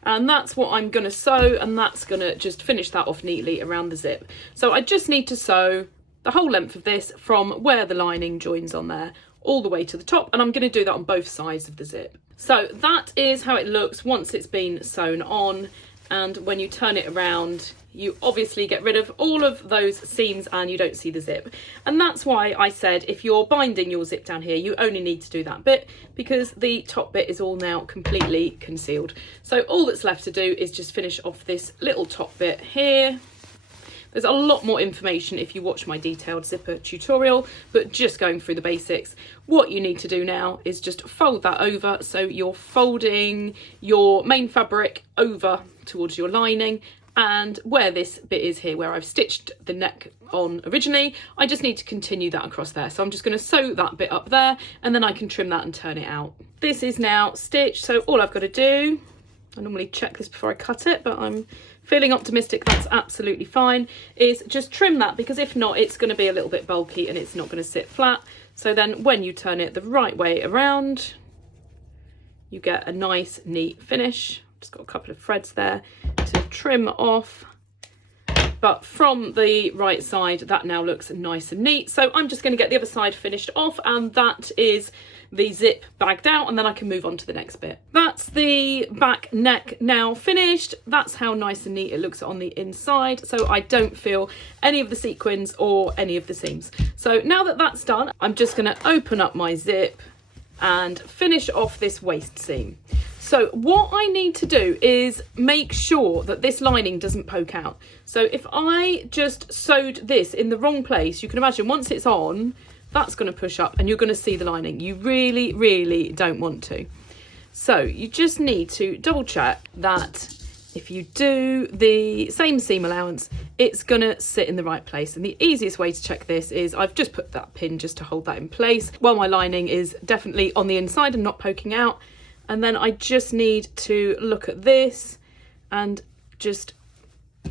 And that's what I'm going to sew, and that's going to just finish that off neatly around the zip. So I just need to sew the whole length of this from where the lining joins on there all the way to the top, and I'm going to do that on both sides of the zip. So that is how it looks once it's been sewn on, and when you turn it around you obviously get rid of all of those seams and you don't see the zip. And that's why I said if you're binding your zip down here, you only need to do that bit, because the top bit is all now completely concealed. So all that's left to do is just finish off this little top bit here. There's a lot more information if you watch my detailed zipper tutorial, but just going through the basics, what you need to do now is just fold that over. So you're folding your main fabric over towards your lining, and where this bit is here, where I've stitched the neck on originally, I just need to continue that across there. So I'm just going to sew that bit up there, and then I can trim that and turn it out. This is now stitched, so all I've got to do, I normally check this before I cut it, but I'm feeling optimistic that's absolutely fine, is just trim that, because if not, it's going to be a little bit bulky and it's not going to sit flat. So then when you turn it the right way around, you get a nice neat finish. Just got a couple of threads there to trim off, but from the right side that now looks nice and neat. So I'm just going to get the other side finished off, and that is the zip bagged out, and then I can move on to the next bit. That's the back neck now finished. That's how nice and neat it looks on the inside, so I don't feel any of the sequins or any of the seams. So now that that's done, I'm just going to open up my zip and finish off this waist seam. So what I need to do is make sure that this lining doesn't poke out. So if I just sewed this in the wrong place, you can imagine once it's on, that's going to push up and you're going to see the lining. You really, really don't want to. So you just need to double check that if you do the same seam allowance, it's going to sit in the right place. And the easiest way to check this is I've just put that pin just to hold that in place while my lining is definitely on the inside and not poking out. And then I just need to look at this and just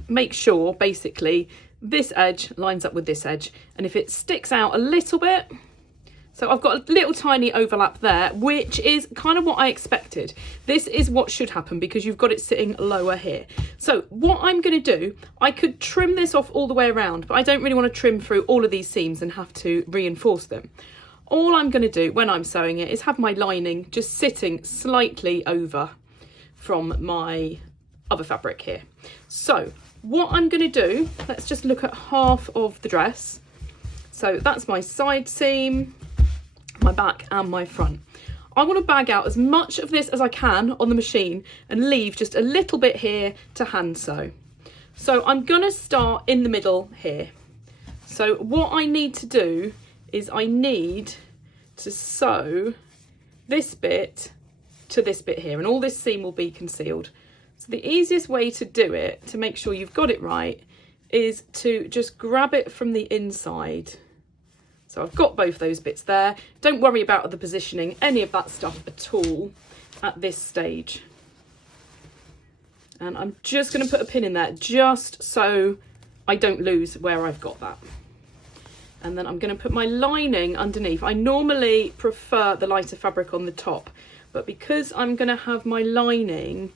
make sure basically this edge lines up with this edge. And if it sticks out a little bit, so I've got a little tiny overlap there, which is kind of what I expected. This is what should happen because you've got it sitting lower here. So what I'm going to do, I could trim this off all the way around, but I don't really want to trim through all of these seams and have to reinforce them. All I'm going to do when I'm sewing it is have my lining just sitting slightly over from my other fabric here. So what I'm going to do, let's just look at half of the dress. So that's my side seam, my back and my front. I want to bag out as much of this as I can on the machine and leave just a little bit here to hand sew. So I'm going to start in the middle here. So what I need to do is I need to sew this bit to this bit here, and all this seam will be concealed. So the easiest way to do it, to make sure you've got it right, is to just grab it from the inside. So I've got both those bits there. Don't worry about the positioning, any of that stuff at all at this stage. And I'm just going to put a pin in there just so I don't lose where I've got that. And then I'm going to put my lining underneath. I normally prefer the lighter fabric on the top, but because I'm going to have my lining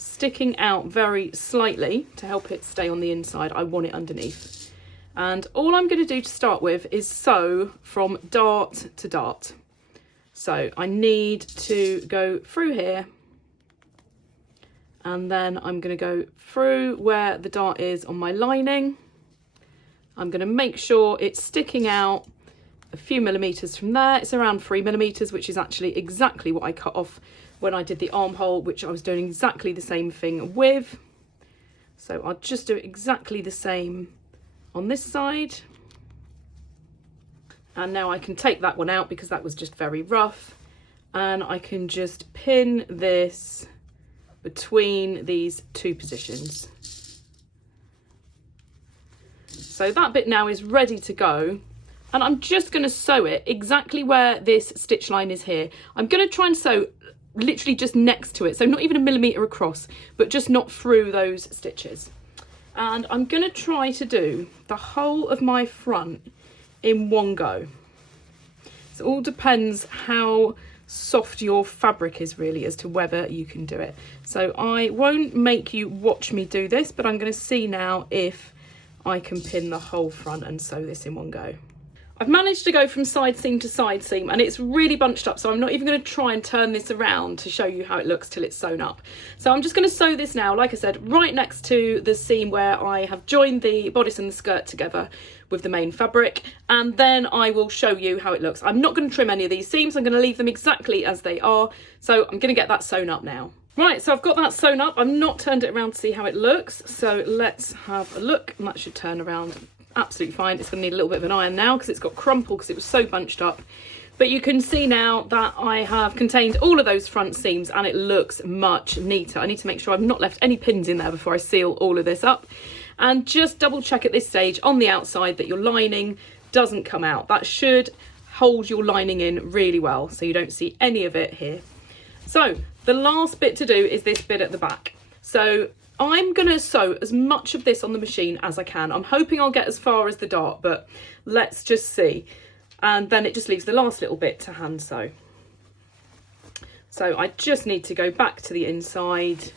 sticking out very slightly to help it stay on the inside. I want it underneath. And all I'm going to do to start with is sew from dart to dart. So I need to go through here, and then I'm going to go through where the dart is on my lining. I'm going to make sure it's sticking out a few millimeters from there. It's around 3 millimeters, which is actually exactly what I cut off when I did the armhole, which I was doing exactly the same thing with. So I'll just do exactly the same on this side. And now I can take that one out because that was just very rough. And I can just pin this between these two positions. So that bit now is ready to go. And I'm just going to sew it exactly where this stitch line is here. I'm going to try and sew literally just next to it. So not even a millimetre across, but just not through those stitches. And I'm going to try to do the whole of my front in one go. So it all depends how soft your fabric is really as to whether you can do it. So I won't make you watch me do this, but I'm going to see now if I can pin the whole front and sew this in one go. I've managed to go from side seam to side seam, and it's really bunched up, so I'm not even going to try and turn this around to show you how it looks till it's sewn up. So I'm just going to sew this now, like I said, right next to the seam where I have joined the bodice and the skirt together with the main fabric, and then I will show you how it looks. I'm not going to trim any of these seams. I'm going to leave them exactly as they are. So I'm going to get that sewn up now. Right, so I've got that sewn up. I've not turned it around to see how it looks. So let's have a look, and that should turn around absolutely fine. It's going to need a little bit of an iron now because it's got crumple because it was so bunched up. But you can see now that I have contained all of those front seams and it looks much neater. I need to make sure I've not left any pins in there before I seal all of this up. And just double check at this stage on the outside that your lining doesn't come out. That should hold your lining in really well so you don't see any of it here. So the last bit to do is this bit at the back. So I'm going to sew as much of this on the machine as I can. I'm hoping I'll get as far as the dart, but let's just see. And then it just leaves the last little bit to hand sew. So I just need to go back to the inside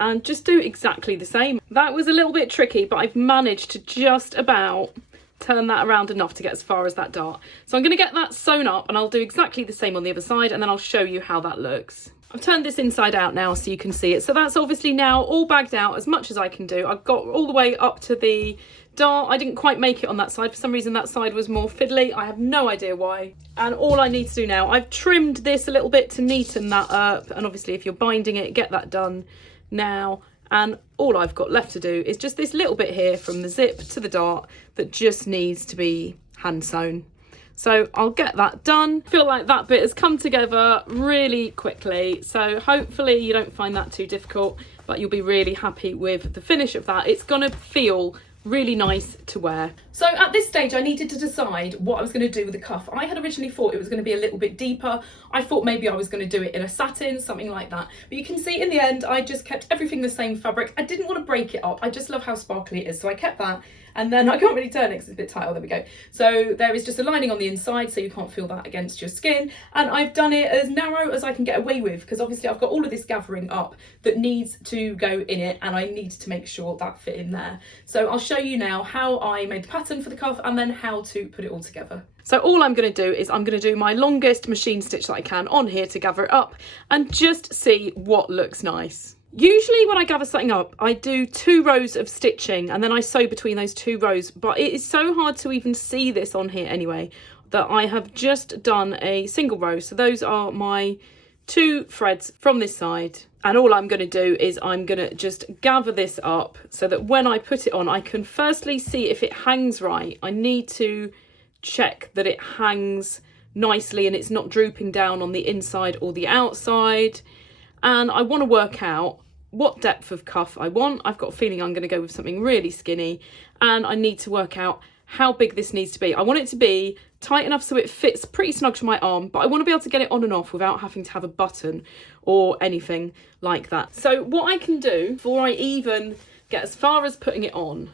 and just do exactly the same. That was a little bit tricky, but I've managed to just about turn that around enough to get as far as that dart. So I'm going to get that sewn up and I'll do exactly the same on the other side, and then I'll show you how that looks. I've turned this inside out now so you can see it. So that's obviously now all bagged out as much as I can do. I've got all the way up to the dart. I didn't quite make it on that side. For some reason that side was more fiddly. I have no idea why. And all I need to do now, I've trimmed this a little bit to neaten that up. And obviously if you're binding it, get that done now. And all I've got left to do is just this little bit here from the zip to the dart that just needs to be hand sewn. So I'll get that done. I feel like that bit has come together really quickly. So hopefully you don't find that too difficult, but you'll be really happy with the finish of that. It's gonna feel really nice to wear. So at this stage I needed to decide what I was going to do with the cuff. I had originally thought it was going to be a little bit deeper. I thought maybe I was going to do it in a satin, something like that. But you can see in the end I just kept everything the same fabric. I didn't want to break it up. I just love how sparkly it is. So I kept that, and then I can't really turn it because it's a bit tight. Oh, there we go. So there is just a lining on the inside so you can't feel that against your skin. And I've done it as narrow as I can get away with because obviously I've got all of this gathering up that needs to go in it, and I need to make sure that fit in there. So I'll show you now how I made the pattern for the cuff and then how to put it all together. So all I'm going to do is I'm going to do my longest machine stitch that I can on here to gather it up and just see what looks nice. Usually when I gather something up, I do 2 rows of stitching and then I sew between those 2 rows, but it is so hard to even see this on here anyway that I have just done a single row. So those are my 2 threads from this side, and all I'm going to do is I'm going to just gather this up so that when I put it on I can firstly see if it hangs right. I need to check that it hangs nicely and it's not drooping down on the inside or the outside, and I want to work out what depth of cuff I want. I've got a feeling I'm going to go with something really skinny, and I need to work out how big this needs to be. I want it to be tight enough so it fits pretty snug to my arm, but I want to be able to get it on and off without having to have a button or anything like that. So what I can do before I even get as far as putting it on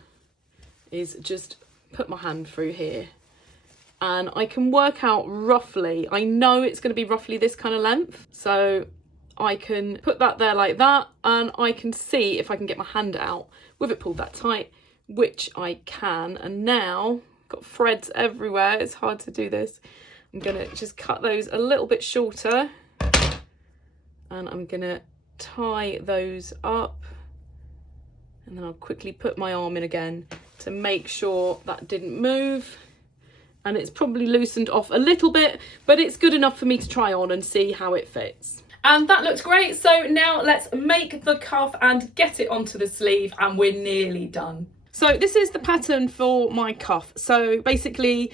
is just put my hand through here, and I can work out roughly, I know it's going to be roughly this kind of length, so I can put that there like that, and I can see if I can get my hand out with it pulled that tight, which I can. And now, got threads everywhere, it's hard to do this. I'm gonna just cut those a little bit shorter, and I'm gonna tie those up, and then I'll quickly put my arm in again to make sure that didn't move. And it's probably loosened off a little bit, but it's good enough for me to try on and see how it fits. And that looks great. So now let's make the cuff and get it onto the sleeve, and we're nearly done. So this is the pattern for my cuff. So basically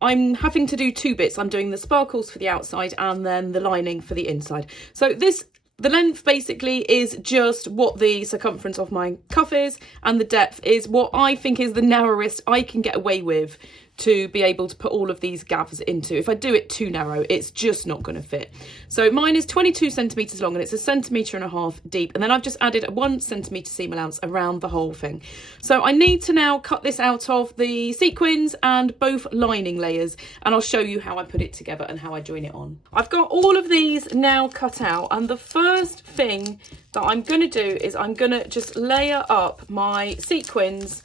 I'm having to do two bits. I'm doing the sparkles for the outside and then the lining for the inside. So the length basically is just what the circumference of my cuff is, and the depth is what I think is the narrowest I can get away with to be able to put all of these gathers into. If I do it too narrow, it's just not going to fit. So mine is 22 centimetres long, and it's 1.5 centimetres deep, and then I've just added a 1 centimetre seam allowance around the whole thing. So I need to now cut this out of the sequins and both lining layers, and I'll show you how I put it together and how I join it on. I've got all of these now cut out, and the first thing that I'm going to do is I'm going to just layer up my sequins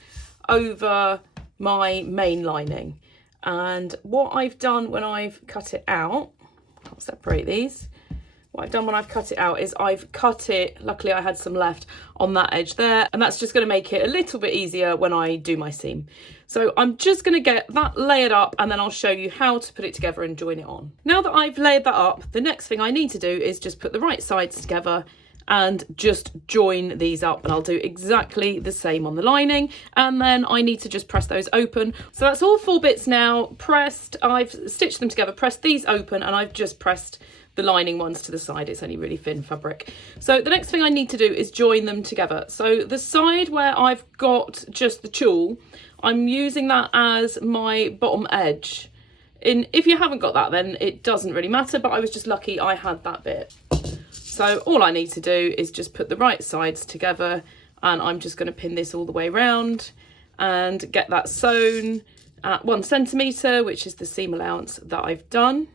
over my main lining. And what I've done when I've cut it out, I'll separate these. What I've done when I've cut it out is I've cut it, luckily I had some left on that edge there, and that's just going to make it a little bit easier when I do my seam. So I'm just going to get that layered up, and then I'll show you how to put it together and join it on. Now that I've layered that up, the next thing I need to do is just put the right sides together and just join these up, and I'll do exactly the same on the lining, and then I need to just press those open. So that's all 4 bits now pressed. I've stitched them together, pressed these open, and I've just pressed the lining ones to the side. It's only really thin fabric. So the next thing I need to do is join them together. So the side where I've got just the tulle, I'm using that as my bottom edge. If you haven't got that, then it doesn't really matter, but I was just lucky I had that bit. So all I need to do is just put the right sides together, and I'm just going to pin this all the way around and get that sewn at 1 centimetre, which is the seam allowance that I've done.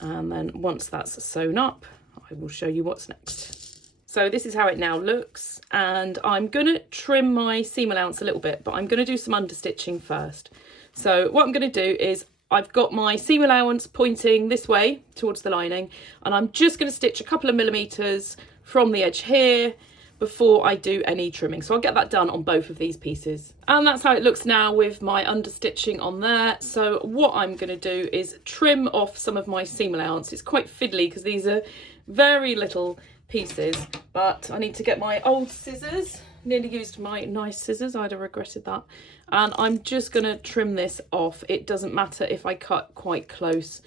And then once that's sewn up, I will show you what's next. So this is how it now looks, and I'm going to trim my seam allowance a little bit, but I'm going to do some understitching first. So what I'm going to do is I've got my seam allowance pointing this way towards the lining, and I'm just going to stitch a couple of millimetres from the edge here before I do any trimming. So I'll get that done on both of these pieces. And that's how it looks now with my understitching on there. So what I'm going to do is trim off some of my seam allowance. It's quite fiddly because these are very little pieces, but I need to get my old scissors. Nearly used my nice scissors, I'd have regretted that. And I'm just going to trim this off. It doesn't matter if I cut quite close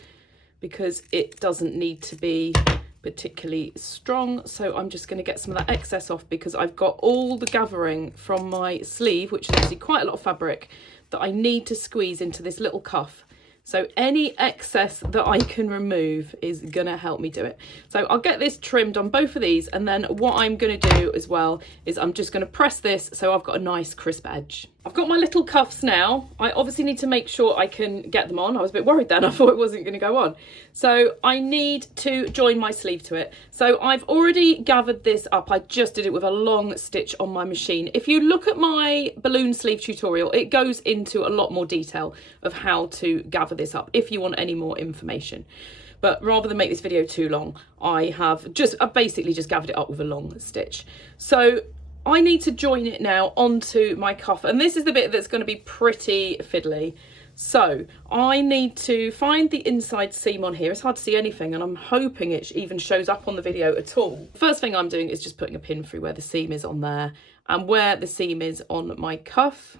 because it doesn't need to be particularly strong. So I'm just going to get some of that excess off because I've got all the gathering from my sleeve, which is obviously quite a lot of fabric, that I need to squeeze into this little cuff. So any excess that I can remove is gonna help me do it. So I'll get this trimmed on both of these, and then what I'm gonna do as well is I'm just gonna press this so I've got a nice crisp edge. I've got my little cuffs now. I obviously need to make sure I can get them on. I was a bit worried then, I thought it wasn't gonna go on. So I need to join my sleeve to it. So I've already gathered this up. I just did it with a long stitch on my machine. If you look at my balloon sleeve tutorial, it goes into a lot more detail of how to gather this up if you want any more information. But rather than make this video too long, I've basically just gathered it up with a long stitch. So I need to join it now onto my cuff, and this is the bit that's going to be pretty fiddly. So I need to find the inside seam on here. It's hard to see anything, and I'm hoping it even shows up on the video at all. First thing I'm doing is just putting a pin through where the seam is on there and where the seam is on my cuff.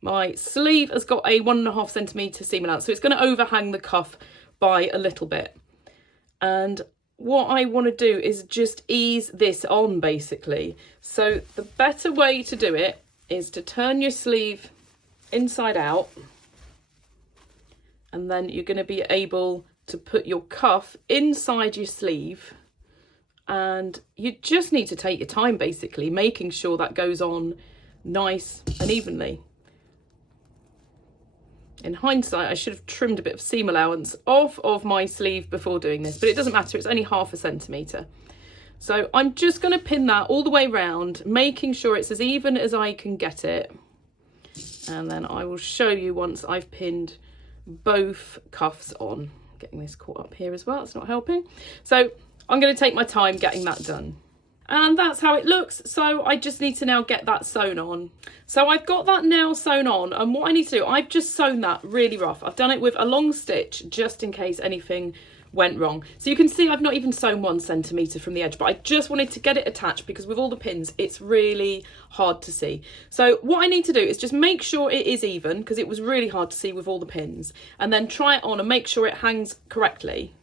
My sleeve has got a 1.5 centimetre seam allowance, so it's going to overhang the cuff by a little bit. And what I want to do is just ease this on, basically. So the better way to do it is to turn your sleeve inside out, and then you're going to be able to put your cuff inside your sleeve, and you just need to take your time, basically, making sure that goes on nice and evenly. In hindsight, I should have trimmed a bit of seam allowance off of my sleeve before doing this, but it doesn't matter, it's only 1/2 centimetre. So I'm just going to pin that all the way round, making sure it's as even as I can get it. And then I will show you once I've pinned both cuffs on. Getting this caught up here as well, it's not helping. So I'm going to take my time getting that done. And that's how it looks. So I just need to now get that sewn on. So I've got that now sewn on, and what I need to do, I've just sewn that really rough. I've done it with a long stitch just in case anything went wrong. So you can see I've not even sewn 1 centimetre from the edge, but I just wanted to get it attached because with all the pins it's really hard to see. So what I need to do is just make sure it is even, because it was really hard to see with all the pins, and then try it on and make sure it hangs correctly.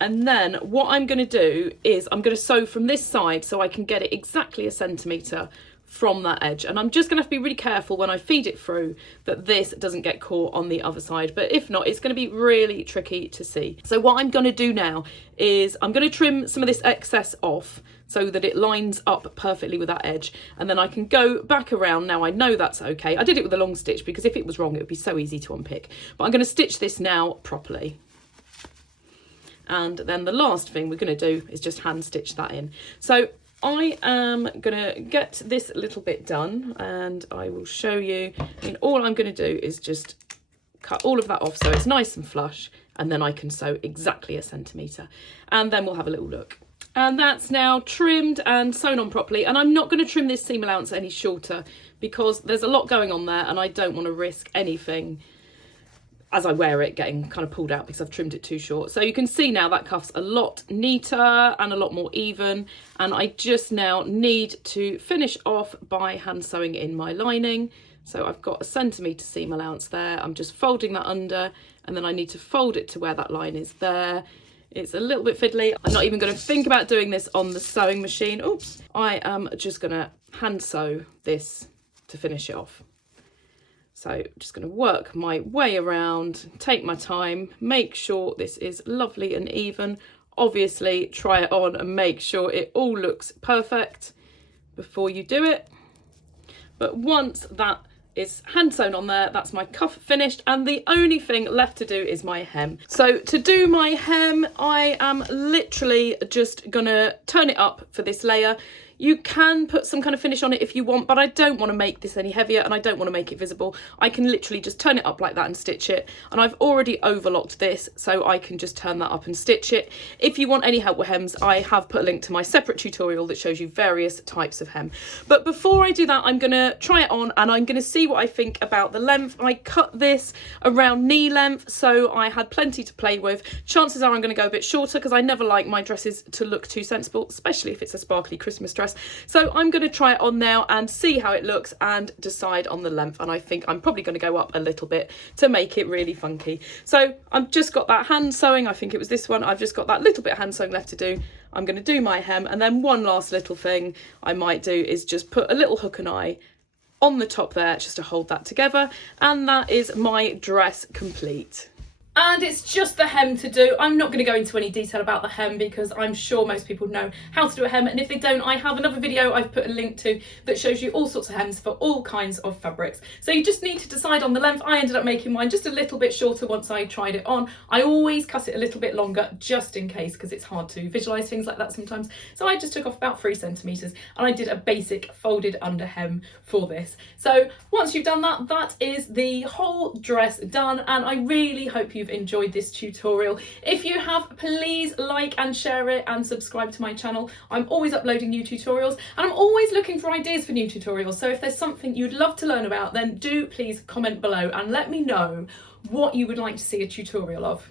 And then what I'm going to do is I'm going to sew from this side so I can get it exactly 1 centimetre from that edge. And I'm just going to have to be really careful when I feed it through that this doesn't get caught on the other side. But if not, it's going to be really tricky to see. So what I'm going to do now is I'm going to trim some of this excess off so that it lines up perfectly with that edge. And then I can go back around. Now I know that's okay. I did it with a long stitch because if it was wrong, it would be so easy to unpick. But I'm going to stitch this now properly. And then the last thing we're going to do is just hand stitch that in. So I am going to get this little bit done and I will show you. I mean, all I'm going to do is just cut all of that off so it's nice and flush, and then I can sew exactly 1 centimetre, and then we'll have a little look. And that's now trimmed and sewn on properly, and I'm not going to trim this seam allowance any shorter because there's a lot going on there and I don't want to risk anything as I wear it getting kind of pulled out because I've trimmed it too short. So you can see now that cuff's a lot neater and a lot more even, and I just now need to finish off by hand sewing in my lining. So I've got 1 centimetre seam allowance there. I'm just folding that under, and then I need to fold it to where that line is there. It's a little bit fiddly. I'm not even going to think about doing this on the sewing machine. Oops. I am just going to hand sew this to finish it off. So I'm just going to work my way around, take my time, make sure this is lovely and even. Obviously try it on and make sure it all looks perfect before you do it. But once that is hand sewn on there, that's my cuff finished, and the only thing left to do is my hem. So to do my hem, I am literally just gonna turn it up for this layer. You can put some kind of finish on it if you want, but I don't want to make this any heavier and I don't want to make it visible. I can literally just turn it up like that and stitch it. And I've already overlocked this, so I can just turn that up and stitch it. If you want any help with hems, I have put a link to my separate tutorial that shows you various types of hem. But before I do that, I'm going to try it on and I'm going to see what I think about the length. I cut this around knee length, so I had plenty to play with. Chances are I'm going to go a bit shorter because I never like my dresses to look too sensible, especially if it's a sparkly Christmas dress. So I'm going to try it on now and see how it looks and decide on the length, and I think I'm probably going to go up a little bit to make it really funky. So I've just got that hand sewing, I think it was this one, I've just got that little bit of hand sewing left to do. I'm going to do my hem, and then one last little thing I might do is just put a little hook and eye on the top there just to hold that together, and that is my dress complete. And it's just the hem to do. I'm not going to go into any detail about the hem because I'm sure most people know how to do a hem, and if they don't, I have another video I've put a link to that shows you all sorts of hems for all kinds of fabrics. So you just need to decide on the length. I ended up making mine just a little bit shorter once I tried it on. I always cut it a little bit longer just in case, because it's hard to visualize things like that sometimes. So I just took off about 3 centimeters and I did a basic folded under hem for this. So once you've done that, that is the whole dress done, and I really hope you've enjoyed this tutorial. If you have, please like and share it and subscribe to my channel. I'm always uploading new tutorials and I'm always looking for ideas for new tutorials, so if there's something you'd love to learn about, then do please comment below and let me know what you would like to see a tutorial of.